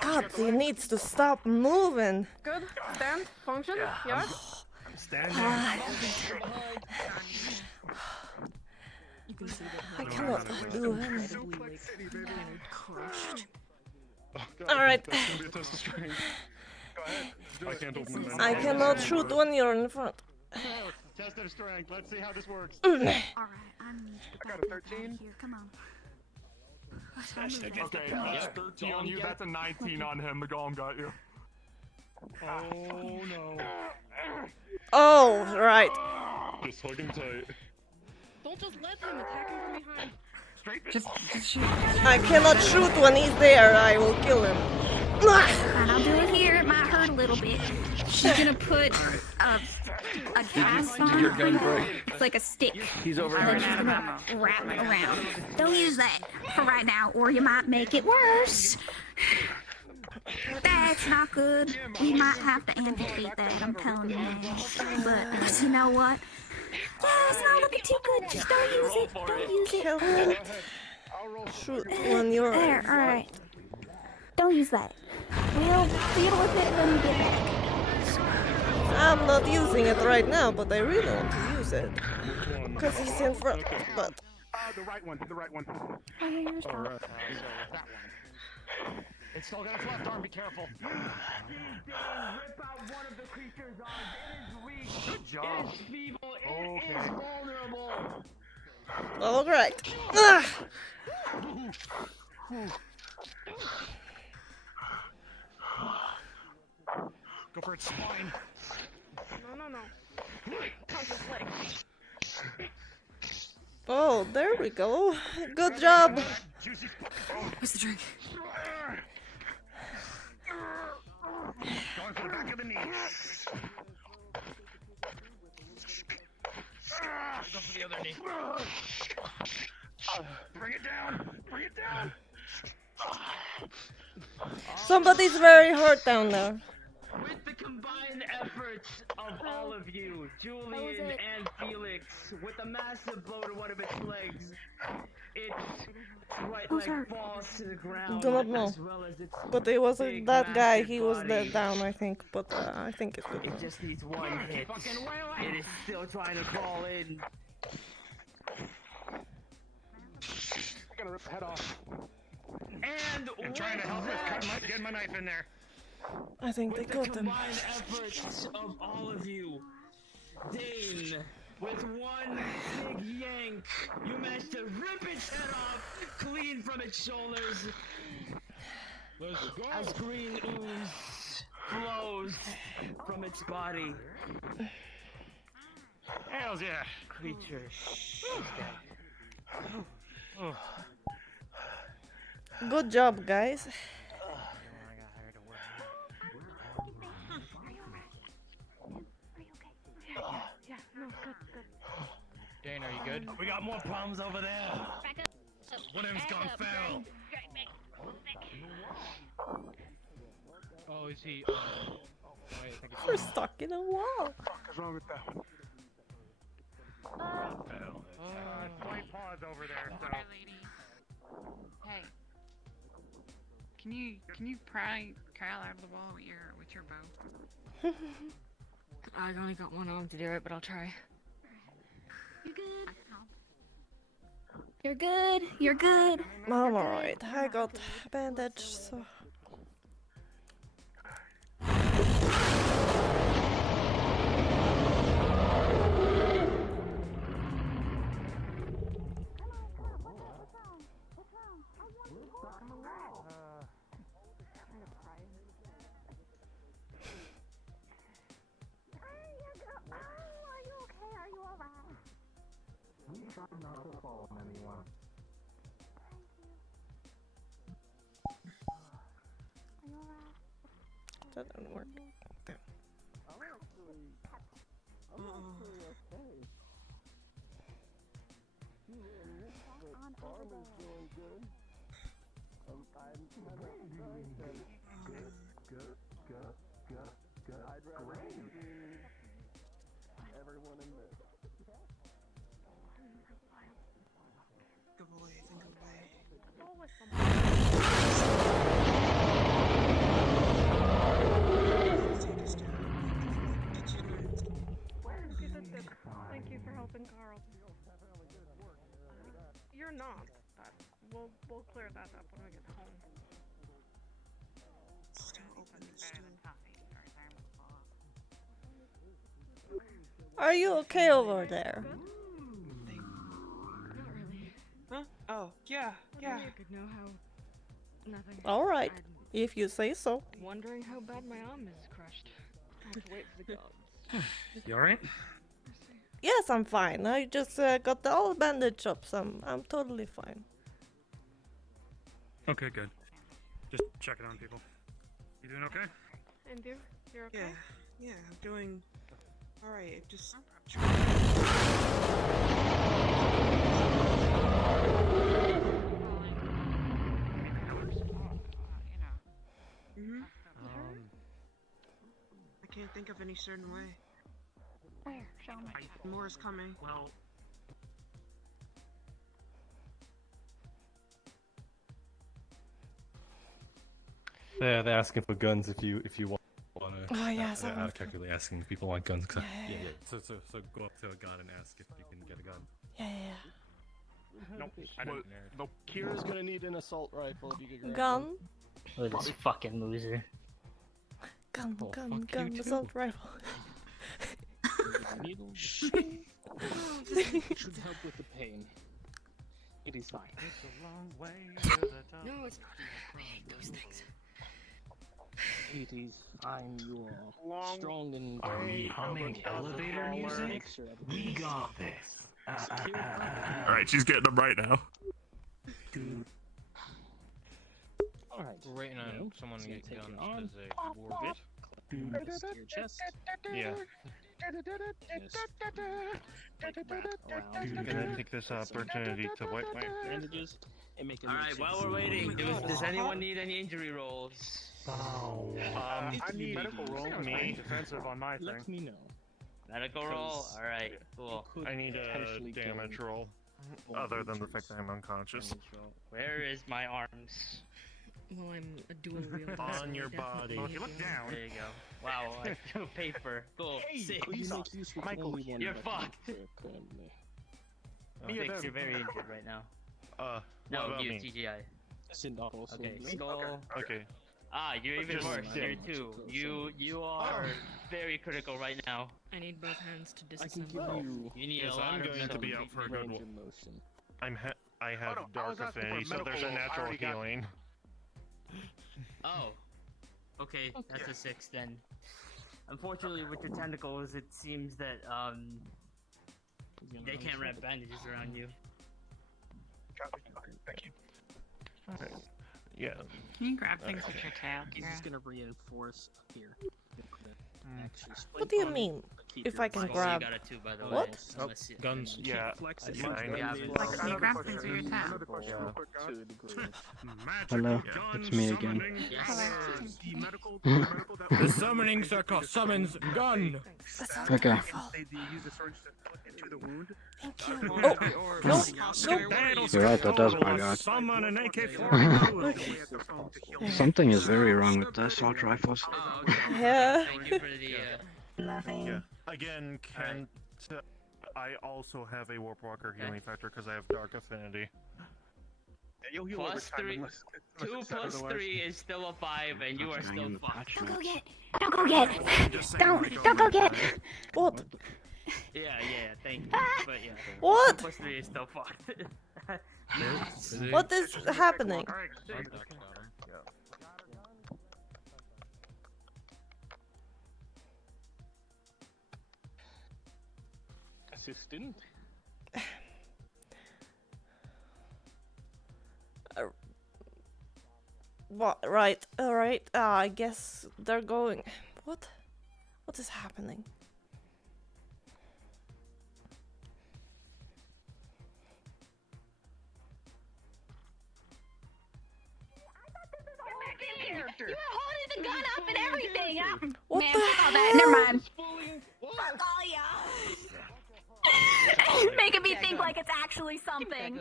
God, he needs to stop moving. Good. Stand. Function. Yes. I'm standing. I cannot do anything. Suplex City, baby. All right. That's gonna be a test of strength. I can't open the I cannot shoot when you're in front. Test of strength. Let's see how this works. Alright, I'm I got a 13. here. Come on. Okay, that's 13 on you, that's a 19 on him. The golem got you. Oh no. Oh, right. Just hug him tight. Don't just let him attack him from behind. Just shoot. I cannot shoot when he's there. I will kill him. And I'll do it here. It might hurt a little bit. She's gonna put a cast on Your her gun finger. broke. It's like a stick. He's over And then here. she's gonna wrap it around. Don't use that for right now, or you might make it worse. That's not good. We might have to amputate that, I'm telling you now. But you know what? It's not looking too good. Just don't use it. Don't use it. Shoot when you're. There, alright. Don't use that. We'll deal with it when we get back. I'm not using it right now, but I really want to use it. Because he's in front. But. The right one. The right one. Oh, you're stop. Alright, so that one. It's still got its left arm, be careful. Good job. It is feeble. It is vulnerable. All right. Ah! Go for its spine. No. Punch his leg. Oh, there we go. Good job. Where's the drink? Going for the back of the knee. Go for the other knee. Bring it down. Bring it down. Somebody's very hurt down there. With the combined efforts of all of you, Julian and Felix, with a massive blow to one of its legs, its right leg falls to the ground. Do not know. As well as its But it wasn't big, that guy. massive He was body. dead down, I think. But I think it's good. It just needs one hit. It is still trying to crawl in. I'm gonna rip the head off. And I'm trying to help it. Get my knife in there. I think they with the got them. combined efforts of all of you, Dane, with one big yank, you managed to rip its head off clean from its shoulders. Let's go. As green ooze flows from its body. Hells yeah. Creature is dead. Oh. Good job, guys. Yeah, no, good. Dane, are you good? We got more problems over there. One of them's gone feral. Oh, is he? Wait, I think it's We're stuck in a wall. What the fuck is wrong with that one? Slight pause over there. So. Hi, lady. Hey. Can you pry Kyle out of the wall with your bow? I've only got one arm to do it, but I'll try. You good? You're good. You're good. I'm alright. I got a bandage, so. That didn't work. Damn. Good boy, Ethan, good boy. Thank you for helping Carl. You're not, but we'll clear that up when we get home. Still open, still. Are you okay over there? Not really. Huh? Oh, yeah, yeah. I could know how. Nothing. All right, if you say so. Wondering how bad my arm is crushed. I have to wait for the gods. You alright? Yes, I'm fine. I just got the old bandage up, so I'm totally fine. Okay, good. Just checking on people. You doing okay? And you? You're okay? Yeah, I'm doing alright. Just I can't think of any certain way. Where? Show me. More is coming. Well, They're asking for guns if you want to. Oh, yeah, They're someone- actively asking if people want guns. 'Cause Yeah. So go up to a gun and ask if you can get a gun. Yeah. nope. Nope. Kira's gonna need an assault rifle if you could grab Gun? one. Oh, this fucking loser. Gun, Oh, gun, assault rifle. Needle. Should help with the pain. It is fine. It's a long way to the top. No, it's not. I hate those things. It is fine. You are strong and. Are we humming elevator music? We got this. Alright, she's getting them right now. Alright. We're waiting on someone to get guns as a war bit. To your chest. Yeah. I'm gonna take this opportunity to wipe my bandages and make. Alright, while we're waiting, does anyone need any injury rolls? I need medical roll. me defensive on my thing. Let me know. Medical roll? Alright, cool. I need a damage roll. Other than the fact that I'm unconscious. Where is my arms? Well, I'm a dual wielder. On your body. Well, if you look down. There you go. Wow, I threw paper. Cool. Sick. Michael, You're fucked. Fix, you're very injured right now. What No, about you, me? TGI. Okay, skull. Okay. Ah, you're even Just worse. You're damage. two. You are very critical right now. I need both hands to I can give disassemble. you. You need Yes, a lot I'm of going to mental be out for a good range while. of motion. I have no, I dark was asking for affinity, so medical there's a roll. I natural already got- healing. Oh. Okay, that's a 6 then. Unfortunately, with your tentacles, it seems that they can't wrap bandages around you. Thank you. Alright. Yeah. Can you grab things with your tail, He's Kira? just gonna reinforce here. What do you mean? If I can grab. You got a 2, by the way. What? Unless you- Guns. Yeah. Flex it. Mine Mine have is- it. Like, can you grab things with your tail? Another question, real quick, To a degree. Hello, it's me again. The medical that The summoning circle summons gun. Okay. They use the syringe to put into the wound. You're right, that does my god. Summon an AK-47. Something is very wrong with the assault rifles. Yeah. Thank you for the, Yeah. Again, I also have a Warp Walker healing factor because I have dark affinity. You'll heal over Plus time 3. unless 2 it's plus otherwise. 3 is still a 5, and you are still fucked. Don't go get. Don't go get. Don't go get. What? Yeah, thank you. But yeah. What? 2 plus 3 is still fucked. What is happening? Assistant. What? Right. All right. I guess they're going. What? What is happening? You were holding the gun up and everything. What Man, the fuck all that. Never mind. Fuck all y'all. Making me think like it's actually something.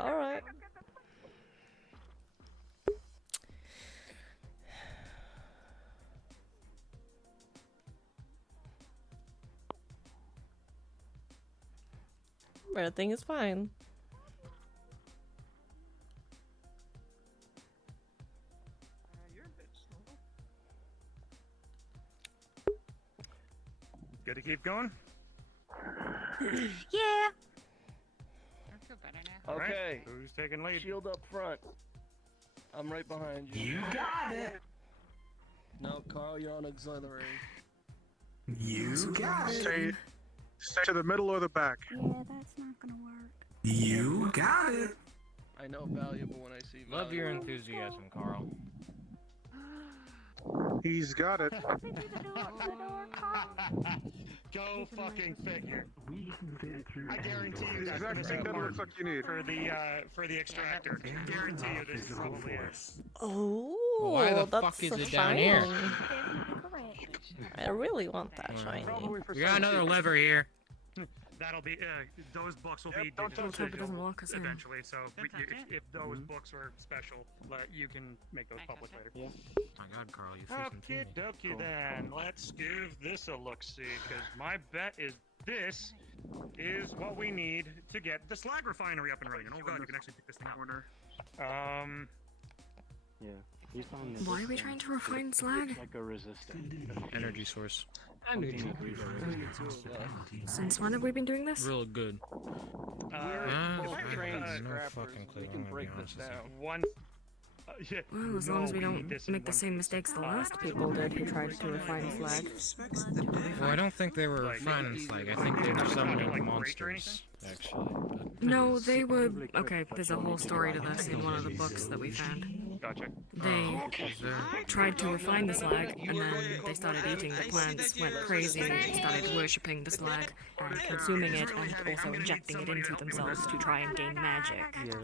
All right. Everything is fine. Good to keep going? Yeah. I feel better now. All right, Okay. who's taking lead? Shield up front. I'm right behind you. You got it. No, Carl, you're on auxiliary. You got Stay, it. stay to the middle or the back. Yeah, that's not gonna work. You got it. I know valuable when I see valuable. Love your enthusiasm, Carl. He's got it. Go fucking figure. I guarantee you that's Exact missing thing that part looks like you need. for the extractor. Guarantee you this is probably it. Oh, Why the that's fuck is a it down shiny. here? I really want that shiny. We got another lever here. That'll be those books will be Let's hope it doesn't lock us in. eventually. So if those books were special, you can make those public later. Yeah. My God, Carl, you freaking Okie dokie then. Let's give this a look-see, because my bet is this is what we need to get the slag refinery up and running. And oh god, you can actually pick this thing up. Yeah. He's on the Why are we trying to refine slag? Like a resistant. Energy source. Since when have we been doing this? Real good. We're both I trained have no scrappers. fucking clue, We I'm can gonna break be this honest with down. One. Yeah. Well, as long as we don't make the same mistakes the last people did who tried to refine slag. Well, I don't think they were refining slag. I think they were summoning monsters, actually. But... No, they were. Okay, there's a whole story to this in one of the books that we found. Gotcha. They tried to refine the slag, and then they started eating the plants, went crazy, started worshipping the slag, and consuming it, and also injecting it into themselves to try and gain magic. Yes,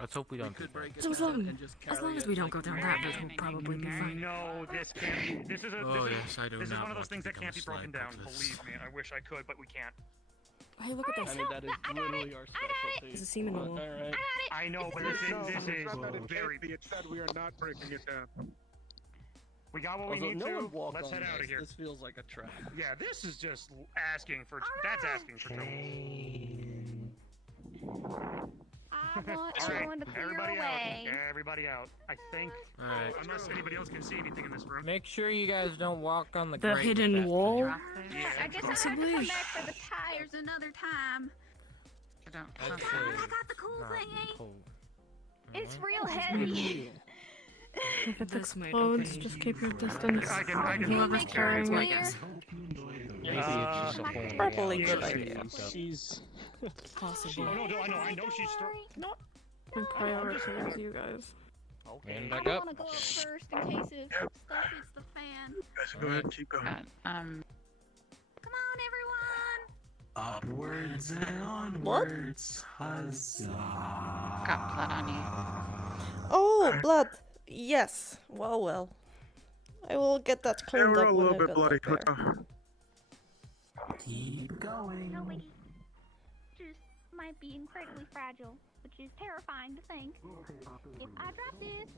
let's hope we don't do that. So as long as we don't go down that route, we'll probably be fine. No, this can't be. This is a. Oh, this yes, I do this is not one of those want things to that can't be become a broken slag down. like this. Believe me, I wish I could, but we can't. Hey, look at I this. mean, that is literally our specialty. There's a semen But, wool. alright. I know, but No, this it's is not that it very. can't be. It's that we are not breaking it down. We got what we Although need no to. one walked Let's on head out of this. here. This feels like a trap. Yeah, this is just asking for. That's asking for trouble. I want All right, everyone to clear everybody away. out. Everybody out. I think. Alright. Unless anybody else can see anything in this room. Make sure you guys don't walk on the The grate hidden with that wall? thing. Yeah. I guess I'll have to come back for the tires another time. I'd I say got the cool not thingy. cool. It's real heavy. Look at the This might clothes, open. just keep your distance. I can Whoever's carrying Maybe it. it's Maybe it's just a whole Probably wall. good idea. She's Possibly. Oh no, I know she's. My priority is you guys. Okay. And I back don't up. want to go up first in case if stuff hits the fan. Guys, go ahead and keep going. Come on, everyone. Upwards and onwards. Huzzah. Got blood on you. Oh, blood. Yes. Well, well. I will get that Yeah, cleaned we're up a when little I bit get bloody. back there. Keep going. No biggie. Just might be incredibly fragile, which is terrifying to think. If I drop this,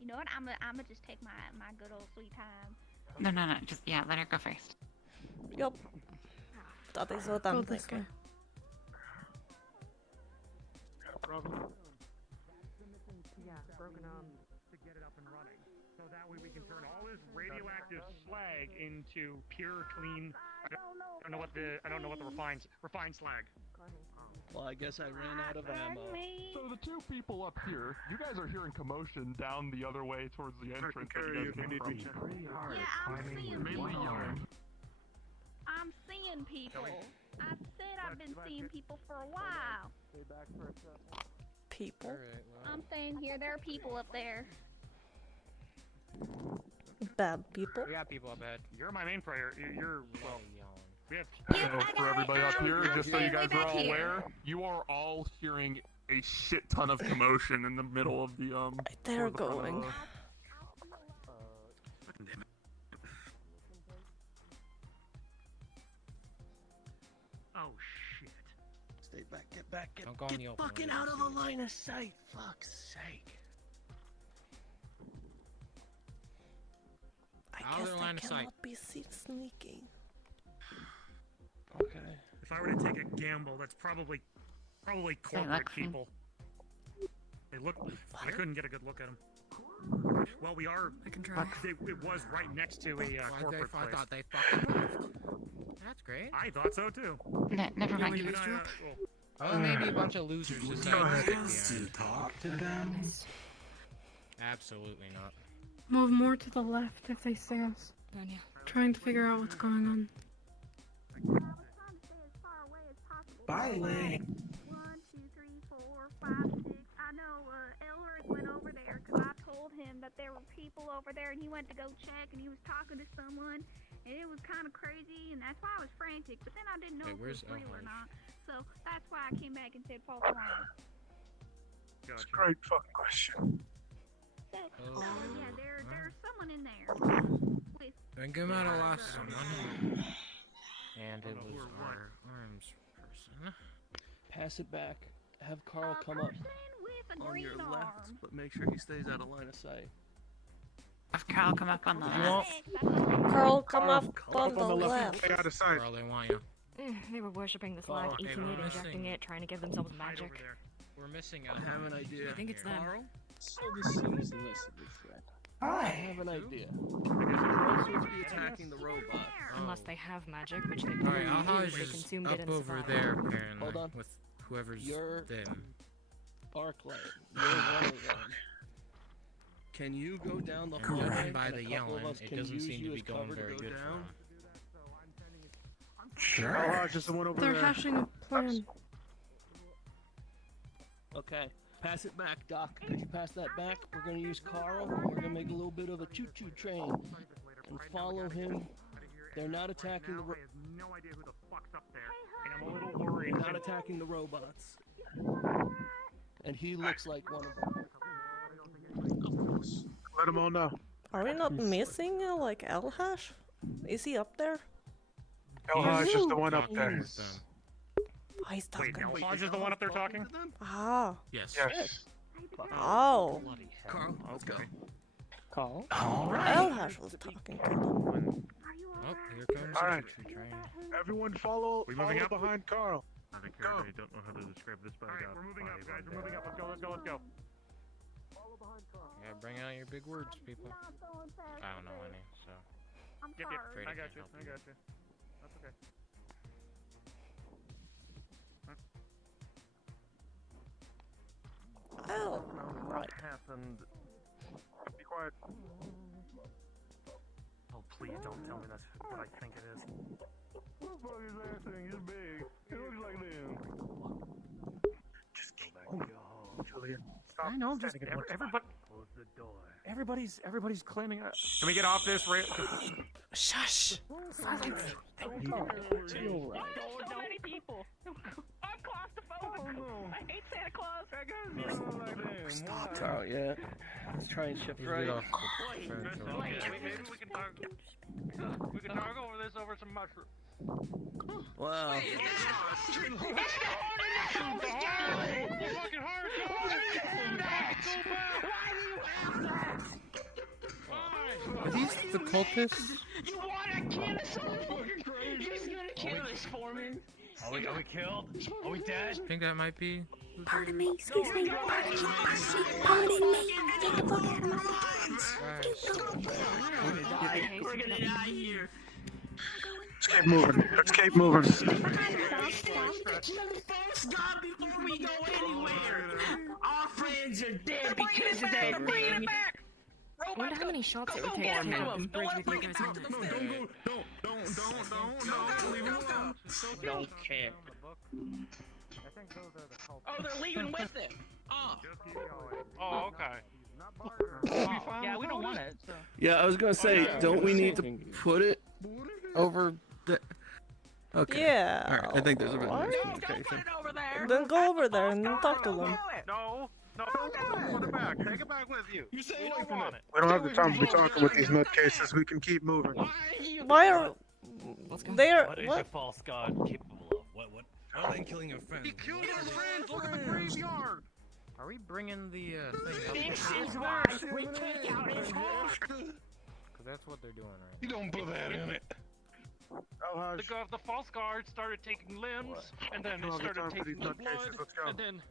you know what? I'ma just take my good old sweet time. No. Just, yeah, let her go first. Yup. That is what I'm thinking. Yeah, broken arm to get it up and running. So that way we can turn all this radioactive slag into pure, clean. I don't know what the refined slag. Well, I guess I ran out of ammo. So the two people up here, you guys are hearing commotion down the other way towards the entrance that you guys came from. Yeah, I'm seeing Mainly people. young. I'm seeing people. I said I've been seeing people for a while. People? I'm saying here, there are people up there. Bad people? We got people up ahead. You're my main player. You're well. We have. So for everybody up here, just so you guys are all aware, you are all hearing a shit ton of commotion in the middle of the They're or the front of going. Oh shit. Stay back, get back, Don't go in the get open, fucking we'll out of see the you. line of sight. Fuck's sake. I Out of guess their I line of sight. cannot be seen sneaking. Okay. If I were to take a gamble, that's probably corporate look, people. They look. I couldn't get a good look at them. Well, we are. I can try. It was right next to a corporate place. I thought they fucking left. That's great. I thought so too. Never mind. Even I, Oh, maybe a bunch of losers decided to stick behind. Talk to them. Absolutely not. Move more to the left if they say us. Trying to figure out what's going on. Bye, Lay. 1, 2, 3, 4, 5, 6. I know Elric went over there because I told him that there were people over there, and he went to go check, and he was talking to someone, and it was kind of crazy, and that's why I was frantic. But then I didn't know if it was real or not, so that's why I came back and said false alarm. That's a great fucking question. Yeah, there's someone in there. With Think I might have lost someone. And it was our arms person. Pass it back. Have Carl come up on your left, but make sure he stays out of line of sight. Have Carl come up on the You want- left. Carl, come up on the left. Stay out of sight. Carl, they want you. They were worshipping the slag, Hey, eating we're it, injecting missing- it, trying to give themselves magic. We're missing I have an idea. I think it's them. Carl? So this seems illicitly threat. I have an idea. Carl seems to be attacking the robot. Unless they have magic, which they Alright, probably do, Alhaj they is consumed up it and over survived. there, apparently. Hold on. With whoever's You're them. Arclight. You're one of them. Can you go down the hallway? Judging by and the a couple of yelling, us it can doesn't use seem to you be as going cover to very go good for down? them. Sure. Alhaj is the one over They're there. hashing a plan. Okay. Pass it back, Doc. Could you pass that back? We're gonna use Carl, and we're gonna make a little bit of a choo-choo train and follow him. They're not attacking the I have no idea who the fuck's up there, and I'm a little worried. They're not attacking the robots. And he looks like one of them. Let them all know. Are we not missing like Elhash? Is he up there? Elhaj is the one up there. Oh, he's talking. Wait, now Alhaj is the one up there talking? Ah. Yes. Yes. Oh. Carl, let's go. Carl? Elhash was talking to them. Oh, here comes All right. the train. Everyone follow moving up? behind Carl. I think Go. I don't know how to describe this, but we're moving up, guys. We're moving up. Let's go. Let's go. Let's go. Yeah, bring out your big words, people. I don't know any, so. Yep, yep. Afraid I I got can't you. help I you. got you. That's okay. Oh, What happened? Be quiet. Oh, please don't tell me that's what I think it is. What the fuck is that thing? It's big. It looks like them. Just go back to your home. Julian, stop. I know. Just standing in one everybody. Close the door. Everybody's claiming. Can we get off this rail? Shush. So many people. I'm claustrophobic. I hate Santa Claus. Carl, yeah. Let's try and shift right. Maybe we can talk. We can talk over this over some mushrooms. Wow. Are these the cultists? You wanna kill us? He's gonna kill us, Foreman. Are we killed? Are we dead? I think that might be. Pardon me, excuse me, pardon me, pardon me. Get the fuck out of my face. We're gonna die here. Let's keep moving. Let's keep moving. Let's kill the false god before we go anywhere. Our friends are dead because of that thing. I wonder how many shots it would take to take out this bridge with you guys on it. Don't care. Oh, they're leaving with it. Oh. Oh, okay. Yeah, we don't want it. So. Yeah, I was gonna say, don't we need to put it over the... Okay. Yeah. Alright, I think there's a bit of What? miscommunication. Then go over there and talk to them. No, don't put it back. Take it back with you. You say you don't want it. We don't have the time to be talking with these nutcases. We can keep moving. Why are they're What is a what? false god capable of? What? Other than killing your friends. He killed his friends. Look at the graveyard. Are we bringing the thing up? This is why we take out his heart. Because that's what they're doing right You don't put that in it. The false guard started taking limbs, and then they Don't have the started time for these taking the nutcases. blood, Let's go. and then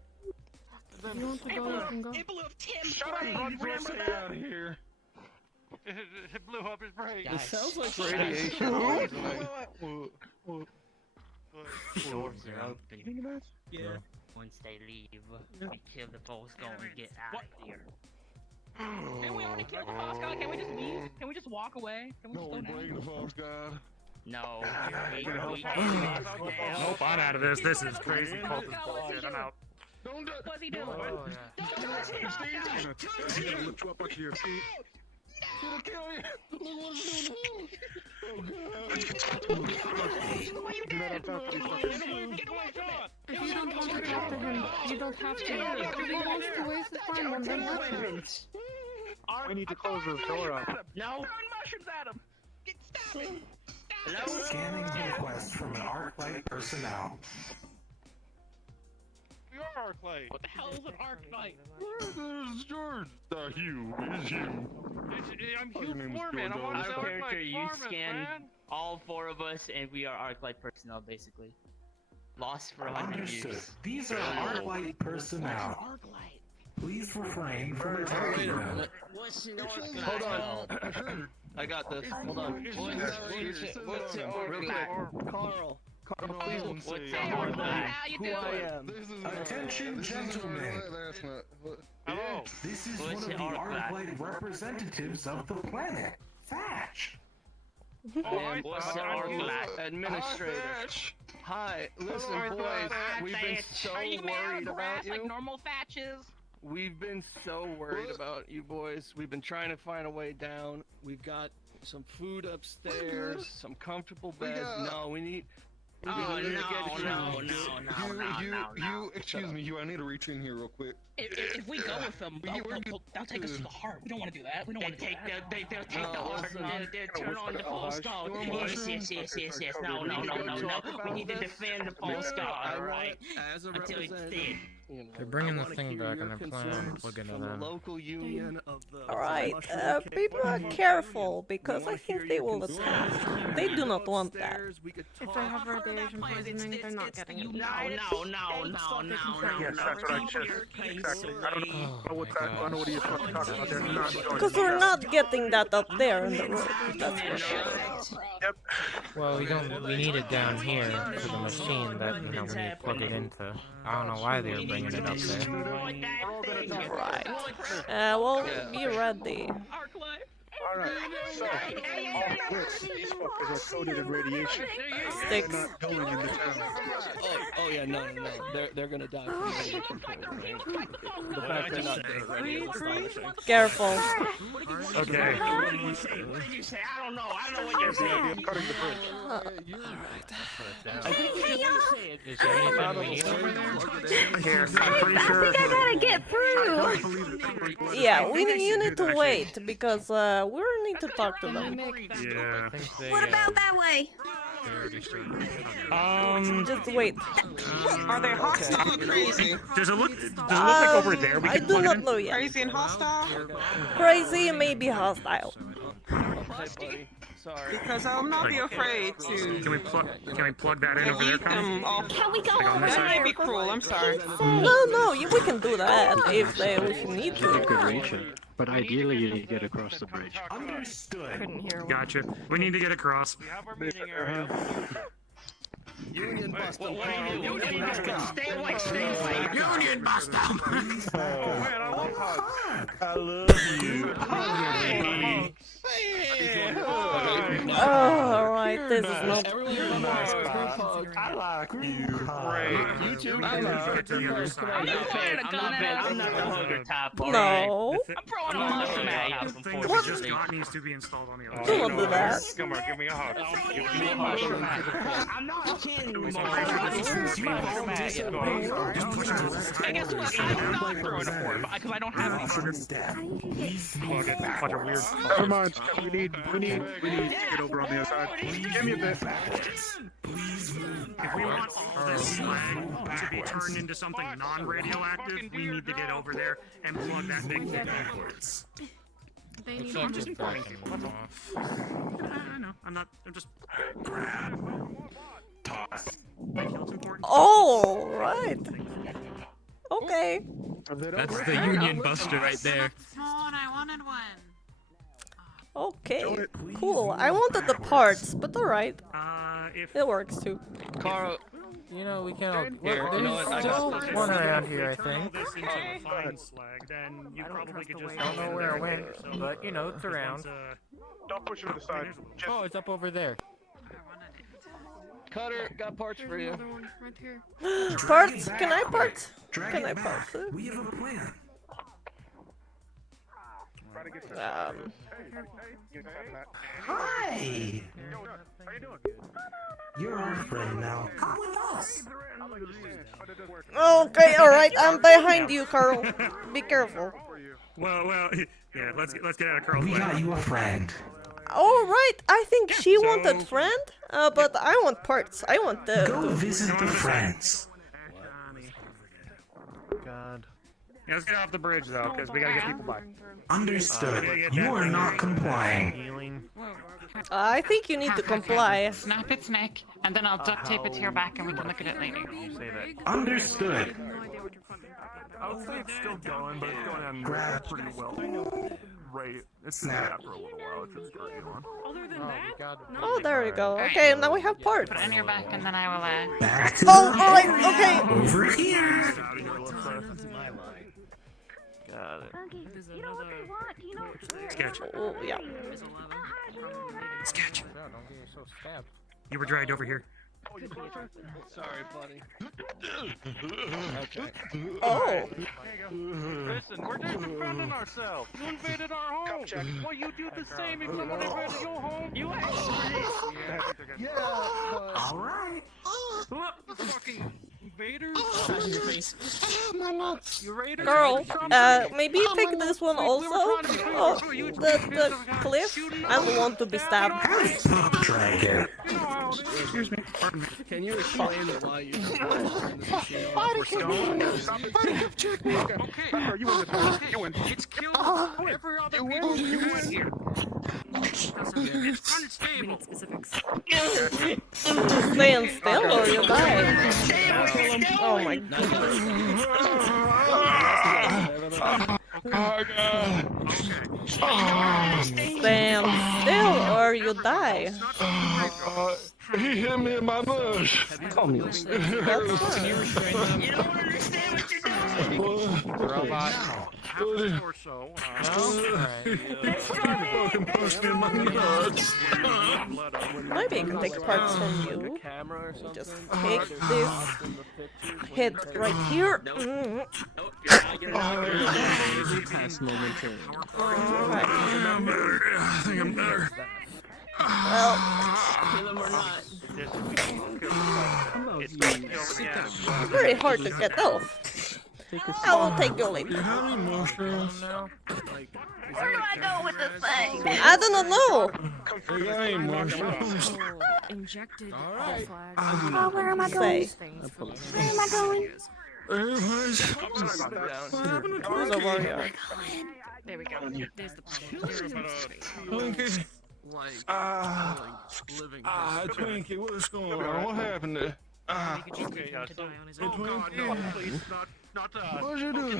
You want to go, you can go. It blew up Tim's brain. Remember that? out of here. It blew up his brain. It sounds like radiation. Doors are open. Yeah. Once they leave, we kill the boss, go and get out of here. Didn't we already kill the false god? Can we just leave? Can we just walk away? Can we just go now? the false god. No. Nope, I'm out of this. This is crazy cultist bullshit. I'm out. What's he doing? Oh, yeah. Don't touch him, Steve! He's gonna lift you up onto your feet. It'll kill you. Look what's doing. Oh god. Let's get to the Do not attack these fuckers. If you don't want to talk to him, you don't have to. If he wants to waste his time, then let him. We need to close this door up. No. Throwing mushrooms at him. Stop it. Hello? Scanning request from an ArcLight personnel. We are Arclight. What the hell is an arc light? Where's George? Hugh. It's you. I'm Your Hugh name is Foreman. I'm George on Our the character, Arclight you Foreman, scan man. all 4 of us, and we are ArcLight personnel, basically. Lost for 100 Understood. years. These are ArcLight personnel. Please refrain from attacking them. What's an Hold on. I got this. Hold on. What's an Real quick. Carl, please don't What's say an ArcLight? who I am. Attention, gentlemen. That's not. Hello. This is What's one of the an ArcLight? ArcLight representatives of the planet, Thatch. And What's an ArcLight? administrator. Hi, listen, boys. We've been so Are you made out worried of about grass like you. normal thatches? We've been so worried about you boys. We've been trying to find a way down. We've got some food upstairs, some comfortable beds. No, we need. Oh, You, excuse me, I need to reach in here real quick. If we go with them, they'll take us to the heart. We don't want to do that. We don't want to do that. They'll take the heart. They'll turn on the false god. Yes. No. We need to defend the false god, alright? Until it's dead. They're bringing the thing back and they're planning on plugging it in. Local union of the Alright, people are careful because I think they will attack. They do not want that. If they have radiation poisoning, they're not getting it. No. Yes, that's what I said. Exactly. I don't know what that. I don't know what you're talking about. They're not doing Because we're not getting that up there in the room, that's for sure. Yep. Well, we need it down here for the machine that, we need to plug it into. I don't know why they were bringing it up there. Right. Well, be ready. Alright, so, all this, these fuckers are coated in radiation. Sticks. They're not going in the town. Oh yeah, no. They're gonna die from radiation poisoning. The fact they're not dead already is astonishing. Careful. Okay. What did you say? I don't know what you're saying. I'm cutting the bridge. I think you just said. Is there anything we need over there? Here, I'm pretty sure. I gotta get through. Yeah, you need to wait because we need to talk to them. Yeah. What about that way? Just wait. Are they hostile or crazy? Does it look like over there we I can do plug it not in? know yet. Crazy and hostile? Crazy, maybe hostile. Sorry. Because I'll not be afraid to Can we plug that in over there, eat them Connie? off. Can we go Like on over this That side? might be cruel, I'm sorry. No, we can do that if we need You to. could reach it, but ideally you need to get across the bridge. Understood. Couldn't hear one. Gotcha. We need to get across. We have our meeting area. Union bust them. What are you doing? Stay away. Union bust them! Man, I love hugs. I love you. Oh, alright, this is not. I like you. Great. You too. I love it to the other side. I'm not the hugger type. No. I'm throwing a mushroom at you. The thing that we just got needs to be installed on the other Do side. not do that. Come on, give me a hug. Give me a I'm mushroom. not kidding. I guess what? I'm not throwing a fork because I don't have any. Plug it. Bunch of weird. Never mind. We need to get over on the other side. Give me a bit. If we want all this slag to be turned into something non-radioactive, we need to get over there and plug that big thing backwards. They Looks need like just they're pointing backing people, that's all. off. I know. I'm just. Toss. Thank you, that's important. Oh, right. Okay. That's the Union Buster right there. Small one, I wanted one. Okay, cool. I wanted the parts, but alright. It works too. Carl, You know, we can all. Here, you know what, I got There's this. still one around here, I Turn all think. this into a fine slag, then you probably could just. I don't know where it went, but you know, it's around. Don't push him to the side. Just... Oh, it's up over there. Cutter, got parts for you. Right here. Parts? Can I parts? Can I parts? We have a plan. Hi! You're our friend now. Come with us! Okay, alright, I'm behind you, Carl. Be careful. Well, yeah. Let's get out of Carl's way. We got you a friend. Alright, I think she wanted friend, but I want parts. I want the... Go visit the friends. God. Yeah, let's get off the bridge though, because we gotta get people by. Understood. You are not complying. I think you need to comply. Snap its neck, and then I'll duct tape it to your back, and we can look at it later. Understood. I would say it's still going, but it's going on pretty well. Right. It's been out for a little while. It's just going on. Other than that, Oh, there we go. Okay, now we have parts. put it on your back, and then I will, Back to Oh, alright, okay. over here. Got it. You know what they want? You know where? Sketch. Oh, yeah. Sketch. Don't get yourself stabbed. You were dragged over here. Sorry, buddy. Okay. Oh. Listen, we're just defending ourselves. You invaded our home. Well, you do the same if someone invaded your home. You Yeah, All right. fucking invaders. my nuts. You raiders. Girl, maybe take this one also. Oh, the cliff. I don't want to be stabbed. Dragon. Excuse me. Can you explain why you It's killed every other people you went here. It's unstable. Stand still or you die. Oh my Stand still or you die. He hit me in my bush. Call me. You don't understand what you're doing. Robot. Or so. Fucking pushed me in my nuts. Maybe I can take parts from you. Just take this. Hit right here. Pass momentarily. Alright. I think I'm better. Well, Kill him or not. very hard to get off. I will take you later. Where do I go with this thing? I do not know. Injected Oh, flag. where am I going? Say. Where am I going? Who's a warrior? There we go. There's the problem. Twinkie, what's going on? What happened there? Okay, yeah, so. Oh, God, no, please, not us. What'd you do?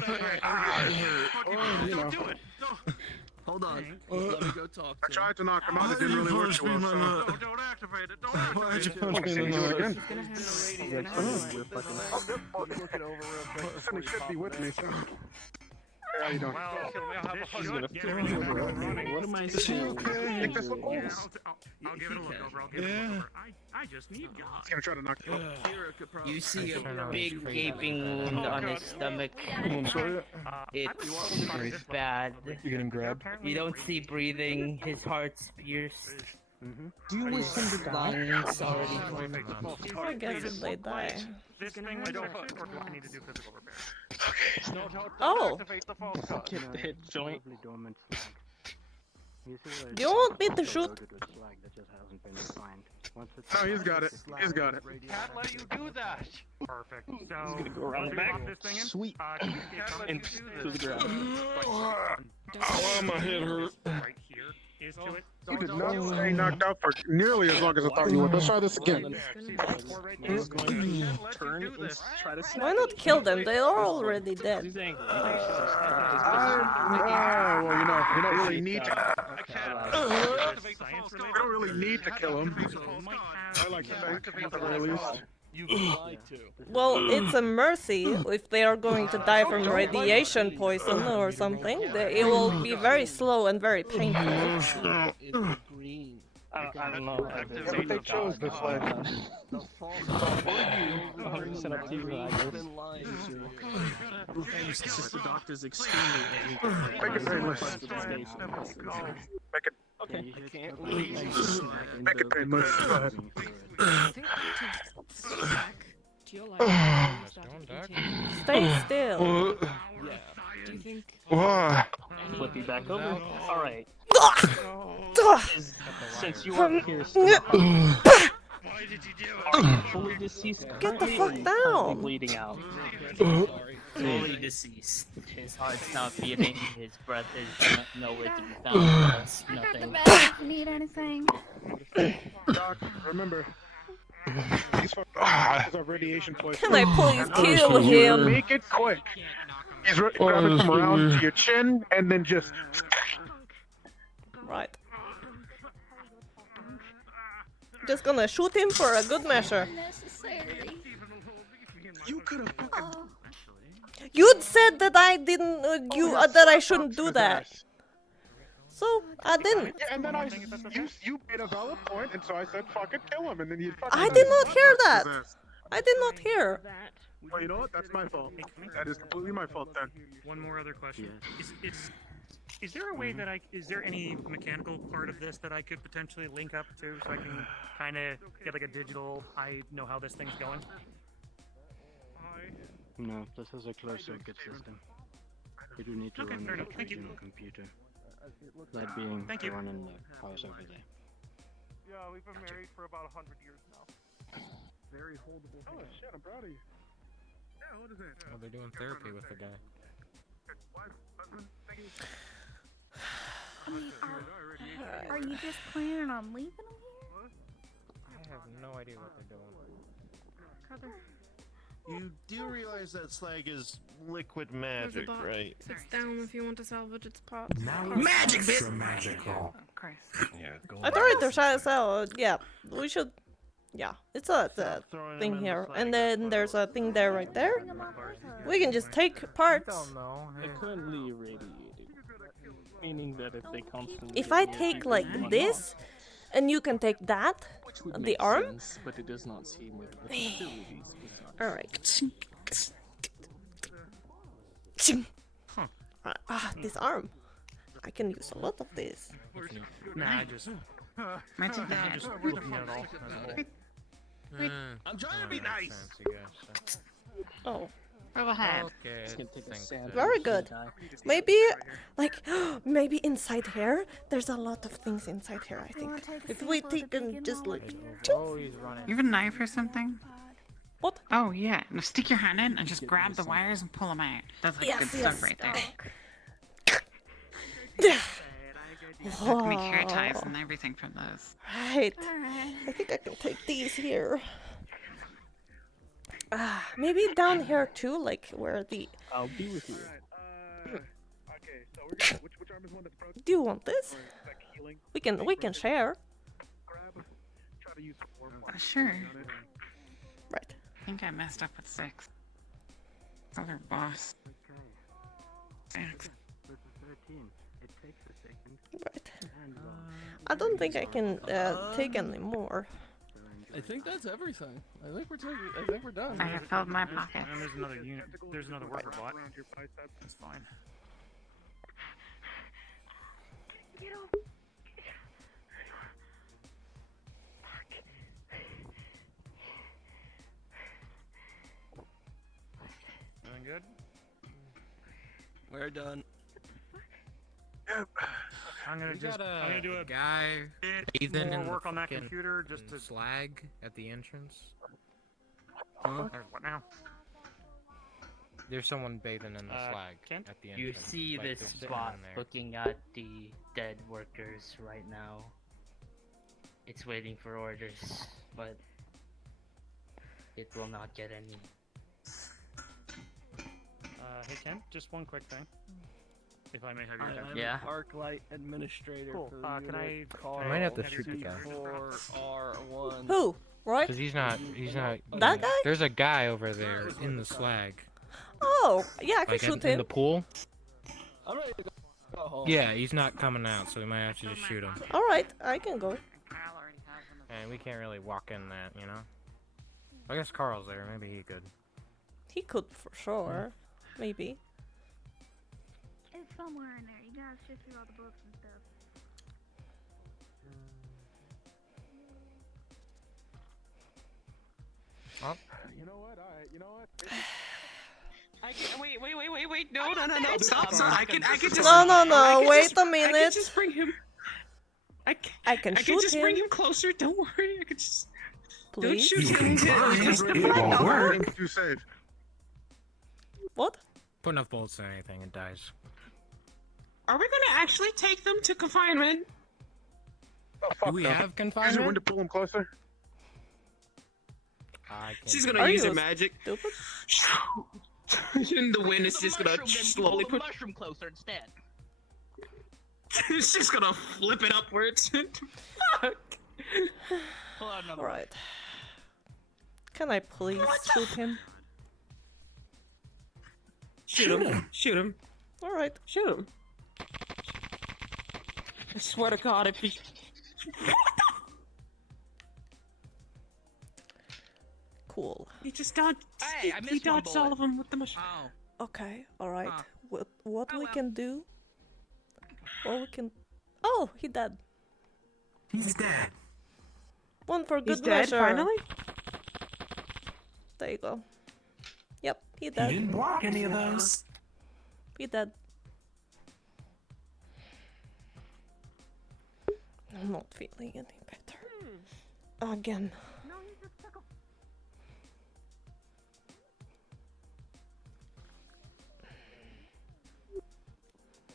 Don't do it. Hold on. Let me go talk. I tried to knock him out. It didn't really work too well. So. No, don't activate it. Don't activate Why'd you it. punch me in the nuts? He should be with me, so. How you doing? What am I saying? Think this one over? I'll give it a look over. I'll give it a look over. I just need God. He's gonna try to knock you out. You see a big gaping wound on his stomach. It's bad. You getting grabbed? You don't see breathing. His heart's pierced. Do you wish him to die? Lungs already torn. I guess they die. This thing I don't or do I need to do physical repair? Oh. Get the hit joint. Do you want me to shoot? No, he's got it. He's got it. Can't let you do that. Perfect. So, He's gonna go around the back. this thing in. Sweet. Can you And to the ground. Oh, my head hurt. right here. is to it. You did not stay knocked out for nearly as long as I thought you would. Let's try this again. He's going to turn and try to snap Why not kill them? They are already dead. He's angry. Well, you know, we don't really need to. We don't really need to kill him. I like to think, at the very least. You lied to. Well, it's a mercy if they are going to die from radiation poison or something. It will be very slow and very painful. It's green. I don't know. Yeah, but they chose this way. The false 100% up to you. You've been lying to. It's just the doctor's extremely angry. Make it painless. Make it. Okay. I can't leave. Make it painless. Go ahead. Stay still. Yeah. Do you think? Why? Flip you back over. All right. Since you Um, are pierced, are you fully deceased? Get the currently, fuck or are you down. currently bleeding out. Fully deceased. His heart's not beating, his breath is nowhere to be found. There's I got the nothing. bed if you need anything. Doc, remember. These fuckers are radiation poison. Can I please kill him? Make it quick. He's grabbing from around to your chin and then just. Right. Just gonna shoot him for a good measure. Necessarily. You could have. You'd said that I didn't. That I shouldn't do that. So I didn't. Yeah, and then you made a valid point, and so I said, "Fuck it, kill him," and then you. I did not hear that. I did not hear. Well, you know what? That's my fault. That is completely my fault then. One more other question. Is there a way that is there any mechanical part of this that I could potentially link up to so I can kind of get like a digital, I know how this thing's going? No, this is a closed circuit system. You do need to run fair it enough. through Thank you. your computer. That being Thank the you. one in the house over there. Yeah, we've been married for about 100 years now. Very holdable. Oh shit, I'm proud of you. Yeah, what is it? Oh, they're doing therapy with the guy. I mean, are you just planning on leaving him here? I have no idea what they're doing. Brother. You do realize that slag is liquid There's a magic, box. right? Sits down if you want to salvage its parts. Now Magic it's extra magical. Yeah, go I tried to try to sell. Yeah, we should. Yeah, it's a thing here, and then there's a thing there right there. We can just take parts. They're currently irradiated, meaning that if they constantly. If I take like this, and you can take that, Which would the make arm. sense, but it does not seem with the facilities. All right. This arm. I can use a lot of this. Nah, I just Mine's I'm bad. just looking at it all as a whole. I'm trying to be nice. Oh. Go ahead. Okay. Very good. Maybe, like, maybe inside here, there's a lot of things inside here, I think. If we take and just like... You have a knife or something? What? Oh, yeah. Now stick your hand in and just grab the wires and pull them out. That's like good stuff right there. You can make hair ties and everything from those. Right. I think I can take these here. Maybe down here too, like where the... I'll be with you. Okay, so we're gonna, which arm is one that's broken? Do you want this? We can share. Try to use Sure. Right. I think I messed up with 6. Other boss. Thanks. It takes a second. Right. I don't think I can take any more. I think that's everything. I think we're done. I have filled my pockets. And there's another unit. There's another worker bot. That's fine. Doing good? We're done. I'm gonna do a guy bit breathing more in work the on that fucking computer just to slag at the entrance. What now? There's someone bathing in the slag at the end. You see this spot looking at the dead workers right now. It's waiting for orders, but it will not get any. Hey Ken, just one quick thing. If I may have your attention. Yeah. Arclight administrator. Cool. For the Can unit. I might have to shoot the guy. R1. Who? Roy? Because he's not. That guy? There's a guy over there in the slag. Oh, yeah, I can Like shoot in him. the pool. I'm ready to go home. Yeah, he's not coming out, so we might have to just shoot him. Alright, I can go. And we can't really walk in that, you know? I guess Carl's there, maybe he could. He could for sure. Maybe. It's somewhere in there. You gotta shift through all the books and stuff. Oh. You know what? Alright, you know what? I can, wait, no, stop. I can just... No, wait a minute. I can just bring him... I can shoot just him. bring him closer, don't worry, I can just... Don't Please? shoot You him. can try, it won't work. Too safe. What? Put enough bolts in anything, it dies. Are we gonna actually take them to confinement? Oh, fuck Do we no. have Use your confinement? wind to pull him closer. She's gonna use her magic. And the wind is just gonna slowly pull the put... mushroom closer instead. It's just gonna flip it upwards. Fuck. Pull out another Alright. Can I please shoot him? Shoot him. Shoot him. Alright. Shoot him. I swear to God, if he... Cool. He just dodged. Hey, I he missed one dodged all bullet. of them with the mushroom. Okay, alright. Huh. What we can do? What we can... Oh, he dead. He's dead. One for good He's dead, measure. finally? There you go. Yep, he He dead. didn't block any of those. He dead. I'm not feeling any better. Again.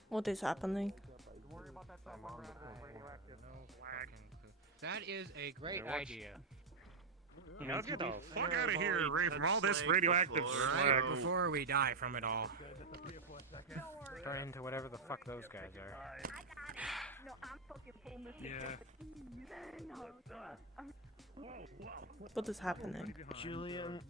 What is happening? That is a great idea. Now get the fuck out of here, Ray, from all this radioactive slag. Before we die from it all. Turn into whatever the fuck those guys are. What is happening? Julian.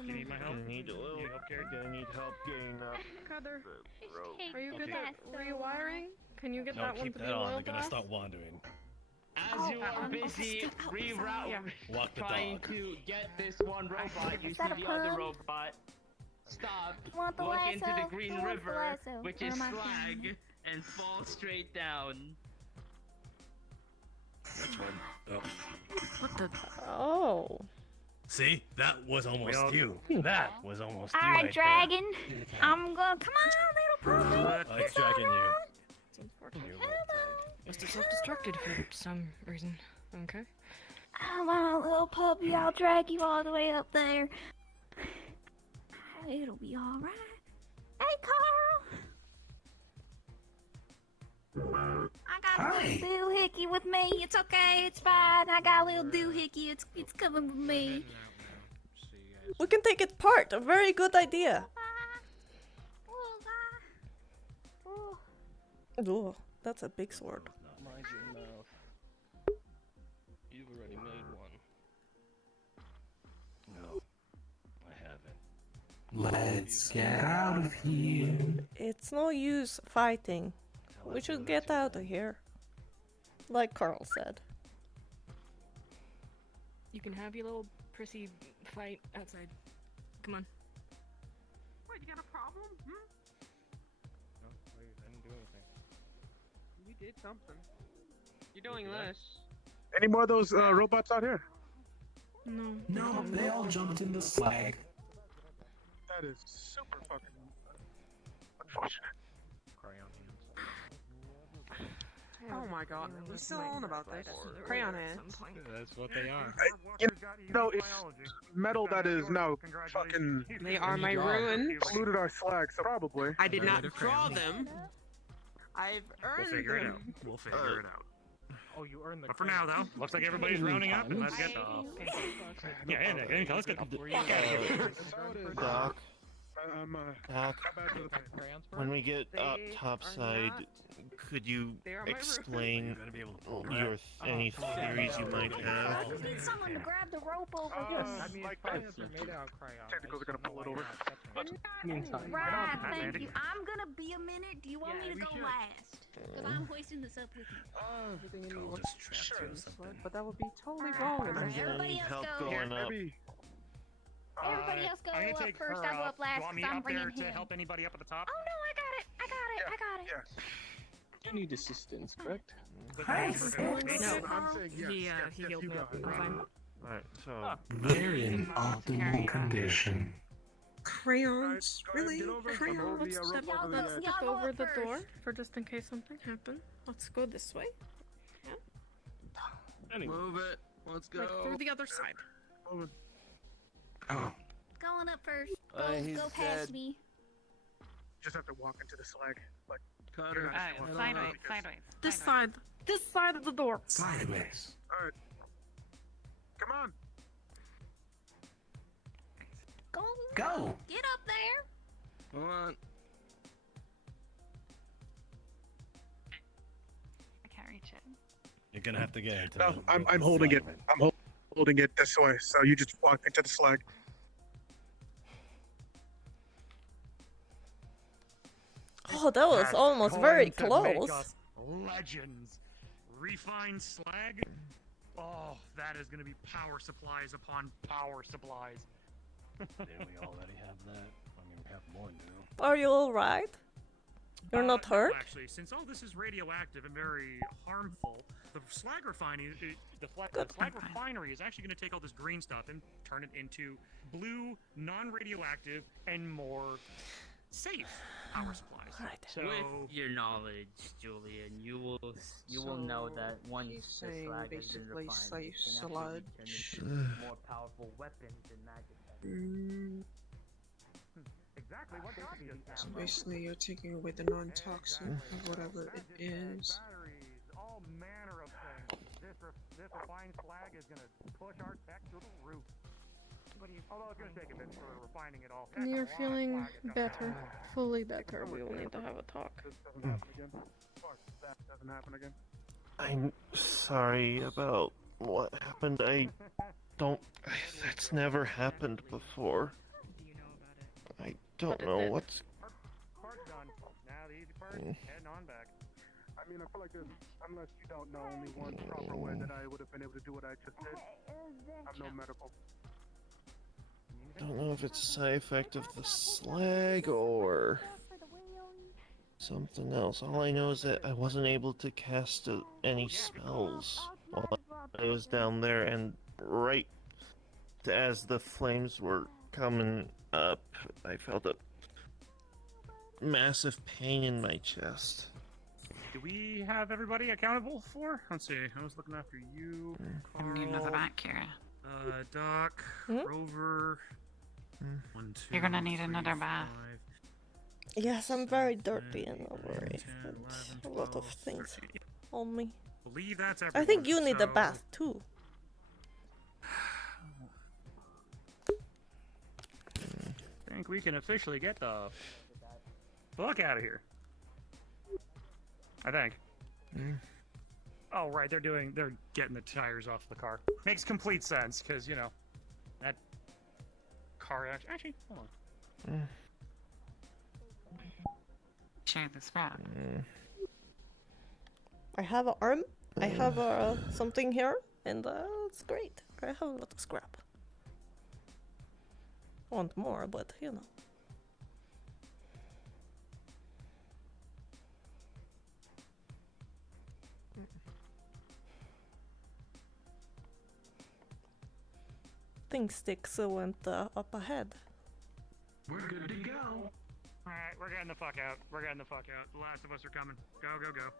Do you need my help? Need a little gonna need help getting up. Cutter, the rope. are you good at rewiring? Can you get No, that one keep to be that on. oil They're gonna glass? stop wandering. As you are busy reroute, Walk the trying dog. to get this one robot, you see that a the other pun? robot stop, Want the look into the lasso? Green I want the River, lasso. which Where is am I slag, seeing? and fall straight down. Which one? Oh. What the? Oh. See? That was almost you. That was almost you. Alright, right dragon. I'm gonna come on, little puppy. there. I was dragging you. Must have self-destructed for some reason. Okay. Come on, little puppy. I'll drag you all the way up there. It'll be alright. Hey, Carl. I got a little doohickey with me. It's okay. It's fine. I got a little doohickey. It's coming with me. We can take it apart. A very good idea. Oh, that's a big sword. Mind your mouth. You've already made one. No, I haven't. Let's get out of here. It's no use fighting. We should get out of here. Like Carl said. You can have your little prissy fight outside. Come on. What, you got a problem? No, I didn't do anything. We did something. You're doing this. Any more of those robots out here? No. No, they all jumped in the slag. That is super fucking unfortunate. Crayon hands. Oh my god, are we still on about this? Crayon hands. That's what they are. You know, it's metal that is now fucking. They are my ruin. Polluted our slag, so probably. I did not draw them. I've earned We'll figure it out. them. We'll figure it out. Oh, you earned the. But for now, though, looks like everybody's rounding up, and let's get the. Let's get the fuck out of here. Doc, Doc, Crayons, bro? when we get up topside, could you explain your any theories you might have? I need someone to grab the rope over here. I mean, crayons are made out of crayons. Technicals are gonna pull it over. Right, thank you. I'm gonna be a minute. Do you want me to go last? Because I'm hoisting this up with you. Everything in me wants to trap to the sled, but that would be totally wrong. I'm gonna need help going up. Everybody else go I'm gonna up take first. her I'll go up. up last You want me because I'm up there bringing to him. help anybody up at the top? Oh no, I got it. You need assistance, correct? No, he healed me up. I'm fine. Alright, so They're in optimal condition. Crayons? Really? Crayons? Let's step over the door for just in case something happened. Let's go this way. Yeah. Move it. Let's go. Like through the other side. Oh. Going up first. He's Go past dead. me. Just have to walk into the slag. Like, Cutter. Sideways. This side. This side of the door. Sideways. Alright. Come on. Go. Get up there. Come on. I can't reach it. You're gonna have to get into No, the- I'm holding it. I'm holding it this way, so you just walk into the slag. Oh, that was That's almost going very to make close. us legends. Refined slag? Oh, that is going to be power supplies upon power supplies. Didn't we already have that? I mean, we have more new. Are you alright? You're not No, hurt? actually, since all this is radioactive and very harmful, the slag refinery, the slag refinery is actually going to take all this green stuff and turn it into blue, non-radioactive, and more safe power supplies. So, With your knowledge, Julian, you will know that once the saying slag has been basically refined, it safe can actually be sludge. turned into more powerful weapons and magic. Exactly what So basically, you're taking away the non-toxic of whatever it is. batteries, all manner of things. This refined slag is going to push our tech to the roof. Although it's going to take a bit for refining it all. When you're feeling better, fully better, we will need to have a talk. Doesn't happen again. I'm sorry about what happened. I don't. That's never happened before. I don't know what's. Part's done. Now the easy part, heading on back. I mean, I feel like there's, unless you don't know only one proper way that I would have been able to do what I just did. I'm no medical. I don't know if it's a side effect of the slag or something else. All I know is that I wasn't able to cast any spells while I was down there, and right as the flames were coming up, I felt a massive pain in my chest. Do we have everybody accountable for? Let's see. I was looking after you, I need another back here. Doc, Rover. 1, 2, You're gonna need 3, another bath. 5. Yes, I'm very dirty and worried. A lot of things on me. Believe that's I everyone, think you need a so- bath too. I think we can officially get the fuck out of here. I think. Oh, right, they're getting the tires off the car. Makes complete sense, because, you know, that car actually, hold on. Share the scrap. I have an arm. I have something here, and it's great. I have a lot of scrap. I want more, but you know. Think sticks went up ahead. We're good to go. Alright, we're getting the fuck out. We're getting the fuck out. The last of us are coming. Go, go, go.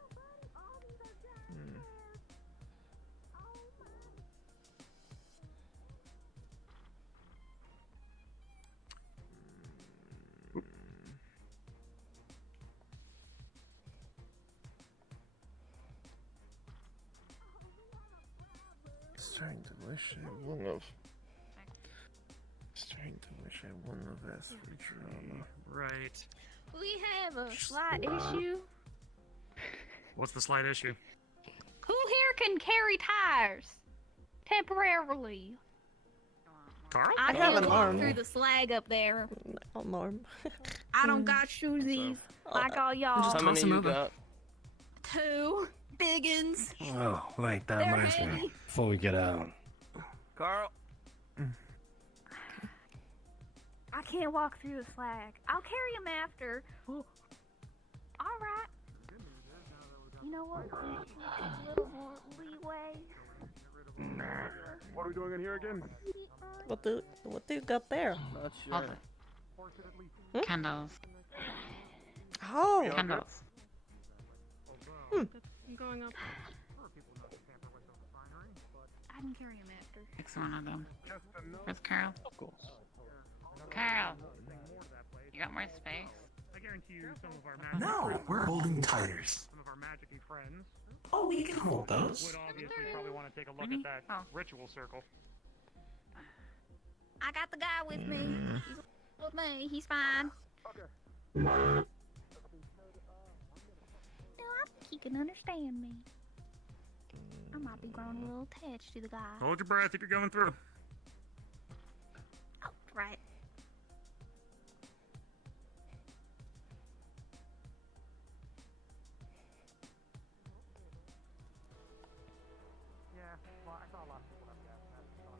Starting to wish I wouldn't have. Starting to wish I wouldn't have asked for drama. Right. We have a slight issue. What's the slight issue? Who here can carry tires? Temporarily. Carl? I I have can't an walk arm. through the slag up there. An arm. I don't got shoesies like all y'all. How many you got? 2 biggins. Oh, wait, that They're reminds me. heavy. Before we get out. Carl. I can't walk through the slag. I'll carry them after. All right. You know what? A little more leeway. What are we doing in here again? What do you got there? Not All sure. the candles. Oh. Candles. I'm going up. I can carry them after. Fix one of them. Where's Carl? Of course. Carl! You got more space? I guarantee you some of our magic No, friends, we're holding tires. some of our magic-y friends Oh, we can hold those. would obviously probably want to take a look Really? at that Oh. ritual circle. I got the guy with me. He's with me. He's fine. No, I think he can understand me. I might be growing a little attached to the guy. Hold your breath if you're going through. Oh, right. Yeah, well, I saw a lot of people have gas masks on.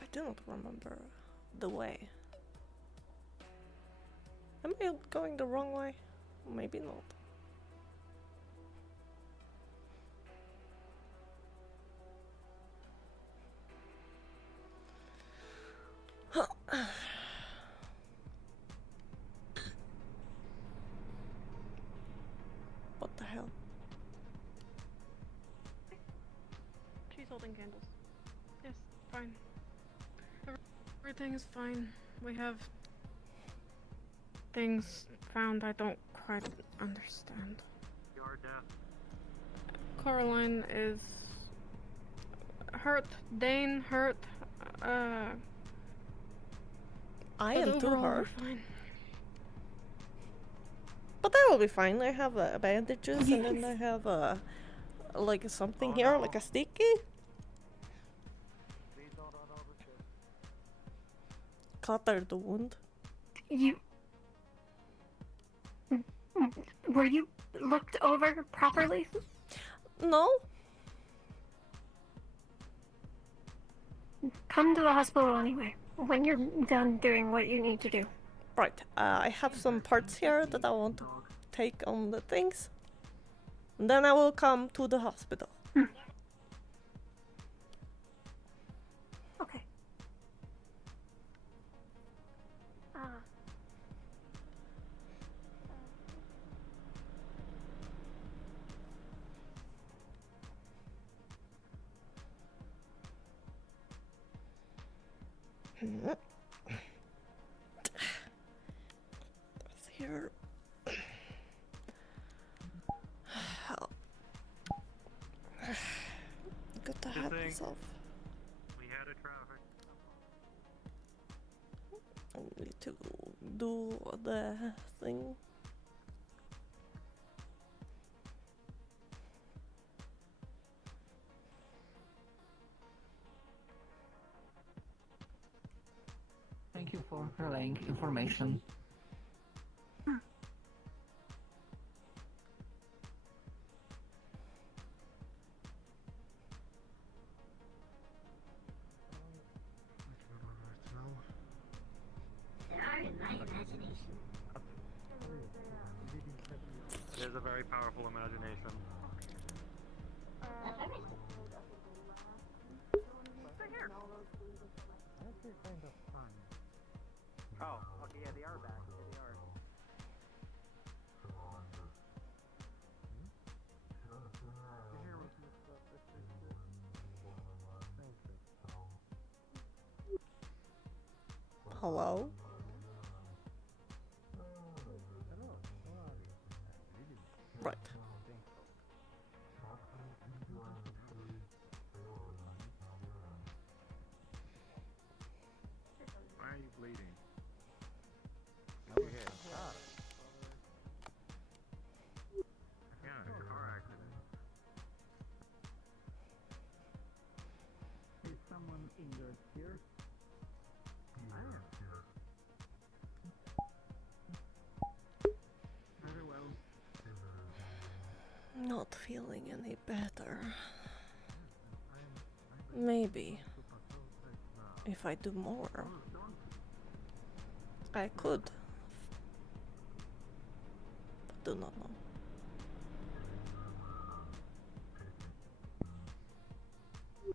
I don't remember the way. Am I going the wrong way? Maybe not. What the hell? She's holding candles. Yes, fine. Everything is fine. We have things found I don't quite understand. Your death. Coraline is hurt. Dane hurt. I But am too overall, we're hurt. fine. But I will be fine. I have bandages and then I have like something here, like a sticky. Clutter the wound. You. Were you looked over properly? No. Come to the hospital anyway, when you're done doing what you need to do. Right. I have some parts here that I want to take on the things. And then I will come to the hospital. Okay. That's here. Got to have this off. We had a traffic. I need to do the thing. Thank you for relaying information. is a very powerful imagination. Oh, okay, yeah, they are back. Yeah, they are. Hello? Right. Why are you bleeding? Over here. Yeah, car accident. Is someone injured here? I am. Very well. Not feeling any better. Maybe if I do more, I could. I do not know.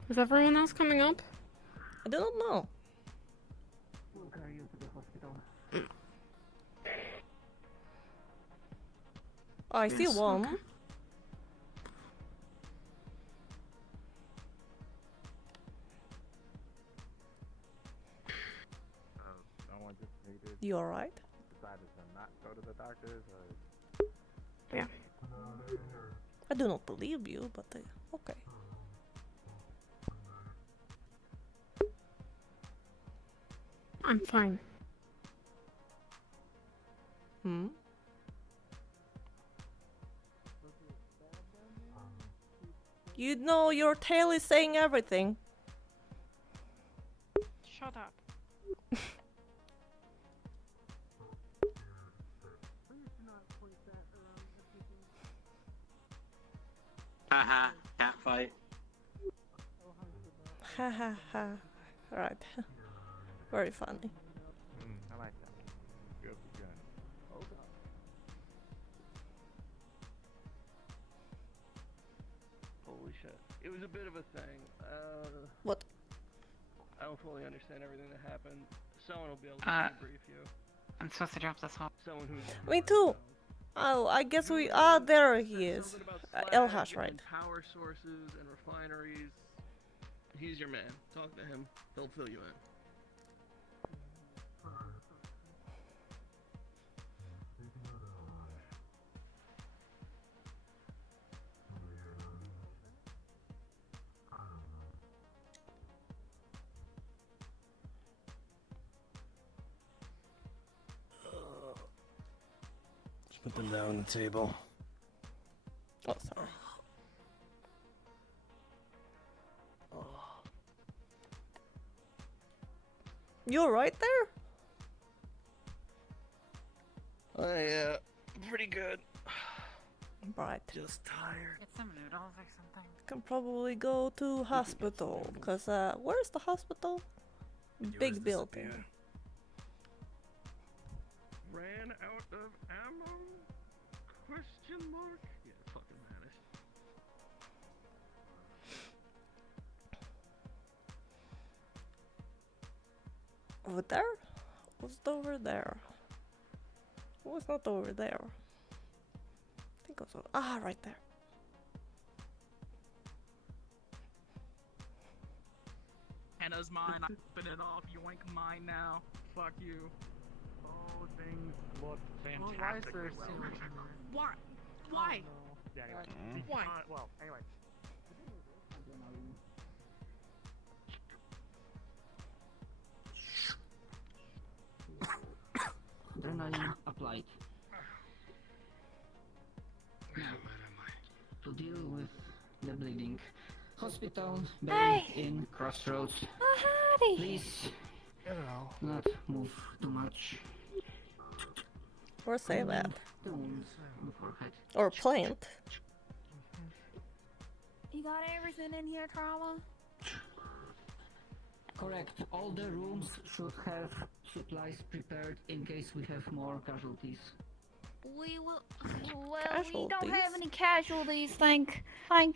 Is everyone else coming up? I do not know. We'll carry you to the hospital. Oh, I see Yes, one. okay. Someone just needed. You alright? Decided to not go to the doctors, or Yeah. I do not believe you, but okay. I'm fine. Hmm? You know your tail is saying everything. Shut up. Haha, cat fight. Ha ha ha. Right. Very funny. I like that. Good beginning. Oh god. Holy shit. It was a bit of a thing. What? I don't fully understand everything that happened. Someone will be able to debrief you. I'm supposed to drop this off. Someone who's... Me too. Oh, I guess we. Ah, there he is. Elhash, right? And power sources and refineries. He's your man. Talk to him. He'll fill you in. Just put them down on the table. Oh, sorry. You're right there? Yeah, pretty good. Right. Just tired. Get some noodles or something. Can probably go to hospital. Cause where's the hospital? Big building. Ran out of ammo? Question mark? Yeah, fucking vanished. Over there? Was it over there? It was not over there. I think it was over. Ah, right there. Hannah's mine. I open it off. Yoink, mine now. Fuck you. Oh, things look Why is fantastic. there a sandwich? Why? Why? Yeah, anyway. Why? Well, anyway. Adrenaline applied. Now, to deal with the bleeding. Hospital, Bay in Crossroads. Please not move too much. Or say that. The wounds on the forehead. Or plant. You got everything in here, Trauma? Correct. All the rooms should have supplies prepared in case we have more casualties. We will. Well, we don't have any casualties, thank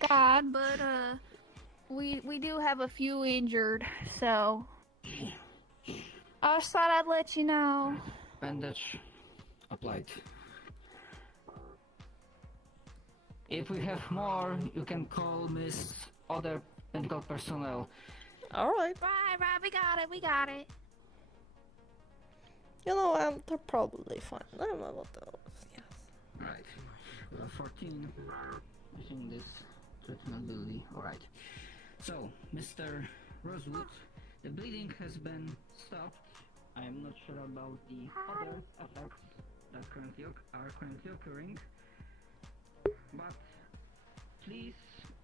God. But we do have a few injured, so I just thought I'd let you know. Bandage applied. If we have more, you can call Miss other medical personnel. Alright. Right, we got it. You know, they're probably fine. I don't know about those. Yes. Right. 14. I think this treatment will be alright. So, Mr. Rosewood, the bleeding has been stopped. I am not sure about the other effects that are currently occurring. But please,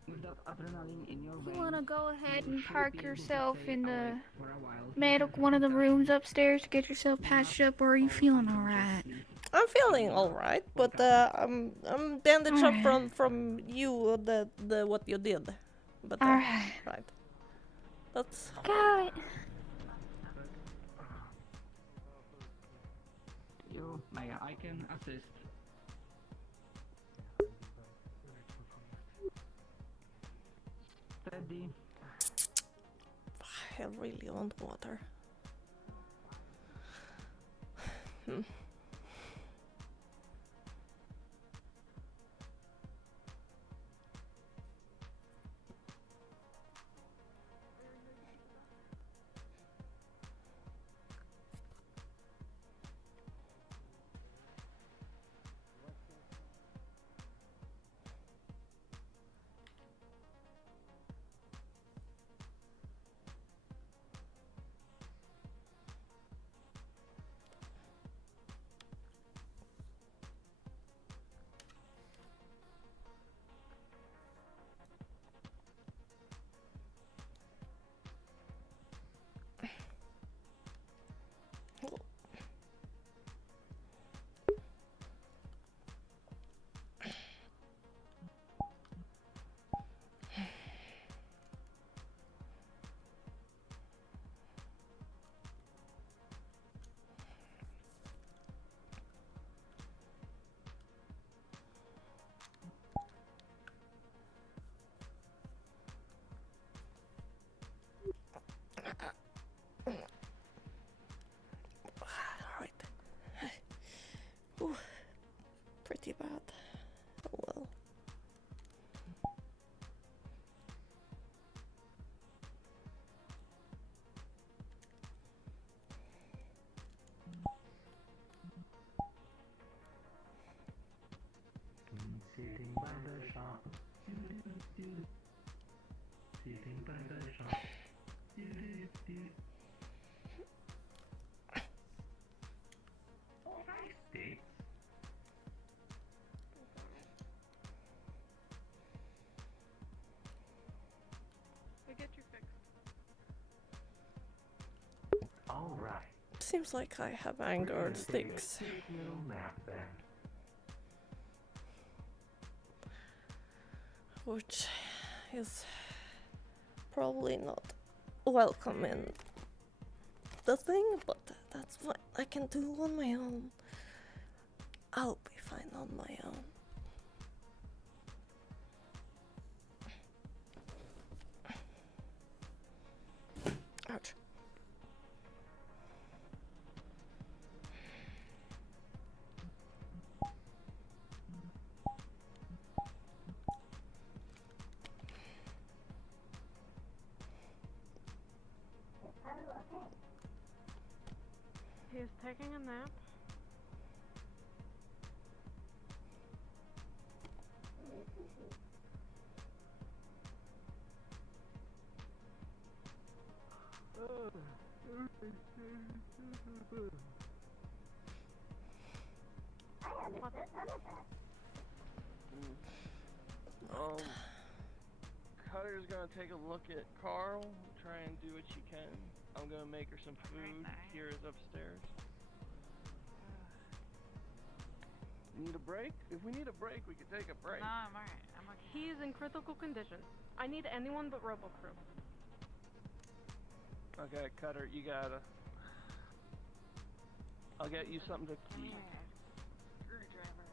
with that adrenaline in your veins, You wanna go ahead you and should park be able to yourself stay in the awake for a while. one of the rooms upstairs to get yourself patched up, or are you feeling alright? I'm feeling alright, but I'm bandaged up from you the what you did. But Alright. right. That's got it. You, Maya, I can assist. Steady. I really want water. Alright. Ooh, pretty bad. Oh well. Sitting by the shop. Sitting by the shop. Oh, nice sticks. We'll get you fixed. All right. Seems like I have angered sticks. Take a little nap then. Which is probably not welcome in the thing, but that's fine. I can do on my own. I'll be fine on my own. Ouch. He's taking a nap. What? Cutter's gonna take a look at Carl, try and do what she can. I'm gonna make her some food. Kira's upstairs. Need a break? If we need a break, we could take a break. No, I'm alright. He's in critical condition. I need anyone but RoboCrew. Okay, Cutter, you gotta. I'll get you something to keep. Screwdriver.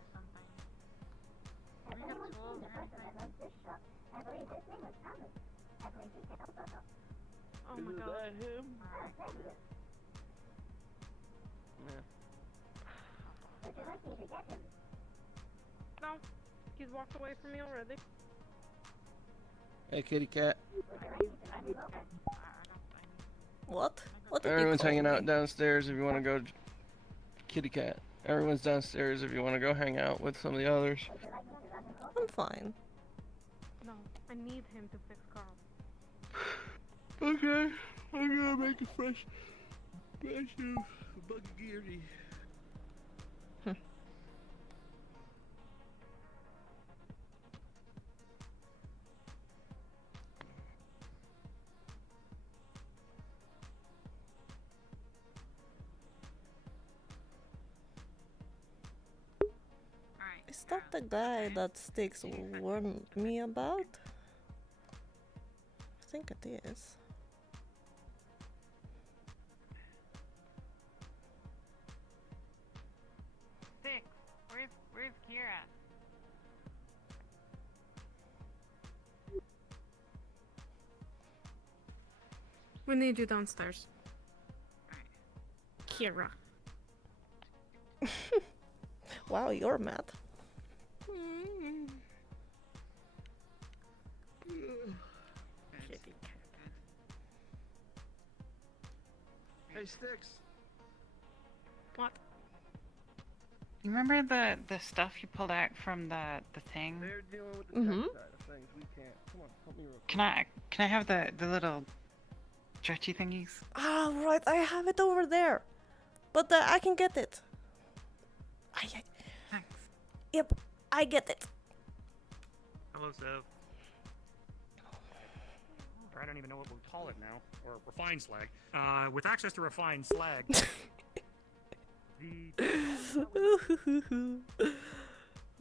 Oh my god. him? No, he's walked away from me already. Hey, kitty cat. What? What did you Everyone's call hanging me? out downstairs if you want to go. Kitty cat. Everyone's downstairs if you want to go hang out with some of the others. I'm fine. No, I need him to fix Carl. Okay, I'm gonna make a fresh buggy. Is that the guy that Sticks warned me about? I think it is. Six. Where's Kira? We need you downstairs. Kira. Wow, you're mad. Hey, Sticks. What? You remember the stuff you pulled out from the thing? They're dealing with the tech side of things. We can't. Come on, help me real quick. Can I have the little stretchy thingies? Ah, right, I have it over there. But I can get it. Thanks. Yep, I get it. Hello, Sev. Or I don't even know what we'll call it now. Or refined slag. With access to refined slag,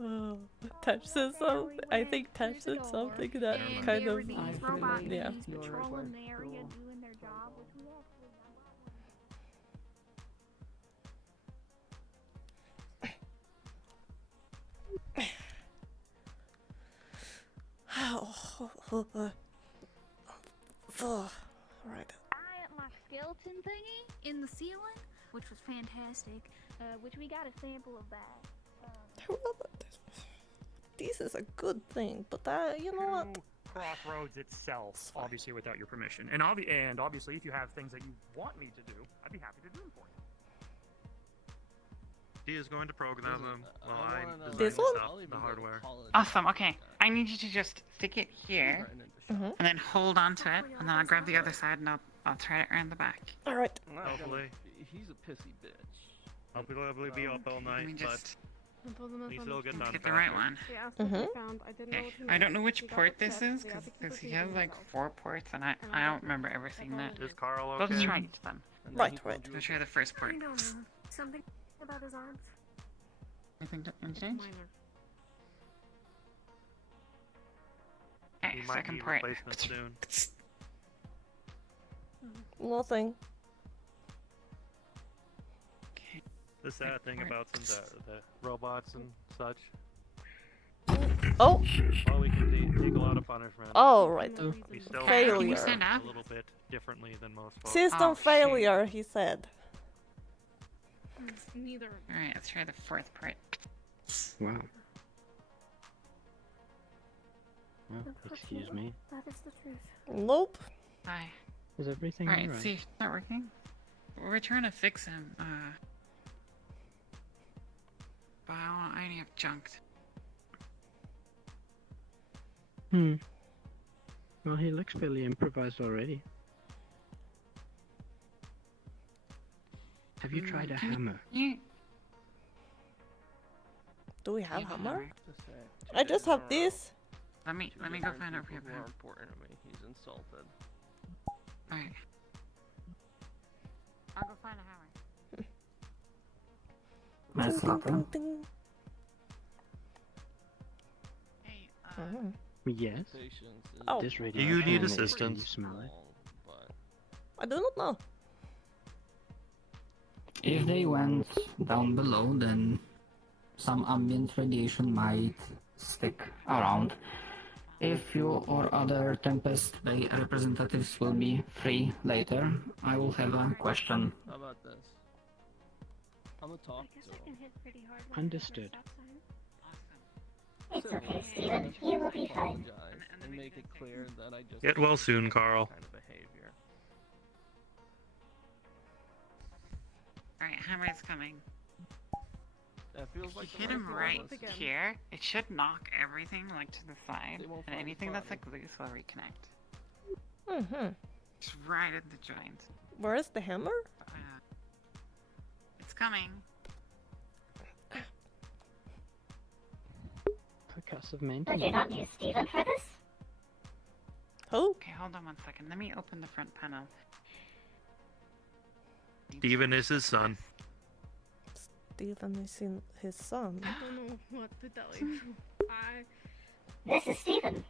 Oh, Tash said something. I think Tash said something that kind of. Yeah. Patrolling the area, doing their job, which we actually Right. I at my skeleton thingy in the ceiling, which was fantastic. Which we got a sample of that. This is a good thing, but you know what? Crossroads itself, obviously without your permission. And, obviously, if you have things that you want me to do, I'd be happy to do them for you. He is going to program them while I This design one? the hardware. Awesome. Okay, I need you to just stick it here, and then hold on to it, and then I'll grab the other side and I'll thread it around the back. All right. Hopefully. He's a pissy bitch. I'll probably be up all night, but at least it'll get done. Get the right one. I Okay. I don't know which port this is because he has like 4 ports, and I don't remember ever seeing that. Is Carl Let's okay? try each of them. Right. Let's try the first port. I don't know. Something about his arms. Anything change? He Okay, might second need port. replacement soon. Nothing. The sad thing about some the robots and such. Oh. Well, we can take a lot of punishment. Oh, right. We still Failure. Can you stand up? a little bit differently than most folks. System failure, he said. Neither. Alright, let's try the 4th port. Wow. Well, excuse me. That is the truth. Nope. Hi. Is everything Alright, alright? see if it's not working. We're trying to fix him. But I only have junked. Well, he looks fairly improvised already. Have you tried a hammer? Do we have Yeah, hammer? Just I just have this. Let me go find out if we have More hammer. important to me. He's insulted. Alright. I'll go find a hammer. That's nothing. Hey, Yes. Oh. This Do radio you need makes assistance? you smell it. I do not know. If they went down below, then some ambient radiation might stick around. If you or other Tempest Bay representatives will be free later, I will have a question. How about this? I'm gonna talk to him. Understood. It's okay, Steven. You will be fine. And make it clear that I just Get well soon, Carl. kind of behavior. Alright, Hammer's coming. That feels like If you hit him right here, it should knock everything like to the side, and anything that's like loose will reconnect. Mm-hmm. Just right at the joint. Where is the hammer? It's coming. Percussive Would you maintenance. not use Steven for this? Who? Okay, hold on one second. Let me open the front panel. Steven is his son. Steven is in his son. I don't know what to tell you. This is Steven.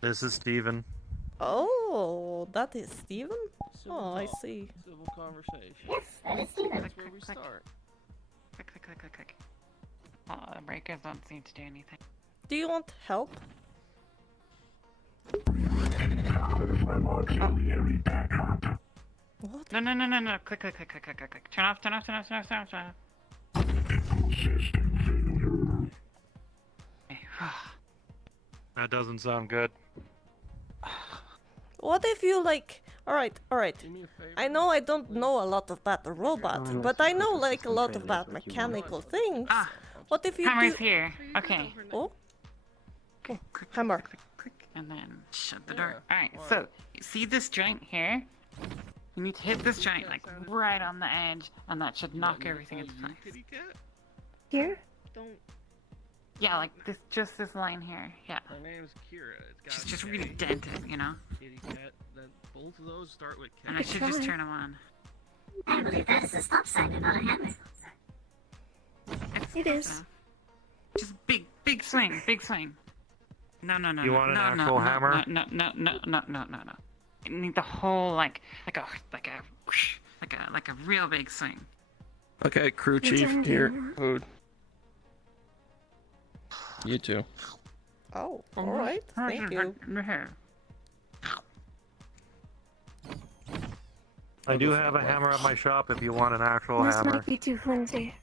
This is Steven. Oh, that is Steven? Oh, I see. Civil conversation. Yes, that is Steven. That's where we start. Click, click, click, click, click. The breakers don't seem to do anything. Do you want help? What? No, no, no, no, no. Click, click, click, click, click, click, click. Turn off, turn off, turn off, turn off, turn off, turn off. That doesn't sound good. What if you like... Alright. I know I don't know a lot about the robot, but I know like a lot about mechanical things. What if you Hammer's do... here. Okay. Oh? Hammer. And then shut the door. Alright, so, you see this joint here? You need to hit this joint, like, right on the edge, and that should knock everything into place. Here? Don't. Yeah, like, just this line here. Yeah. Her name's Kira. It's got Just really dent it, you know? Kitty cat. Both of those start with cat. And I should just turn them on. I believe that is a stop sign and not a hammer. It is. Just big swing, big swing. No. You want an actual hammer? No. You need the whole like a real big swing. Okay, crew chief here. Food. You too. Oh, alright. Thank you. I do have a hammer at my shop if you want an actual This hammer. might be too flimsy.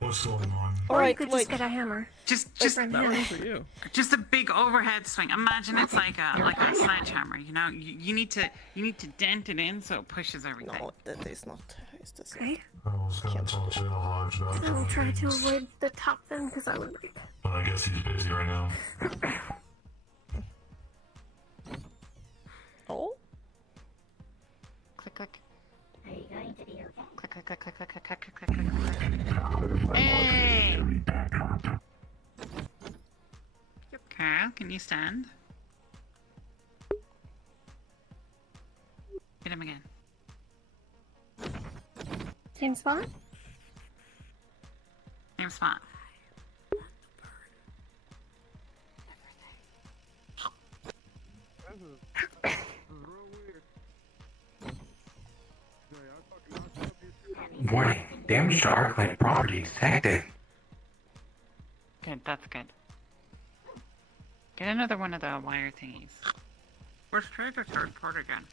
What's going on? Or you could just get a hammer. Just That one's for you. Just a big overhead swing. Imagine it's like a sledgehammer. You know, you need to dent it in so it pushes everything. No, that is not. Is this Okay. I was gonna talk to Lodge about I will try to avoid the top then, because I would break. but I guess he's busy right now. Oh? Click, click. Are you going to be okay? Click, click, click, click, click, click, click, click, click, click. Hey! Carl, can you stand? Hit him again. Same spot? Same spot. Warning, damage to Arclight property detected. Good, that's good. Get another one of the wire thingies. Where's trade the third port again?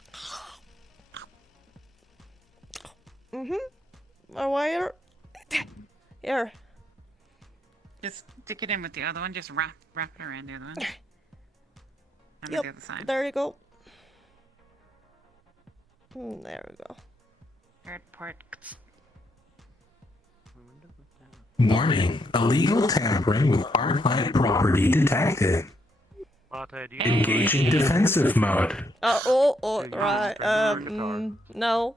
A wire? Here. Just stick it in with the other one. Just wrap it around the other one. And Yep, the other side. there you go. There we go. Third port. Warning, illegal tampering with Arclight property detected. Engaging defensive mode. Right. No.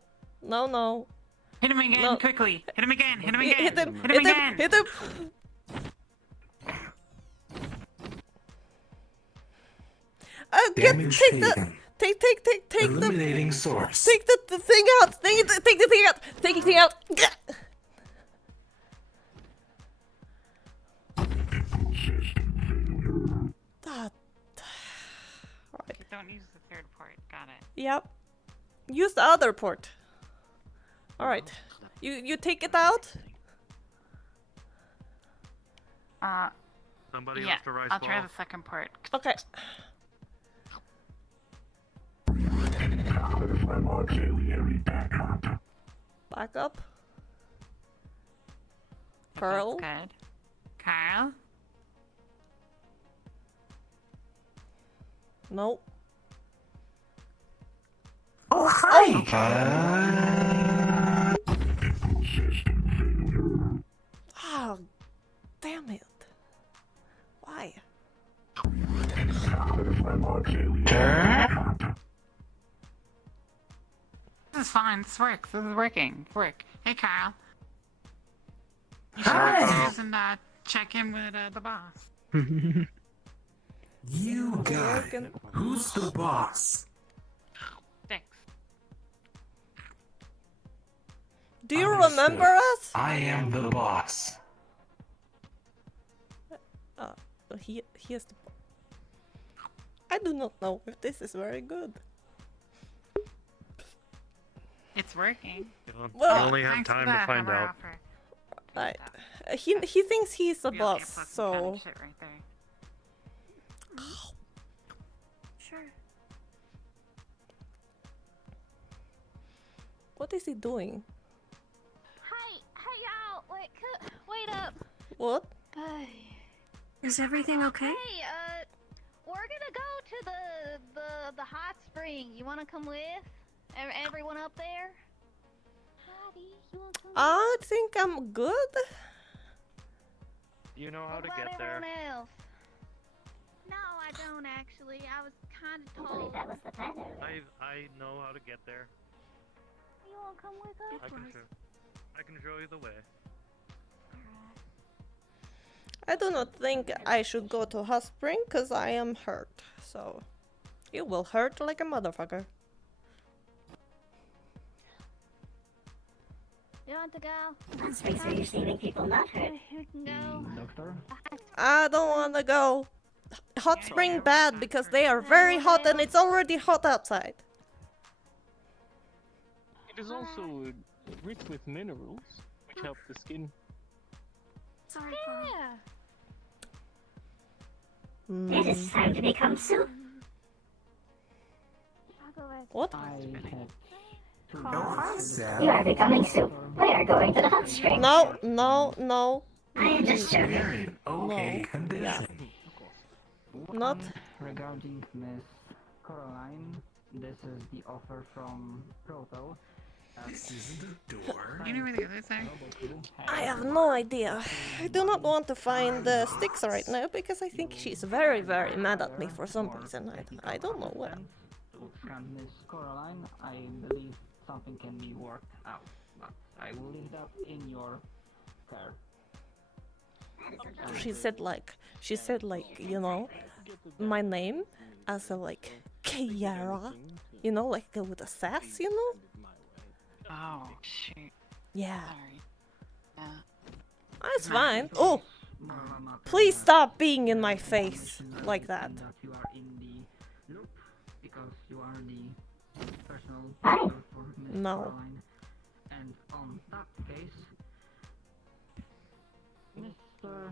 Hit him again, No. quickly. Hit him again, hit him again. Hit him, hit him again. hit him. Damage Take the, taken. take Eliminating the, source. take the thing out. Take the thing out. Take the thing out. That. Right. Don't use the third port. Got it. Yep. Use the other port. All right. You take it out. Somebody Yeah, else to rise I'll try ball. the second part. Okay. Back up. Carl. Good. Carl? No. Oh, hi! Oh, damn it. Why? This is fine. This works. This is working. Work. Hey, Carl. You should Hi. upstairs and check in with the boss. You got it. Who's the boss? Thanks. Do you Understood. remember us? I am the boss. He is the... I do not know if this is very good. It's working. Well, you only have Thanks time for to that find hammer out. offer. Right. He thinks he's the Real boss, A+ kind so... of shit right there. Sure. What is he doing? Hey y'all, wait up. What? Is everything okay? Hey, we're gonna go to the hot spring. You wanna come with? Everyone up there? Patty, you wanna come? I think I'm good. You know how What to about get there. everyone else? No, I don't actually. I was kind of told. I know how to get there. You wanna come with us? I can show you the way. I do not think I should go to hot spring because I am hurt. So, it will hurt like a motherfucker. You want to go? That's because you're seeing people not hurt. We can go. Doctor? I don't want to go. Hot spring bad because they are very hot and it's already hot outside. It is also rich with minerals, which help the skin. Sorry, Yeah. It is time to become soup. I'll go with What? You are becoming soup. We are going to the hot spring. No, no, no. I am just You're joking. in okay condition. Not. Regarding Miss Caroline, this is the offer from Proto. This isn't a door. You know where the others are? I have no idea. I do not want to find the sticks right now because I think she's very, very mad at me for some reason. I don't know what. And Miss Caroline, I believe something can be worked out, but I will leave that in your care. She said like, you know, my name as a like Kiara, you know, like with a sass, you know? Oh, shoot. Yeah. Sorry. Yeah. It's fine. Oh, please stop being in my face like that. You are in the loop because you are the personal tutor for Miss No. Caroline. And on that case, Mr.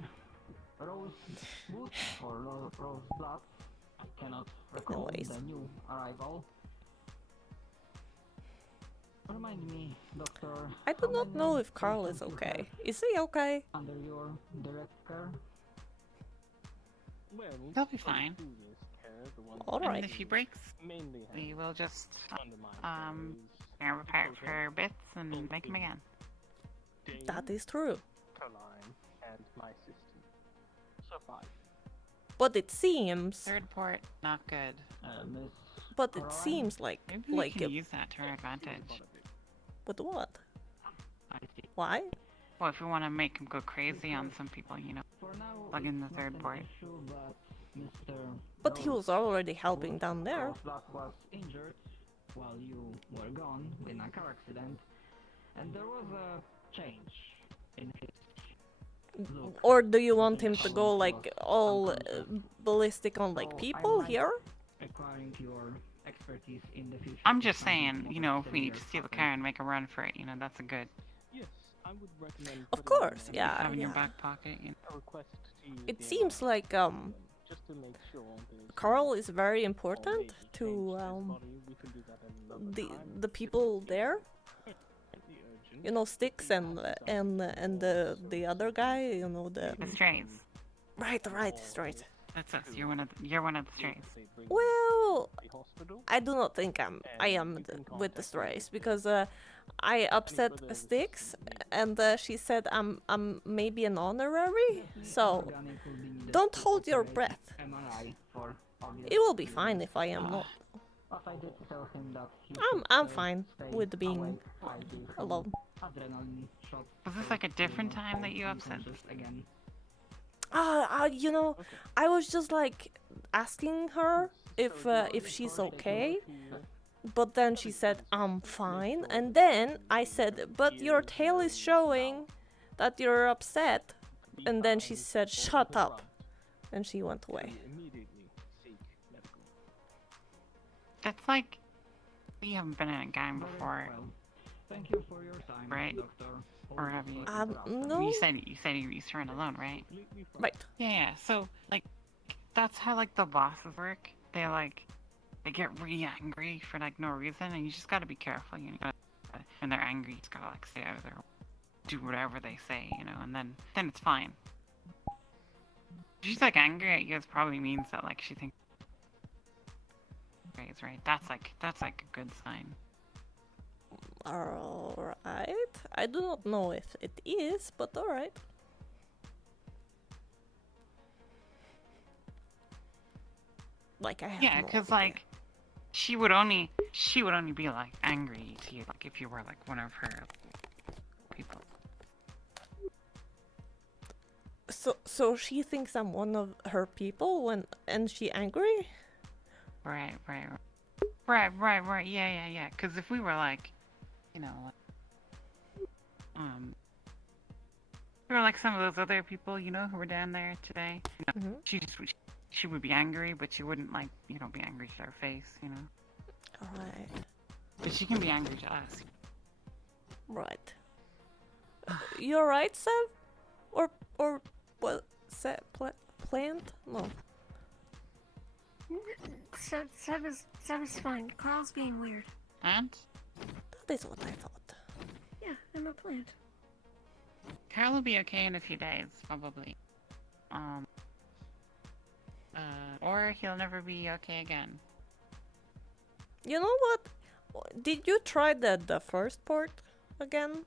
Rosewood or Roseblood, I cannot recall Anyways. the new arrival. Remind me, Doctor. I do not know if Carl is okay. Is he okay? Under your direct care? He'll be fine. Alright. And if he breaks, we will just tear him apart for bits and make him again. That is true. Caroline and my system survived. But it seems. Third port, not good. But it seems like Maybe we like. can use that to our advantage. But what? Why? Well, if we want to make him go crazy on some people, you know, plug in the third port. But he was already helping down there. Roseblood was injured while you were gone in a car accident, and there was a change in his look. Or do you want him to go like all ballistic on like people here? Acquiring your expertise in the future. I'm just saying, you know, if we need to steal a car and make a run for it, you know, that's a good. Yes, I would recommend. Of course, yeah. Have in your yeah. back pocket, you know. it seems like Carl is very important to the people there. You know, Styx and the other guy. You know the strays. Right, strays. That's us. You're one of the strays. Well, I do not think I am with the strays because I upset Styx and she said I'm maybe an honorary. So don't hold your breath. It will be fine if I am not. I'm fine with being alone. Was this like a different time that you upset this again? You know, I was just like asking her if she's okay, but then she said I'm fine, and then I said, but your tail is showing that you're upset, and then she said shut up, and she went away. That's like we haven't been in a gang before. Thank you for your time, right? Doctor. Or have you? No. You said you used to run alone, right? Right. Yeah. So like, that's how like the bosses work. They get really angry for like no reason, and you just gotta be careful. You know, when they're angry, you just gotta like stay out of their, do whatever they say, you know, and then it's fine. If she's like angry at you, it probably means that like she thinks. Right. That's like a good sign. Alright. I do not know if it is, but alright. Like I have Yeah, because like she would only be like angry to you like if you were like one of her people. So she thinks I'm one of her people and she angry? Right. Yeah. Because if we were like, you know, we were like some of those other people, you know, who were down there today. You know, she would be angry, but she wouldn't like, you know, be angry to our face, you know. Alright. But she can be angry to us. Right. You alright, Sev? Or what? Plant? No. Seb is fine. Carl's being weird. And? That is what I thought. Yeah, I'm a plant. Carl will be okay in a few days, probably. Or he'll never be okay again. You know what? Did you try the first port again?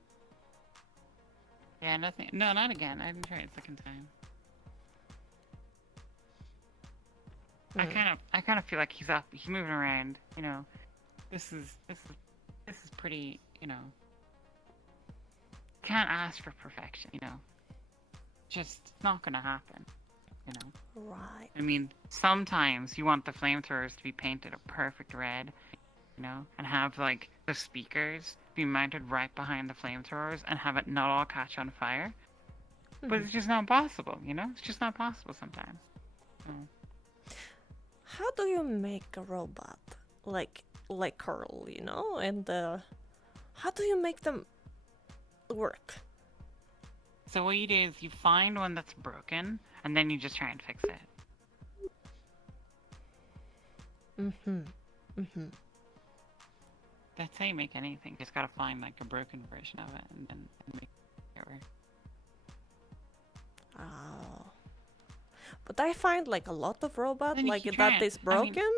Yeah, nothing. No, not again. I didn't try it a second time. I kind of feel like he's moving around. You know, this is pretty. You know, can't ask for perfection. You know, just not gonna happen. You know. Right. I mean, sometimes you want the flamethrowers to be painted a perfect red, you know, and have like the speakers be mounted right behind the flamethrowers and have it not all catch on fire. But it's just not possible, you know. It's just not possible sometimes. How do you make a robot like Carl, you know? And how do you make them work? So what you do is you find one that's broken, and then you just try and fix it. That's how you make anything. You just gotta find like a broken version of it, and then make it work. Oh. But I find like a lot of robots Then you like keep that trying. is I mean- broken,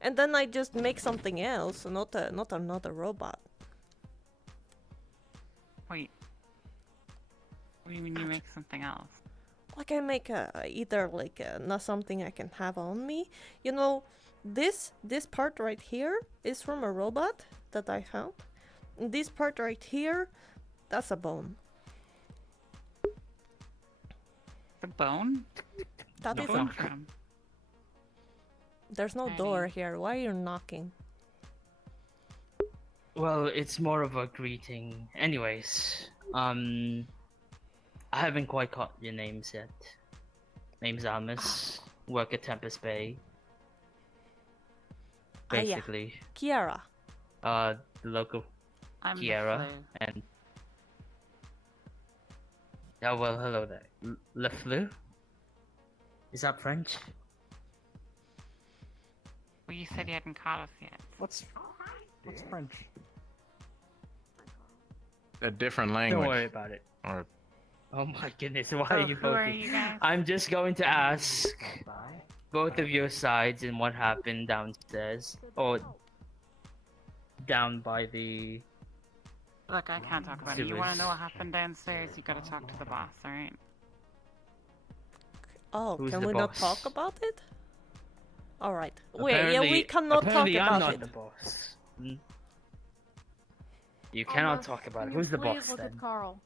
and then I just make something else, not another robot. Wait. What do you mean you make something else? Like I make either like not something I can have on me. You know, this part right here is from a robot that I found. And this part right here, that's a bone. The bone? That is Bone a... from? There's no door here. Why are you knocking? Well, it's more of a greeting. Anyways, I haven't quite caught your names yet. Name's Almus. Work at Tempest Bay. Basically. Kiara. The local I'm the Kiara Flo. and Yeah, well, hello there. Le Fleur? Is that French? Well, you said you hadn't caught us yet. What's French? A different language. Don't worry about it. Or Oh my goodness, why So are you who are poking? you guys? I'm just going to ask both of your sides and what happened downstairs. Or down by the... Look, I can't talk about it. You want to know what happened downstairs? You gotta talk to the boss, alright? Oh, Who's can the we not boss? talk about it? Alright. Wait, yeah, we Apparently- cannot talk apparently I'm about not it. the boss. You cannot talk about it. Who's the boss look then? at Carl.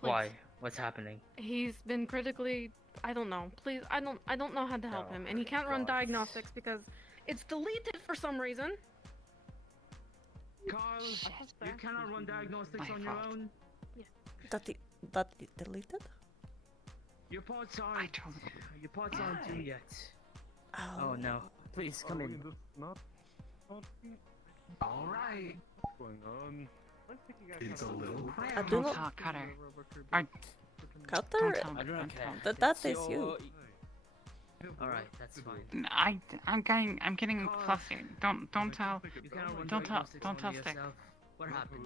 Why? What's happening? He's been critically. I don't know. Please, I don't know how to help him, and he can't run diagnostics because it's deleted for some reason. Carl, you cannot run diagnostics on your own. That is deleted? Your parts aren't. Your parts aren't due yet. Oh no! Please come in. All right. What's going on? It's a little I cramped. do not. Talk, Cutter. Cutter? Don't tell me. I don't Don't care. tell me. That is you. Alright, that's fine. I'm getting flustered. Don't tell. You cannot run Don't tell. diagnostics Don't on tell Stick. yourself. What happened?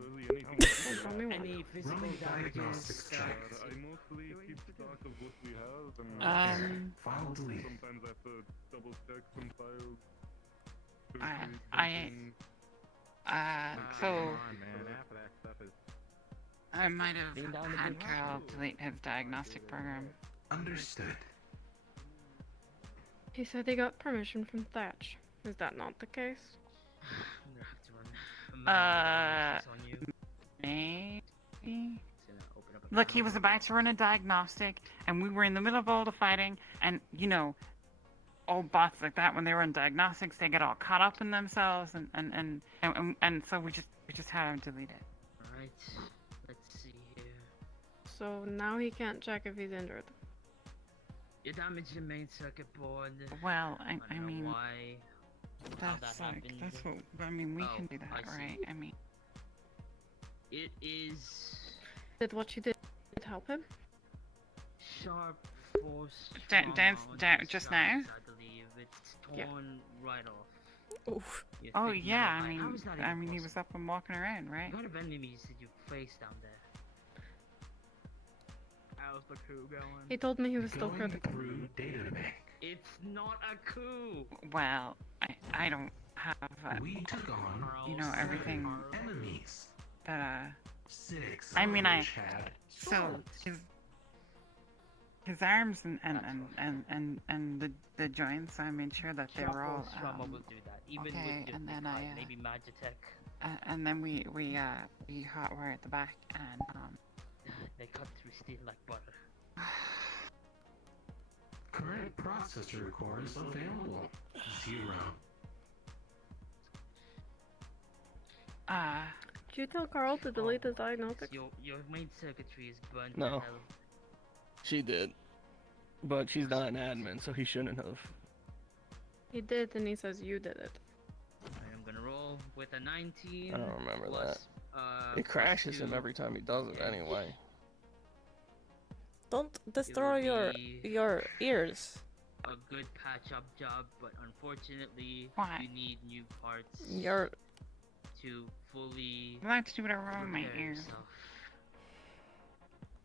Any physical diagnostics check. I mostly keep stock of what we have, and File delete. sometimes I have to double check some files. So I might have had Carl delete his diagnostic program. Understood. He said he got permission from Thatch. Is that not the case? Maybe. Look, he was about to run a diagnostic, and we were in the middle of all the fighting, and you know, old bots like that, when they run diagnostics, they get all caught up in themselves, and so we just had him delete it. Alright, let's see here. So now he can't check if he's injured. You damaged your main circuit board. Well, I don't know mean, why. How that's that like happened. that's what I mean. We Oh, can do that, I see. right? I mean, It is Did what you did help him? sharp force. just now? I believe it's torn right off. Oof. You're oh thinking yeah, of, I like, mean, how is that even he was possible? up and walking around, right? What kind of enemies did you face down there? How's the coup going? He told me he was still Going critical. through data bank. It's not a coup. Well, I don't have We took on you know everything enemies. that 6. I mean, which had so his arms and the joints. I made sure that they were all Trauma will do that. Even okay, with your and then big I eye, maybe Magitech. and then we hot wire at the back, and They cut through steel like butter. current processor cores available. 0. Did you tell Carl to delete his diagnostics? Your main circuitry is burnt to No. hell. She did. But she's not an admin, so he shouldn't have. He did, and he says you did it. I'm gonna roll with a 19. I don't remember plus, It crashes him +2. every time he does it anyway. Don't destroy your ears. A good patch-up job, but unfortunately, Why? you need new parts Your to fully. I like to do whatever I want with my repair ears. yourself.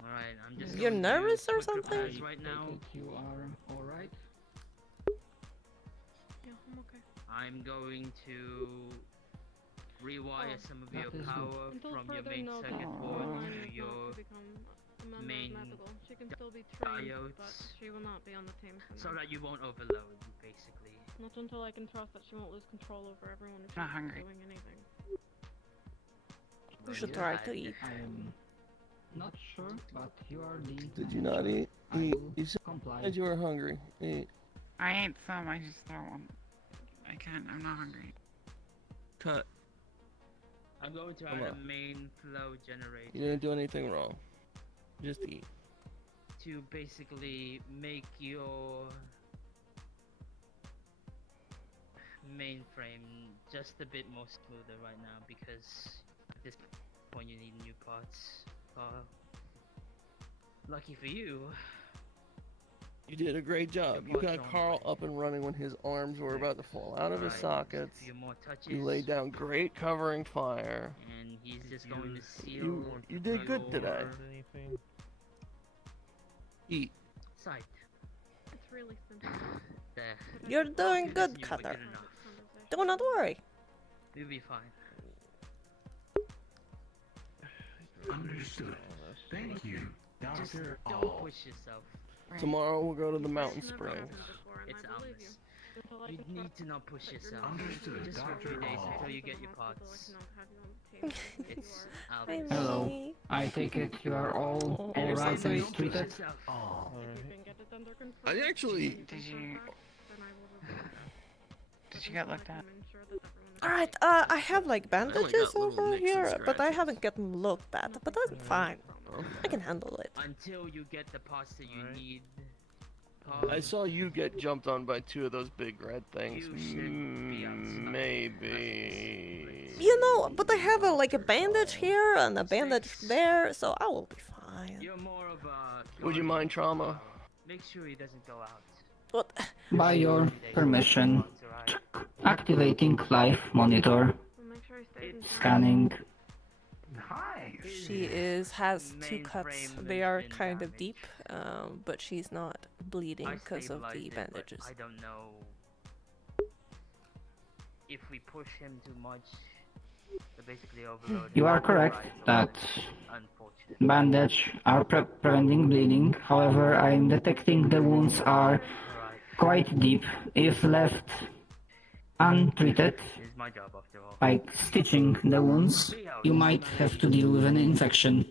Alright, I'm just. You're going to nervous or quick something? repairs right now. You are alright? Yeah, I'm okay. I'm going to rewire some of your that is good. power Until from your further main notice, circuit the board line to is your not to become a member main of Magical. She can still be trained, but diodes. she will not be on the team for so now. that you won't overload, basically. Not until I can trust that she won't lose control over everyone if she's Not not hungry. doing anything. you should try to eat. I'm not sure, but you are the. Did you not eat? Eat. You said you were hungry. Eat. I ate some. I just don't want. I can't. I'm not hungry. Cut. I'm going to Come add a on. main flow generator You didn't do anything wrong. Just eat. to basically make your mainframe just a bit more smoother right now because at this point you need new parts. Lucky for you. You did a great job. You got Carl up and running when his arms were about to fall out of his sockets. A few more touches. You laid down great covering fire. And he's just going to seal. You did good today. Eat. Sight. It's really simple. There. You're doing good, Cutter. Do not worry. You'll be fine. Understood. Thank you, Just Doctor. don't push yourself. Tomorrow we'll go to the mountain springs. It's ominous. You need to not push yourself. Understood, Just for a few Dr. days All. until you get your parts. It's Hi, ominous. Hello. I take it you are all alright and treated? I actually. Did you get looked at? Alright, I have like bandages over here, but I haven't gotten looked at. But that's fine. I can handle it. Until you get the parts that you need. I saw you get jumped on by two of those big red things. Maybe. You know, but I have like a bandage here and a bandage there, so I will be fine. You're more of a. Would you mind trauma? Make sure he doesn't go out. What? By your permission, activating life monitor. Scanning. She has two cuts. They are kind of deep, but she's not bleeding because of the bandages. I don't know if we push him too much. They're basically overloaded. You are correct that bandage are preventing bleeding. However, I am detecting the wounds are quite deep. If left untreated, It's my job after all. by stitching the wounds, you might have to deal with an infection.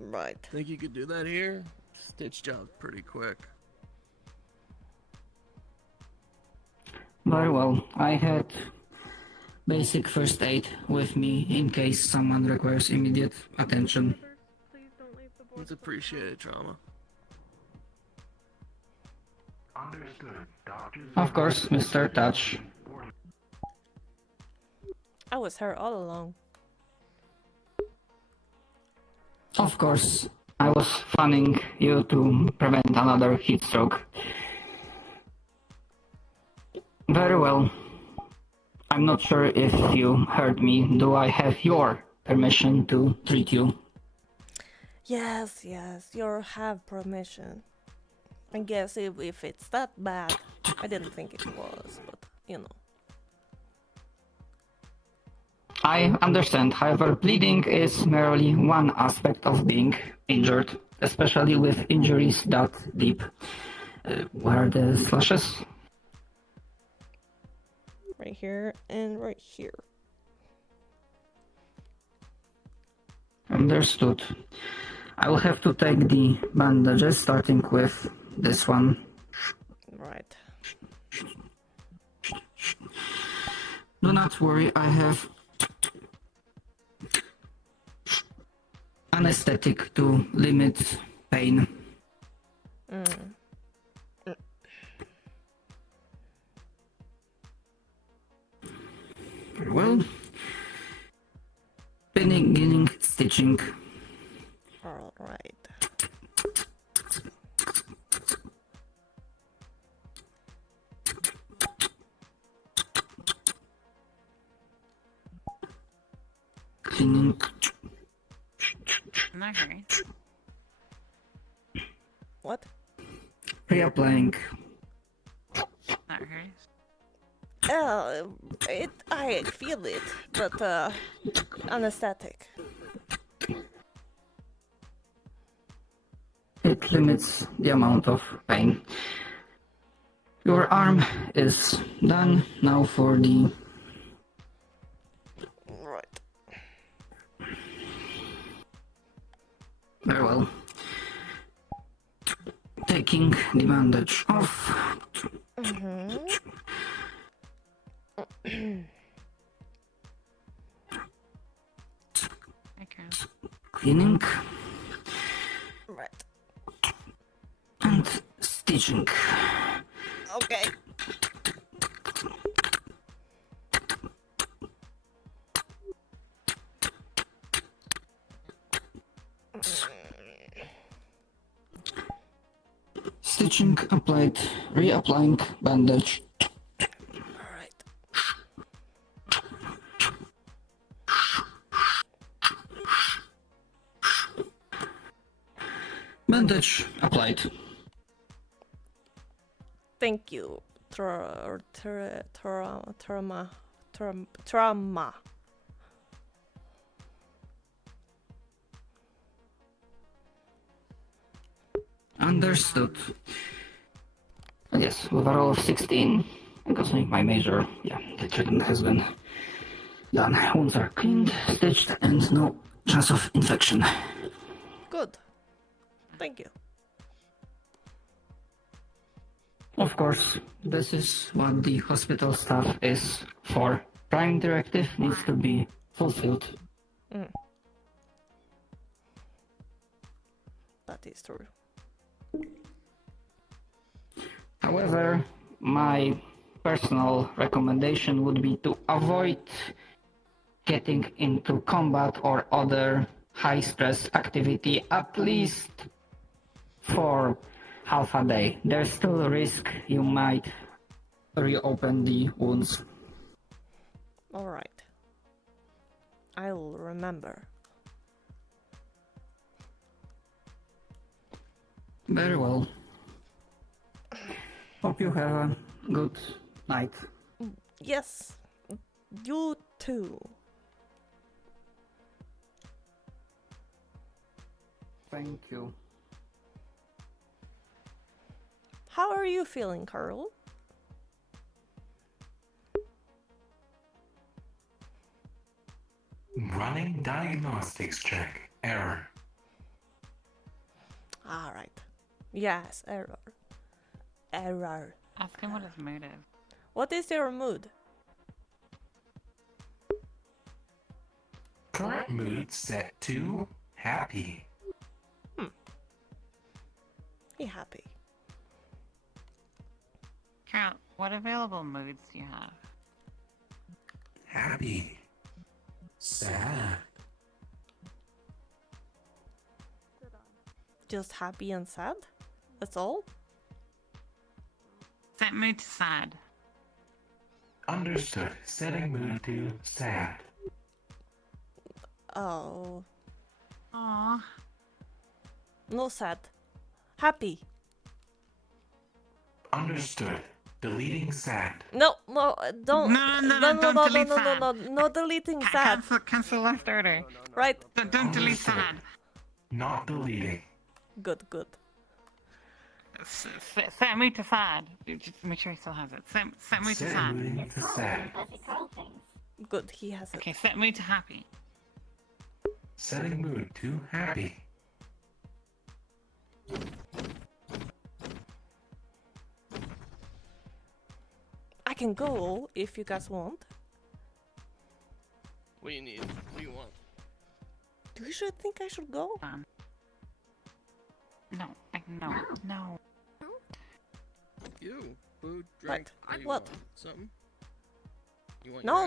Right. Think you could do that here? Stitch job's pretty quick. Very well. I had basic first aid with me in case someone requires immediate attention. It's appreciated, trauma. Understood, Doctor. Of course, Mr. Touch. I was her all along. Of course, I was fanning you to prevent another heat stroke. Very well. I'm not sure if you heard me. Do I have your permission to treat you? Yes, you have permission. I guess if it's that bad, I didn't think it was, but you know. I understand, however, bleeding is merely one aspect of being injured, especially with injuries that deep. Where are the slashes? Right here and right here. Understood. I will have to take the bandages, starting with this one. Right. Do not worry, I have anesthetic to limit pain. Very well. Beginning stitching. Alright. Cleaning. Not great. What? Reapplying. Not great. I feel it, but anesthetic. It limits the amount of pain. Your arm is done. Now for the... Right. Very well. Taking the bandage off. Cleaning. Right. And stitching. Okay. Stitching applied. Reapplying bandage. Alright. Bandage applied. Thank you. Trauma. Understood. Yes, with a roll of 16. Because my major, the treatment has been done. Wounds are cleaned, stitched, and no chance of infection. Good. Thank you. Of course, this is what the hospital staff is for. Prime directive needs to be fulfilled. That is true. However, my personal recommendation would be to avoid getting into combat or other high-stress activity at least for half a day. There's still a risk you might reopen the wounds. Alright. I'll remember. Very well. Hope you have a good night. Yes. You too. Thank you. How are you feeling, Carl? Running diagnostics check. Error. Alright. Yes, error. Error. Ask him what his mood is. What is your mood? Current mood set to happy. He happy. Carol, what available moods do you have? Happy. Sad. Just happy and sad? That's all? Set mood to sad. Understood. Setting mood to sad. Oh. Aww. No sad. Happy. Understood. Deleting sad. No, don't. Don't delete sad. No deleting sad. Cancel left order. Right. Don't delete sad. Not deleting. Good. Set mood to sad. Just make sure he still has it. Set mood to sad. Mood to sad. Good, he has it. Okay, set mood to happy. Setting mood to happy. I can go if you guys want. What do you need? What do you want? Do you think I should go? No. You. Food, drink. What? Something? You want No,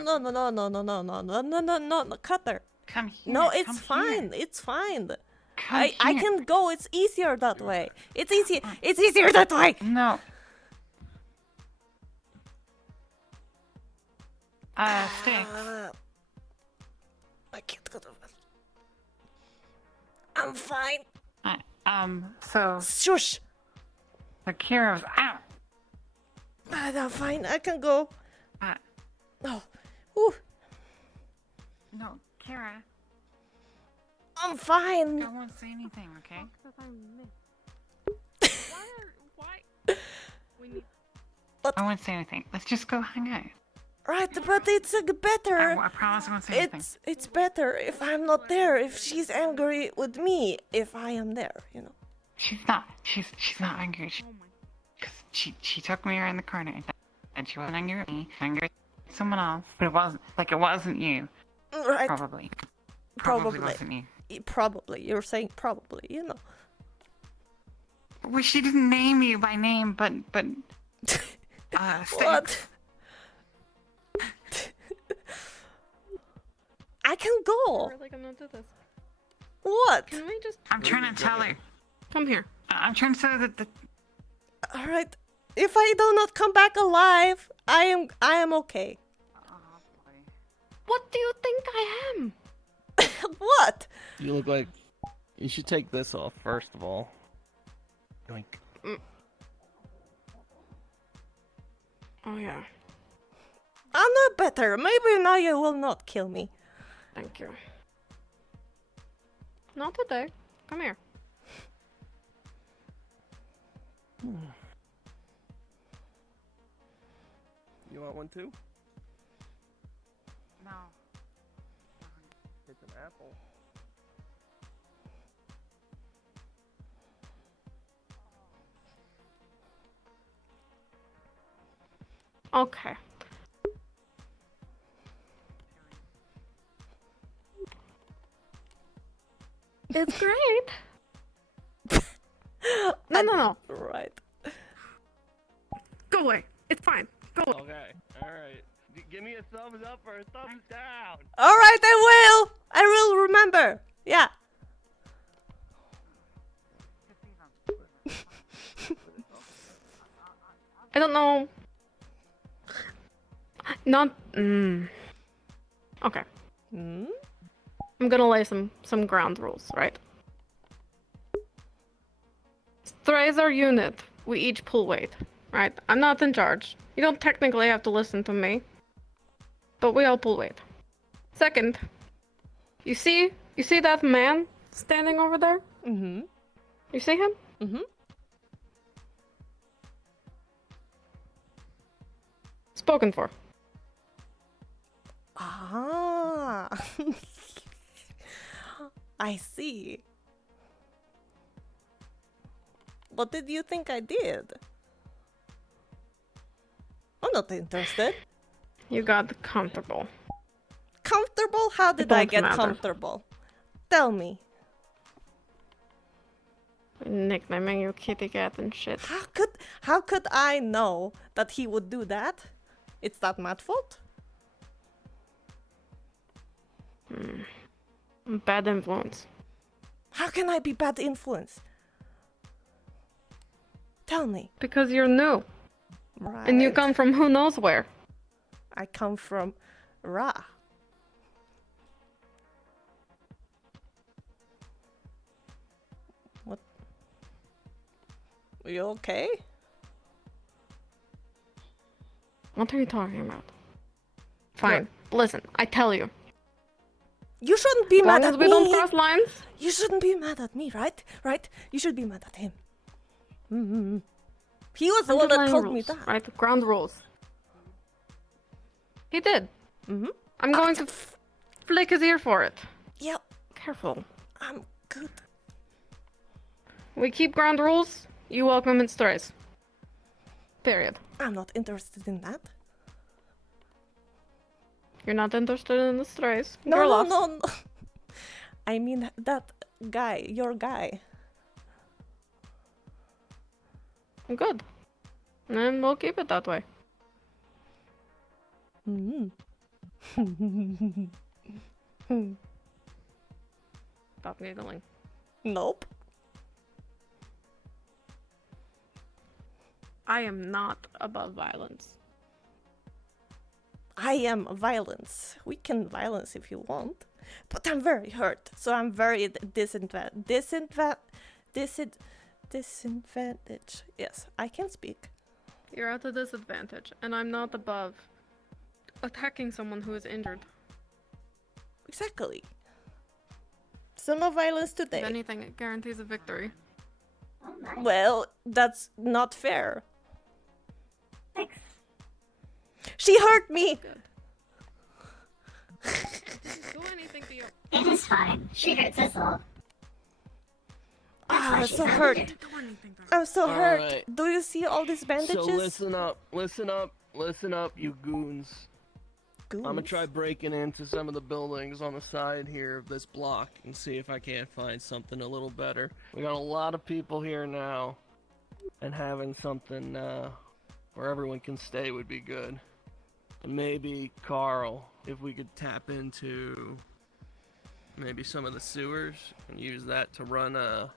Cutter. Come here. No, it's come fine. Here. It's fine. Come I here. can go. It's easier that way. It's easier that way. No. Sticks. I can't go to bed. I'm fine. So. Shush. Akira's out. I'm fine. I can go. No. Ooh. No, Kira. I'm fine. I won't say anything, okay? Why? We need. I won't say anything. Let's just go hang out. Right, but it's better. I promise I won't say anything. It's better if I'm not there. If she's angry with me, if I am there, you know. She's not. She's not angry. She took me around the corner and she wasn't angry with me. She was angry with someone else, but it wasn't you. Right. Probably wasn't you. Probably. You're saying probably, you know. Well, she didn't name you by name, but What? I can go. We're really gonna do this. What? Can we just? I'm trying to tell her. Come here. I'm trying to tell her that All right. If I do not come back alive, I am okay. What do you think I am? What? You look like you should take this off first of all. Yoink. Oh yeah. I know better. Maybe now you will not kill me. Thank you. Not today. Come here. You want one too? No. It's an apple. Okay. It's great. No. Right. Go away. It's fine. Go away. Okay. All right. Give me a thumbs up or a thumbs down. All right, I will. I will remember. Yeah. I don't know. Not. Okay. I'm gonna lay some ground rules, right? Strays our unit. We each pull weight, right? I'm not in charge. You don't technically have to listen to me, but we all pull weight. Second, you see that man standing over there? Mm-hmm. You see him? Mm-hmm. Spoken for. Ah. I see. What did you think I did? I'm not interested. You got comfortable. Comfortable? How did I don't get matter. comfortable? Tell me. Nicknaming you kitty cat and shit. How could I know that he would do that? It's not my fault. Bad influence. How can I be bad influence? Tell me. Because you're new. Right. And you come from who knows where. I come from Ra. What? Are you okay? What are you talking about? Fine. Listen, I tell you. You shouldn't be As mad long at as we me. don't cross lines. You shouldn't be mad at me, right? Right? You should be mad at him. Mm-hmm. He was the one that Underlying told rules, me that. Right? Ground rules. He did. Mm-hmm. I'm going to flick his ear for it. Yep. Careful. I'm good. We keep ground rules. You welcome in strays. Period. I'm not interested in that. You're not interested in the strays. No, You're no, lost. no, no. I mean that guy, your guy. Good. And we'll keep it that way. Stop giggling. Nope. I am not above violence. I am violence. We can violence if you want. But I'm very hurt, so I'm very disadvantage. Yes, I can speak. You're at a disadvantage, and I'm not above attacking someone who is injured. Exactly. So no violence today. If anything, it guarantees a victory. Well, that's not fair. Thanks. She hurt me! Do anything to you. It is fine. She hurts us all. Ah, I'm so hurt. I'm so hurt. Alright. Do you see all these bandages? So listen up, you goons. I'm gonna try breaking into some of the buildings on the side here of this block and see if I can't find something a little better. We got a lot of people here now, and having something where everyone can stay would be good. And maybe, Carl, if we could tap into maybe some of the sewers and use that to run a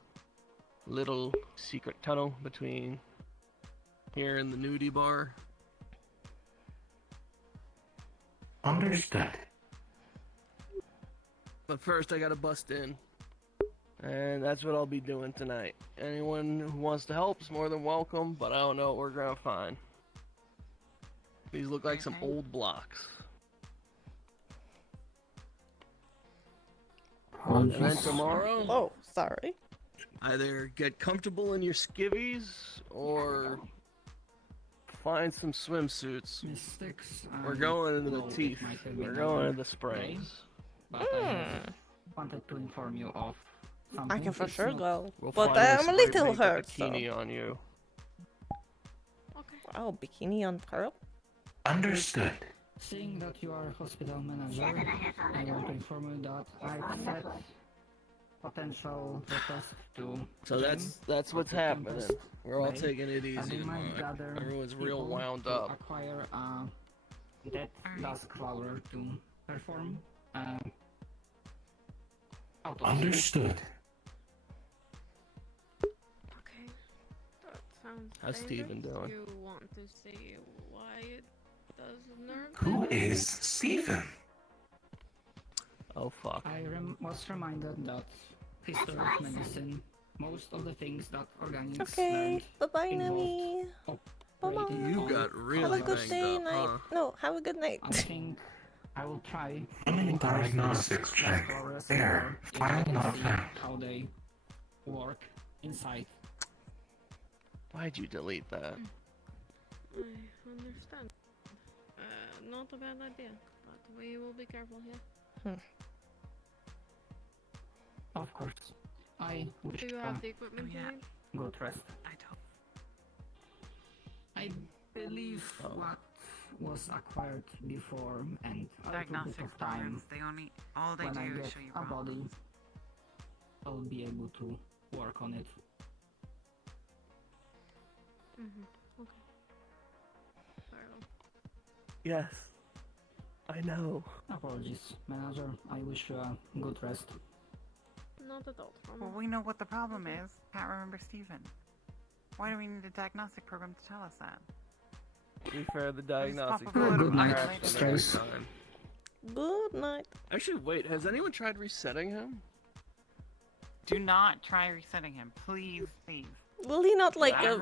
little secret tunnel between here in the nudie bar. Understood. But first, I gotta bust in. And that's what I'll be doing tonight. Anyone who wants to help is more than welcome, but I don't know what we're gonna find. These look like some old blocks. And then tomorrow, Oh, sorry. either get comfortable in your skivvies or find some swimsuits. We're going into the teeth. We're going into the springs. But I wanted to inform you of something. I can for It's sure not- go. We'll But find I'm a spray little paint the hurt, so. bikini on you. Wow, bikini on Pearl? Understood. Seeing that you are hospital manager, I want to inform you that I set potential request to. So that's what's happening. We're all taking it easy tonight. Everyone's real wound up. Acquire a dead dusk flower to perform. Understood. Okay, that sounds. How's Steven doing? You want to see why it does nerve? Who is Stephen? Oh fuck. I was reminded that history of medicine, most of the things that organics Okay, learned bye-bye, involved Nami. Bye-bye. You got really Have a good banged day, up, night. huh? No, have a good night. I think I will try. Running diagnostics check. There. File not found. How they work inside. Why'd you delete that? I understand. Not a bad idea, but we will be careful here. Of course. I wish Do you have the equipment you need? good rest. I don't. I believe what was acquired before and a little bit Diagnostic of time. programs, all they when I do get is show you a body, problems. I'll be able to work on it. Okay. Fair enough. Yes. I know. Apologies, manager. I wish you a good rest. Not at all. Well, we know what the problem is. Can't remember Stephen. Why do we need a diagnostic program to tell us that? To be fair, the diagnostic pop a bullet program of crashed ice. every Stress. time. Good night. Actually, wait. Has anyone tried resetting him? Do not try resetting him, please, please. Will he not like Yeah,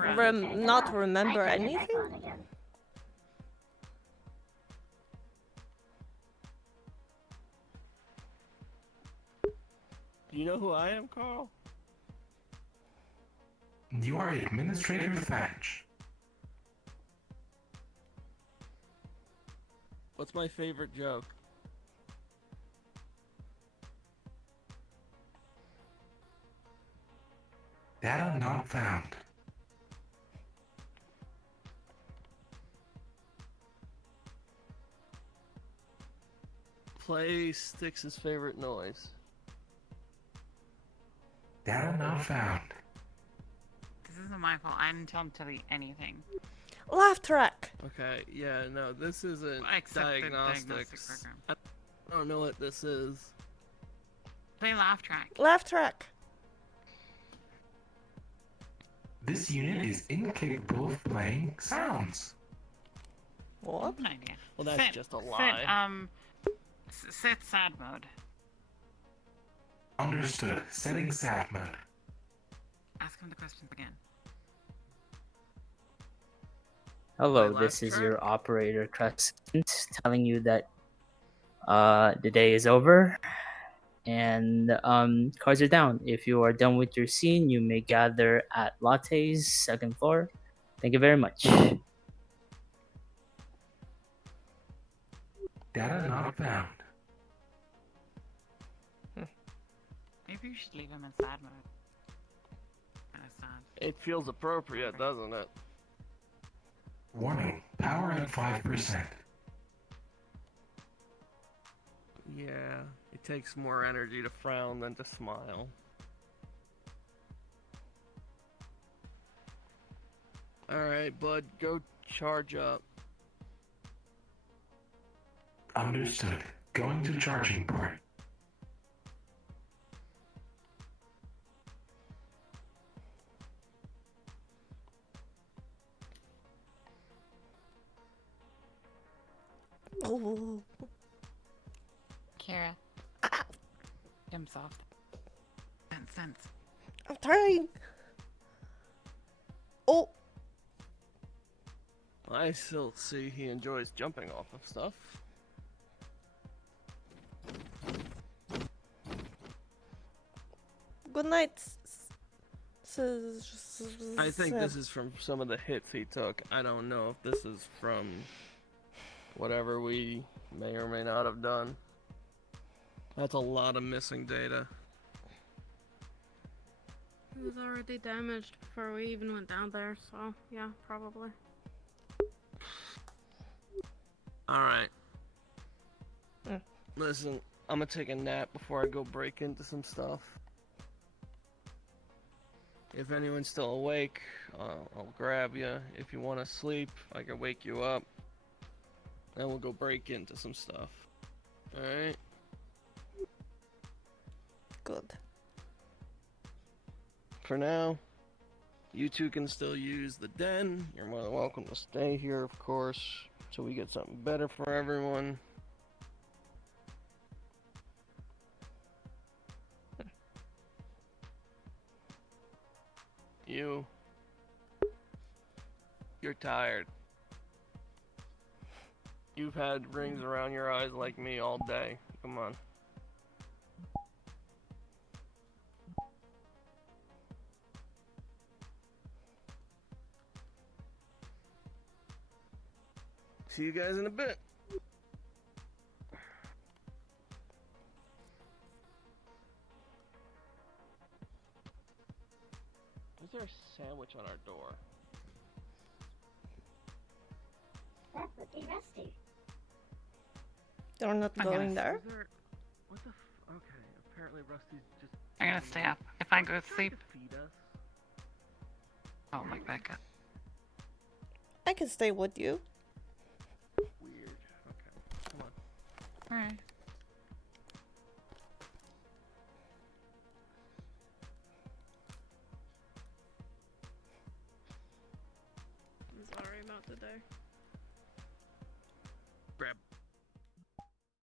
not remember anything? Do you know who I am, Carl? You are Administrator Thatch. What's my favorite joke? Data not found. Play Styx's favorite noise. Data not found. This isn't my fault. I didn't tell him to delete anything. Laugh track. Okay, yeah, no, this isn't Except the diagnostic diagnostics. program. I don't know what this is. Play laugh track. Laugh track. This unit is incapable of playing sounds. What? An idea. Well, that's Sit- just a lie. Set sad mode. Understood. Setting sad mode. Ask him the questions again. Hello, My this last is your operator Crescent telling you that the day is over and cards are down. If you are done with your scene, you may gather at Latte's second floor. Thank you very much. Data not found. Maybe you should leave him in sad mode. Kinda sad. It feels appropriate, doesn't it? Warning. Power at 5%. Yeah, it takes more energy to frown than to smile. Alright, bud, go charge up. Understood. Going to charging port. Oh. Kira. Jump soft. Sense. I'm trying. Oh. I still see he enjoys jumping off of stuff. Good night. I think this is from some of the hits he took. I don't know if this is from whatever we may or may not have done. That's a lot of missing data. It was already damaged before we even went down there, so yeah, probably. Alright. Listen, I'm gonna take a nap before I go break into some stuff. If anyone's still awake, I'll grab you. If you want to sleep, I can wake you up. Then we'll go break into some stuff. Alright? Good. For now, you two can still use the den. You're more than welcome to stay here, of course, so we get something better for everyone. You're tired. You've had rings around your eyes like me all day. Come on. See you guys in a bit. Is there a sandwich on our door? That would be Rusty. They're not going there? What the okay, apparently Rusty's just... I'm gonna stay up. If I go to sleep, feed us. I'll wake back up. I can stay with you. Weird. Okay, come on. Alright. I'm sorry about today. Grab